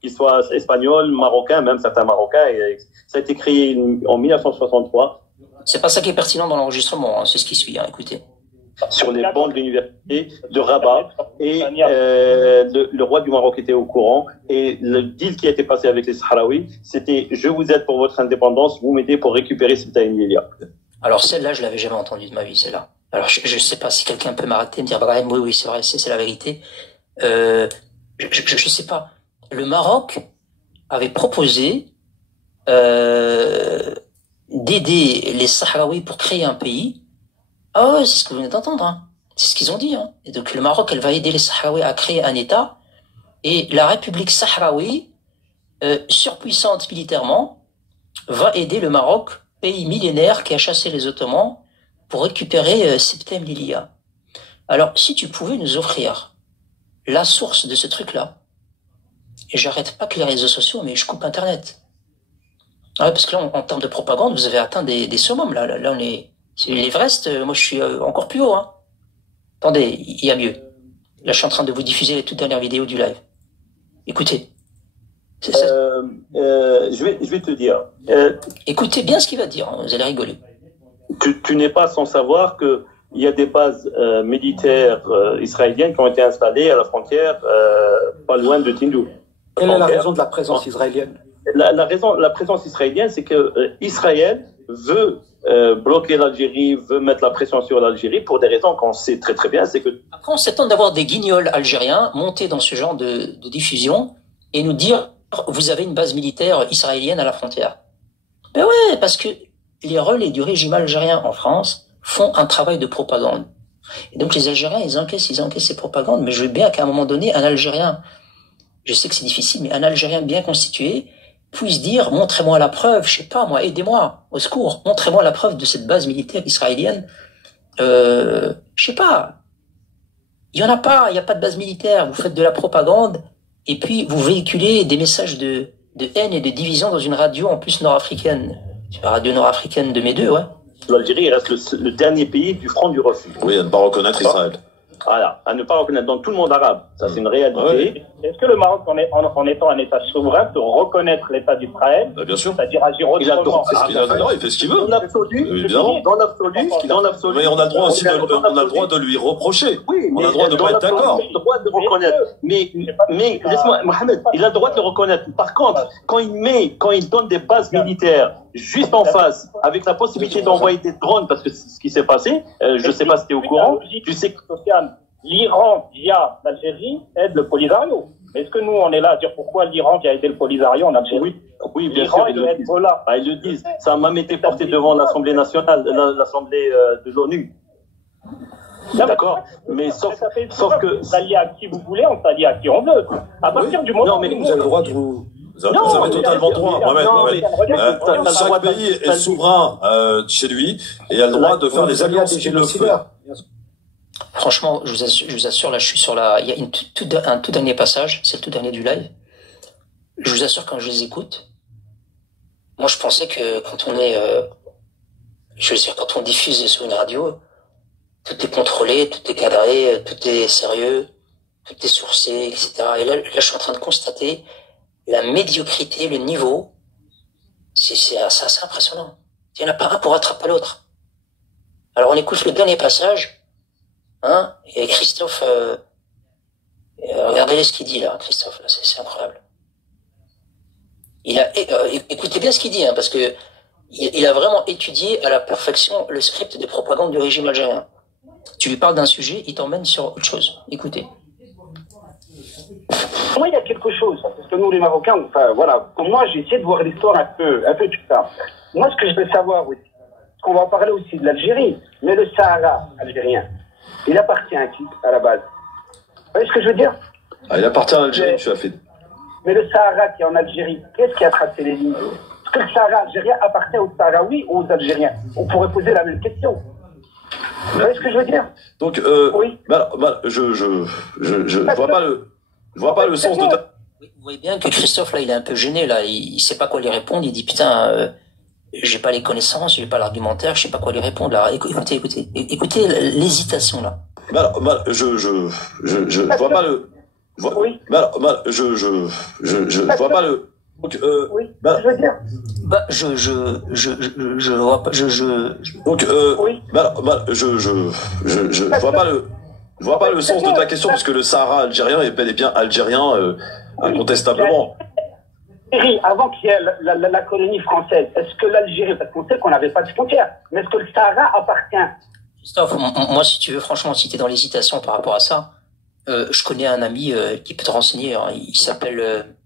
qu'ils soient espagnols, marocains, même certains marocains, et ça a été créé en 1963. C'est pas ça qui est pertinent dans l'enregistrement, hein, c'est ce qui suit, hein, écoutez. Sur les bancs de l'université de Rabat, et le roi du Maroc était au courant, et le deal qui a été passé avec les Sahraouis, c'était je vous aide pour votre indépendance, vous m'aidez pour récupérer Ceuta et Melilla. Alors celle-là, je l'avais jamais entendue de ma vie, celle-là. Alors je sais pas si quelqu'un peut m'arrêter et me dire Brahim, oui, c'est vrai, c'est la vérité. Je sais pas. Le Maroc avait proposé d'aider les Sahraouis pour créer un pays. Ah ouais, c'est ce que vous venez d'entendre, hein. C'est ce qu'ils ont dit, hein. Et donc le Maroc, elle va aider les Sahraouis à créer un État, et la République sahraoui, surpuissante militairement, va aider le Maroc, pays millénaire qui a chassé les Ottomans, pour récupérer Ceuta et Melilla. Alors, si tu pouvais nous offrir la source de ce truc-là, et j'arrête pas que les réseaux sociaux, mais je coupe Internet. Ouais, parce que là, en termes de propagande, vous avez atteint des summums. Là, on est... L'Everest, moi, je suis encore plus haut. Hein. Attendez, il y a mieux. Là, je suis en train de vous diffuser les toutes dernières vidéos du live. Écoutez. Je vais te dire. Écoutez bien ce qu'il va dire, hein, vous allez rigoler. Tu n'es pas sans savoir qu'il y a des bases militaires israéliennes qui ont été installées à la frontière, pas loin de Tindou. Quelle est la raison de la présence israélienne? La présence israélienne, c'est que Israël veut bloquer l'Algérie, veut mettre la pression sur l'Algérie pour des raisons qu'on sait très très bien. C'est que après, on s'étonne d'avoir des guignols algériens monter dans ce genre de diffusion et nous dire vous avez une base militaire israélienne à la frontière. Ben ouais, parce que les relais du régime algérien en France font un travail de propagande. Et donc les Algériens, ils encaissent ces propagandes. Mais je veux bien qu'à un moment donné, un Algérien, je sais que c'est difficile, mais un Algérien bien constitué puisse dire montrez-moi la preuve, je sais pas moi, aidez-moi, au secours, montrez-moi la preuve de cette base militaire israélienne. Je sais pas. Il y en a pas, il y a pas de base militaire. Vous faites de la propagande et puis vous véhiculez des messages de haine et de division dans une radio en plus nord-africaine. C'est la radio nord-africaine de mes deux, ouais. L'Algérie reste le dernier pays du front du refus. Oui, à ne pas reconnaître Israël. Voilà, à ne pas reconnaître dans tout le monde arabe. Ça, c'est une réalité. Oui. Est-ce que le Maroc, en étant un État souverain, peut reconnaître l'État d'Israël? Bien sûr. C'est-à-dire agir autrement. Il fait ce qu'il veut. Dans l'absolu, évidemment. Dans l'absolu. Mais on a le droit aussi de lui reprocher. Oui, on a le droit de ne pas être d'accord. Il a le droit de reconnaître. Mais laisse-moi, Mohamed, il a le droit de le reconnaître. Par contre, quand il donne des bases militaires juste en face, avec la possibilité d'envoyer des drones, parce que c'est ce qui s'est passé, je ne sais pas si tu es au courant, tu sais que l'Iran, via l'Algérie, aide le Polisario. Est-ce que nous, on est là à dire pourquoi l'Iran vient aider le Polisario en Algérie? Oui, bien sûr. Ils le disent. Ça a même été porté devant l'Assemblée nationale, l'Assemblée de l'ONU. D'accord. Mais sauf que. Vous s'alliez à qui vous voulez, on s'allie à qui on veut. À partir du moment où vous avez le droit de vous. Vous avez totalement droit, Mohamed. Chaque pays est souverain chez lui et a le droit de faire les alliances qu'il le fait. Franchement, je vous assure, là, je suis sur la. Il y a un tout dernier passage, c'est le tout dernier du live. Je vous assure, quand je les écoute, moi, je pensais que quand on est, je veux dire, quand on diffuse sur une radio, tout est contrôlé, tout est cadré, tout est sérieux, tout est sourcé, etc. Et là, je suis en train de constater la médiocrité, le niveau. C'est assez impressionnant. Il n'y en a pas un pour attraper l'autre. Alors, on écoute le dernier passage. Hein, et Christophe, regardez ce qu'il dit là, Christophe, là, c'est incroyable. Écoutez bien ce qu'il dit, hein, parce que il a vraiment étudié à la perfection le script de propagande du régime algérien. Tu lui parles d'un sujet, il t'emmène sur autre chose. Écoutez. Moi, il y a quelque chose, parce que nous, les Marocains, enfin, voilà, pour moi, j'ai essayé de voir l'histoire un peu tout ça. Moi, ce que je veux savoir, oui, parce qu'on va parler aussi de l'Algérie, mais le Sahara algérien, il appartient à qui, à la base? Vous voyez ce que je veux dire? Il appartient à l'Algérie, tu as fait. Mais le Sahara qui est en Algérie, qu'est-ce qui a tracé les lignes? Est-ce que le Sahara algérien appartient aux Sahraouis ou aux Algériens? On pourrait poser la même question. Vous voyez ce que je veux dire? Donc, oui. Je vois pas le sens de ta... Vous voyez bien que Christophe, là, il est un peu gêné, là. Il sait pas quoi lui répondre. Il dit, putain, j'ai pas les connaissances, j'ai pas l'argumentaire, je sais pas quoi lui répondre, là. Écoutez l'hésitation, là. Je vois pas le... Oui. Je vois pas le... Donc, oui, je veux dire. Je vois pas, Donc, oui. Je vois pas le sens de ta question, parce que le Sahara algérien est bel et bien algérien, incontestablement. Avant qu'il y ait la colonie française, est-ce que l'Algérie, parce qu'on sait qu'on n'avait pas de frontières, mais est-ce que le Sahara appartient? Christophe, moi, si tu veux, franchement, si tu es dans l'hésitation par rapport à ça, je connais un ami qui peut te renseigner, hein, il s'appelle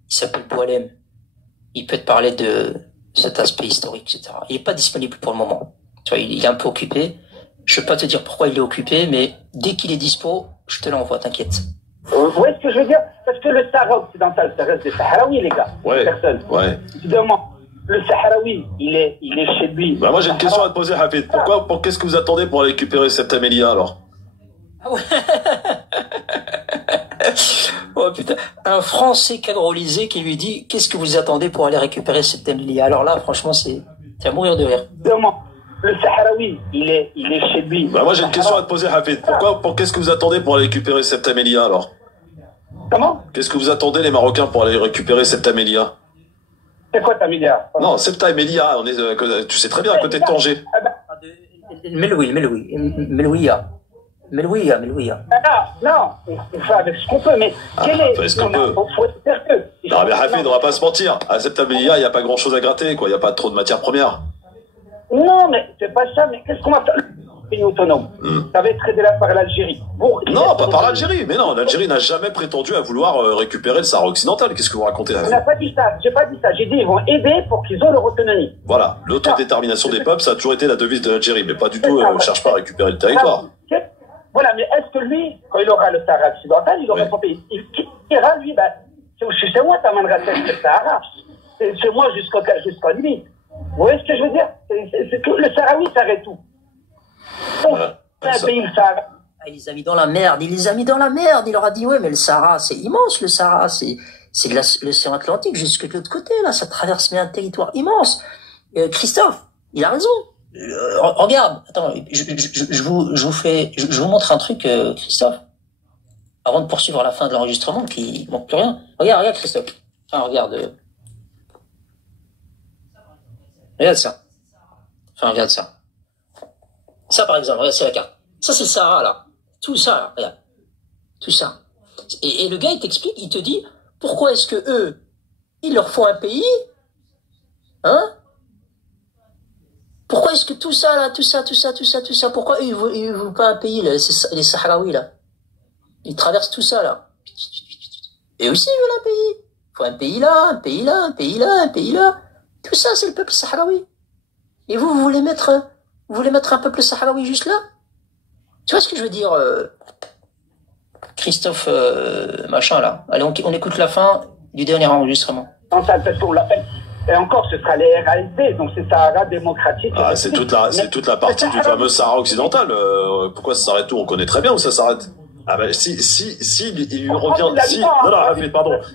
Boualem. Il peut te parler de cet aspect historique, etc. Il est pas disponible pour le moment. Tu vois, il est un peu occupé. Je peux pas te dire pourquoi il est occupé, mais dès qu'il est dispo, je te l'envoie, t'inquiète. Vous voyez ce que je veux dire? Parce que le Sahara occidental, ça reste des Sahraouis, les gars. Ouais. Personne. Ouais. Évidemment, le Sahraoui, il est chez lui. Bah moi, j'ai une question à te poser, Hafid. Qu'est-ce que vous attendez pour aller récupérer cette Amélia, alors? Ah ouais. Ouais, Oh putain, un Français cadrolisé qui lui dit qu'est-ce que vous attendez pour aller récupérer cette Amélia. Alors là, franchement, c'est à mourir de rire. Le Sahraoui, il est chez lui. Bah moi j'ai une question à te poser, Hafid. Qu'est-ce que vous attendez pour aller récupérer cette Amélia alors? Comment? Qu'est-ce que vous attendez les Marocains pour aller récupérer cette Amélia? C'est quoi ta Amélia? Non, Septa Amélia, tu sais très bien à côté de Tanger. Melouia. Non, on fait avec ce qu'on peut, mais quel est... Est-ce qu'on peut? Faut être sérieux. Non mais Hafid, on va pas se mentir. À Septa Amélia, il n'y a pas grand chose à gratter, quoi. Il n'y a pas trop de matières premières. Non, mais c'est pas ça, mais qu'est-ce qu'on va faire? Pays autonome. Ça va être aidé là par l'Algérie. Bon, non, pas par l'Algérie. Mais non, l'Algérie n'a jamais prétendu à vouloir récupérer le Sahara occidental. Qu'est-ce que vous racontez là? On n'a pas dit ça. J'ai pas dit ça. J'ai dit ils vont aider pour qu'ils aient leur autonomie. Voilà, l'autodétermination des peuples, ça a toujours été la devise de l'Algérie, mais pas du tout. On ne cherche pas à récupérer le territoire. Voilà, mais est-ce que lui, quand il aura le Sahara occidental, il aura son pays? Il ira, lui, c'est moi, t'amèneras le Sahara. C'est moi jusqu'en limite. Vous voyez ce que je veux dire? C'est que le Sahraoui, ça arrête tout. C'est un pays, le Sahara. Il les a mis dans la merde, il leur a dit, ouais, mais le Sahara, c'est immense, le Sahara, c'est de l'océan Atlantique jusque de l'autre côté, là, ça traverse bien un territoire immense. Christophe, il a raison. Regarde, attends, je vous montre un truc, Christophe, avant de poursuivre la fin de l'enregistrement, qui manque plus rien. Regarde, Christophe. Enfin, regarde. Regarde ça. Enfin, regarde ça. Ça, par exemple, regarde, c'est la carte. Ça, c'est le Sahara, là. Tout ça, là, regarde. Tout ça. Et le gars, il t'explique, il te dit, pourquoi est-ce que eux, il leur faut un pays, hein? Pourquoi est-ce que tout ça, là, tout ça, pourquoi eux, ils veulent pas un pays, là, les Sahraouis, là? Ils traversent tout ça, là. Et aussi, ils veulent un pays. Il faut un pays là, un pays là, un pays là, un pays là. Tout ça, c'est le peuple sahraoui. Et vous voulez mettre un peuple sahraoui juste là? Tu vois ce que je veux dire, Christophe, machin, là. Allez, on écoute la fin du dernier enregistrement. Non, ça, parce qu'on l'appelle. Et encore, ce sera les RASD, donc c'est Sahara démocratique. Ah, c'est toute la partie du fameux Sahara occidental. Pourquoi ça s'arrête où? On connaît très bien où ça s'arrête. Ah ben, si il lui revient,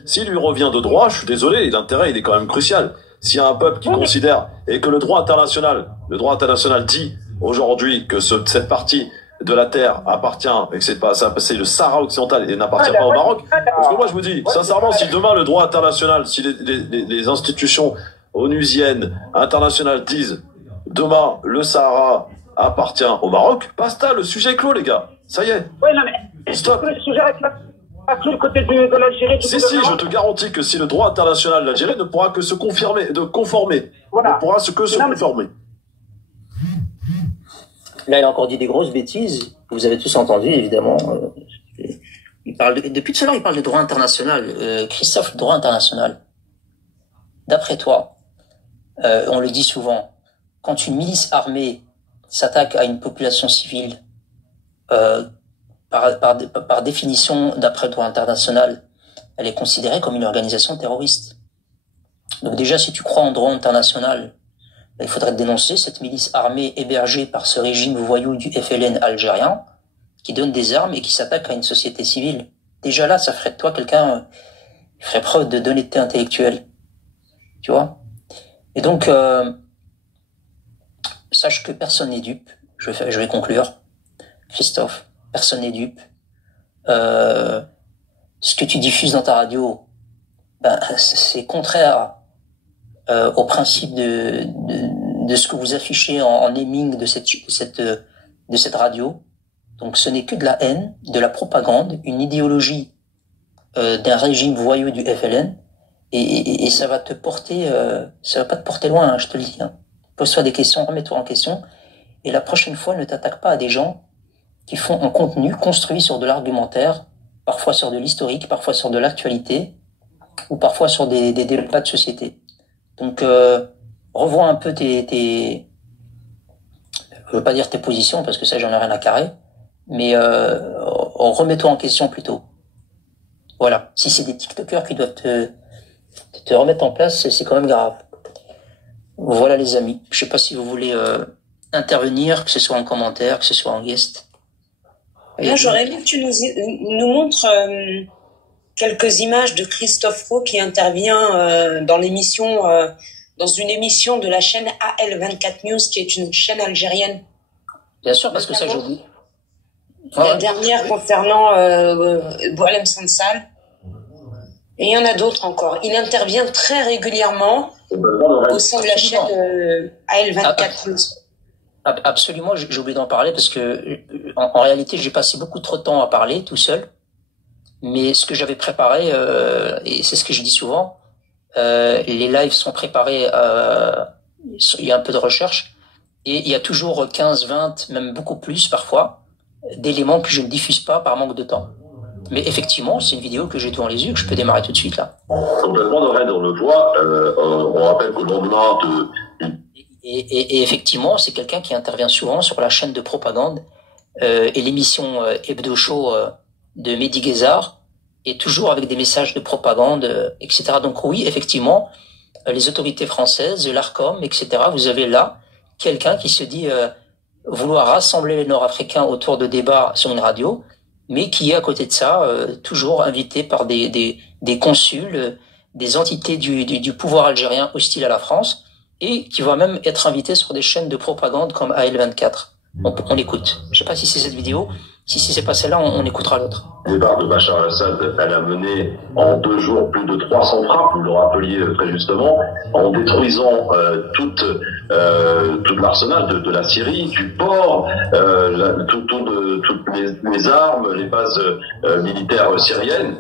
s'il lui revient de droit, je suis désolé, l'intérêt, il est quand même crucial. S'il y a un peuple qui considère, et que le droit international dit aujourd'hui que cette partie de la terre appartient, et que c'est le Sahara occidental et n'appartient pas au Maroc, parce que moi je vous dis, sincèrement, si demain le droit international, si les institutions onusiennes, internationales disent, demain, le Sahara appartient au Maroc, basta, le sujet est clos, les gars. Ça y est. Oui, non, mais stop. Le sujet avec le côté de l'Algérie. Si, je te garantis que si le droit international de l'Algérie ne pourra que se conformer, voilà. Ne pourra que se conformer. Là, il a encore dit des grosses bêtises. Vous avez tous entendu, évidemment. Depuis tout à l'heure, il parle de droit international. Christophe, droit international. D'après toi, on le dit souvent, quand une milice armée s'attaque à une population civile, par définition, d'après le droit international, elle est considérée comme une organisation terroriste. Donc déjà, si tu crois en droit international, il faudrait dénoncer cette milice armée hébergée par ce régime voyou du FLN algérien, qui donne des armes et qui s'attaque à une société civile. Déjà là, ça ferait de toi quelqu'un qui ferait preuve d'honnêteté intellectuelle. Tu vois? Et donc, sache que personne n'est dupe. Je vais conclure. Christophe, personne n'est dupe. Ce que tu diffuses dans ta radio, c'est contraire au principe de ce que vous affichez en naming de cette radio. Donc ce n'est que de la haine, de la propagande, une idéologie d'un régime voyou du FLN, et ça va te porter, ça va pas te porter loin, hein, je te le dis. Hein. Pose-toi des questions, remets-toi en question, et la prochaine fois, ne t'attaque pas à des gens qui font un contenu construit sur de l'argumentaire, parfois sur de l'historique, parfois sur de l'actualité, ou parfois sur des débats de société. Donc, revois un peu je veux pas dire tes positions, parce que ça, j'en ai rien à carrer, mais remets-toi en question plutôt. Voilà. Si c'est des TikTokers qui doivent te remettre en place, c'est quand même grave. Voilà les amis. Je sais pas si vous voulez intervenir, que ce soit en commentaire, que ce soit en guest. Moi, j'aurais aimé que tu nous montres quelques images de Christophe Roux qui intervient dans l'émission, dans une émission de la chaîne AL24 News, qui est une chaîne algérienne. Bien sûr, parce que ça joue. La dernière concernant Boualem Sansal. Et il y en a d'autres encore. Il intervient très régulièrement au sein de la chaîne AL24 News. Absolument, j'ai oublié d'en parler parce que en réalité, j'ai passé beaucoup trop de temps à parler tout seul. Mais ce que j'avais préparé, et c'est ce que je dis souvent, les lives sont préparés, il y a un peu de recherche, et il y a toujours 15, 20, même beaucoup plus parfois, d'éléments que je ne diffuse pas par manque de temps. Mais effectivement, c'est une vidéo que j'ai devant les yeux, que je peux démarrer tout de suite là. Complètement, Nored, on le voit. On rappelle qu'au lendemain de... Et effectivement, c'est quelqu'un qui intervient souvent sur la chaîne de propagande et l'émission Hebdo Show de Mehdi Guézard, et toujours avec des messages de propagande, etc. Donc oui, effectivement, les autorités françaises, l'ARCOM, etc., vous avez là quelqu'un qui se dit vouloir rassembler les Nord-Africains autour de débats sur une radio, mais qui est à côté de ça toujours invité par des consuls, des entités du pouvoir algérien hostile à la France, et qui va même être invité sur des chaînes de propagande comme AL24. On écoute. Je sais pas si c'est cette vidéo. Si c'est pas celle-là, on écoutera l'autre. Le départ de Bachar al-Assad, elle a mené en 2 jours plus de 300 frappes, vous le rappeliez très justement, en détruisant tout l'arsenal de la Syrie, du port, toutes les armes, les bases militaires syriennes.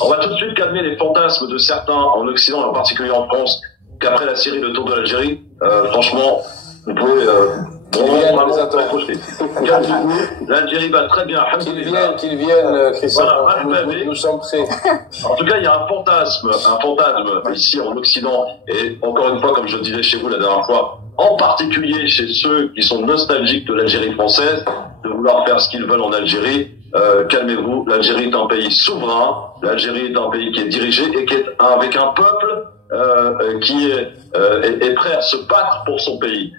On va tout de suite calmer les fantasmes de certains en Occident, en particulier en France, qu'après la Syrie, le tour de l'Algérie, franchement, vous pouvez... L'Algérie va très bien. Qu'ils viennent, Christophe. Voilà, nous sommes prêts. En tout cas, il y a un fantasme ici en Occident, et encore une fois, comme je le disais chez vous la dernière fois, en particulier chez ceux qui sont nostalgiques de l'Algérie française, de vouloir faire ce qu'ils veulent en Algérie. Calmez-vous, l'Algérie est un pays souverain, l'Algérie est un pays qui est dirigé et qui est avec un peuple qui est prêt à se battre pour son pays.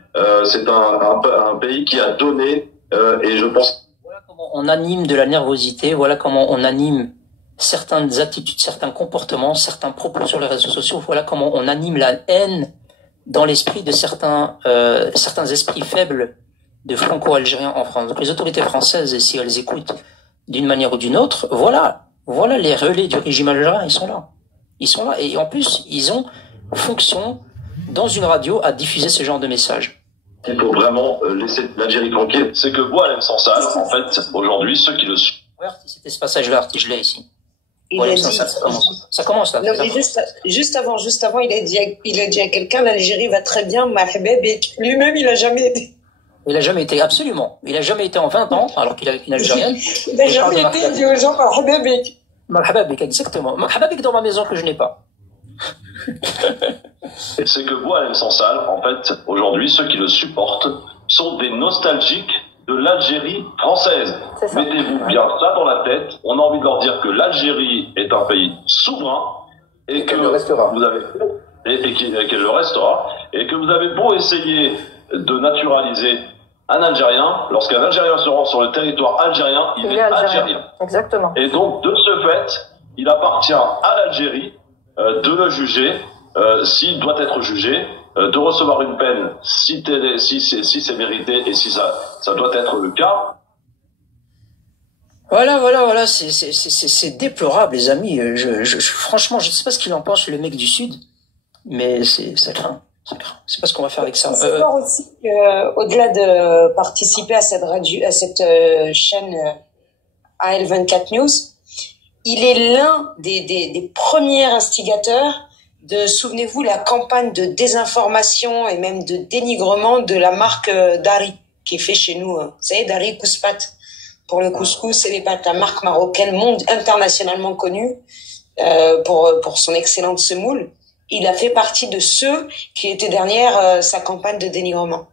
C'est un pays qui a donné, et je pense... Voilà comment on anime de la nervosité, voilà comment on anime certaines attitudes, certains comportements, certains propos sur les réseaux sociaux, voilà comment on anime la haine dans l'esprit de certains esprits faibles de franco-algériens en France. Donc les autorités françaises, si elles écoutent d'une manière ou d'une autre, voilà les relais du régime algérien, ils sont là. Ils sont là, et en plus, ils ont fonction dans une radio à diffuser ce genre de messages. Il faut vraiment laisser l'Algérie tranquille. C'est que Boualem Sansal, en fait, aujourd'hui, ceux qui le suivent... C'était ce passage-là, je l'ai ici. Il a dit... Ça commence là. Non, mais juste avant, il a dit à quelqu'un, l'Algérie va très bien, Mahbebek. Lui-même, il a jamais été. Il a jamais été, absolument. Il a jamais été en 20 ans, alors qu'il est une Algérienne. Il a jamais été, il dit aux gens, Mahbebek. Mahbebek, exactement. Mahbebek dans ma maison que je n'ai pas. C'est que Boualem Sansal, en fait, aujourd'hui, ceux qui le supportent sont des nostalgiques de l'Algérie française. Mettez-vous bien ça dans la tête. On a envie de leur dire que l'Algérie est un pays souverain et que le restera. Vous avez qu'elle le restera, et que vous avez beau essayer de naturaliser un Algérien, lorsqu'un Algérien se rend sur le territoire algérien, il est algérien. Exactement. Et donc, de ce fait, il appartient à l'Algérie de le juger, s'il doit être jugé, de recevoir une peine si c'est mérité et si ça doit être le cas. Voilà, c'est déplorable, les amis. Franchement, je ne sais pas ce qu'il en pense, le mec du Sud, mais ça craint. C'est pas ce qu'on va faire avec ça. C'est voir aussi qu'au-delà de participer à cette chaîne AL24 News, il est l'un des premiers instigateurs de, souvenez-vous, la campagne de désinformation et même de dénigrement de la marque Dari, qui est fait chez nous. Vous savez, Dari Kouspat, pour le couscous et les pâtes, la marque marocaine internationalement connue pour son excellente semoule. Il a fait partie de ceux qui étaient derrière sa campagne de dénigrement.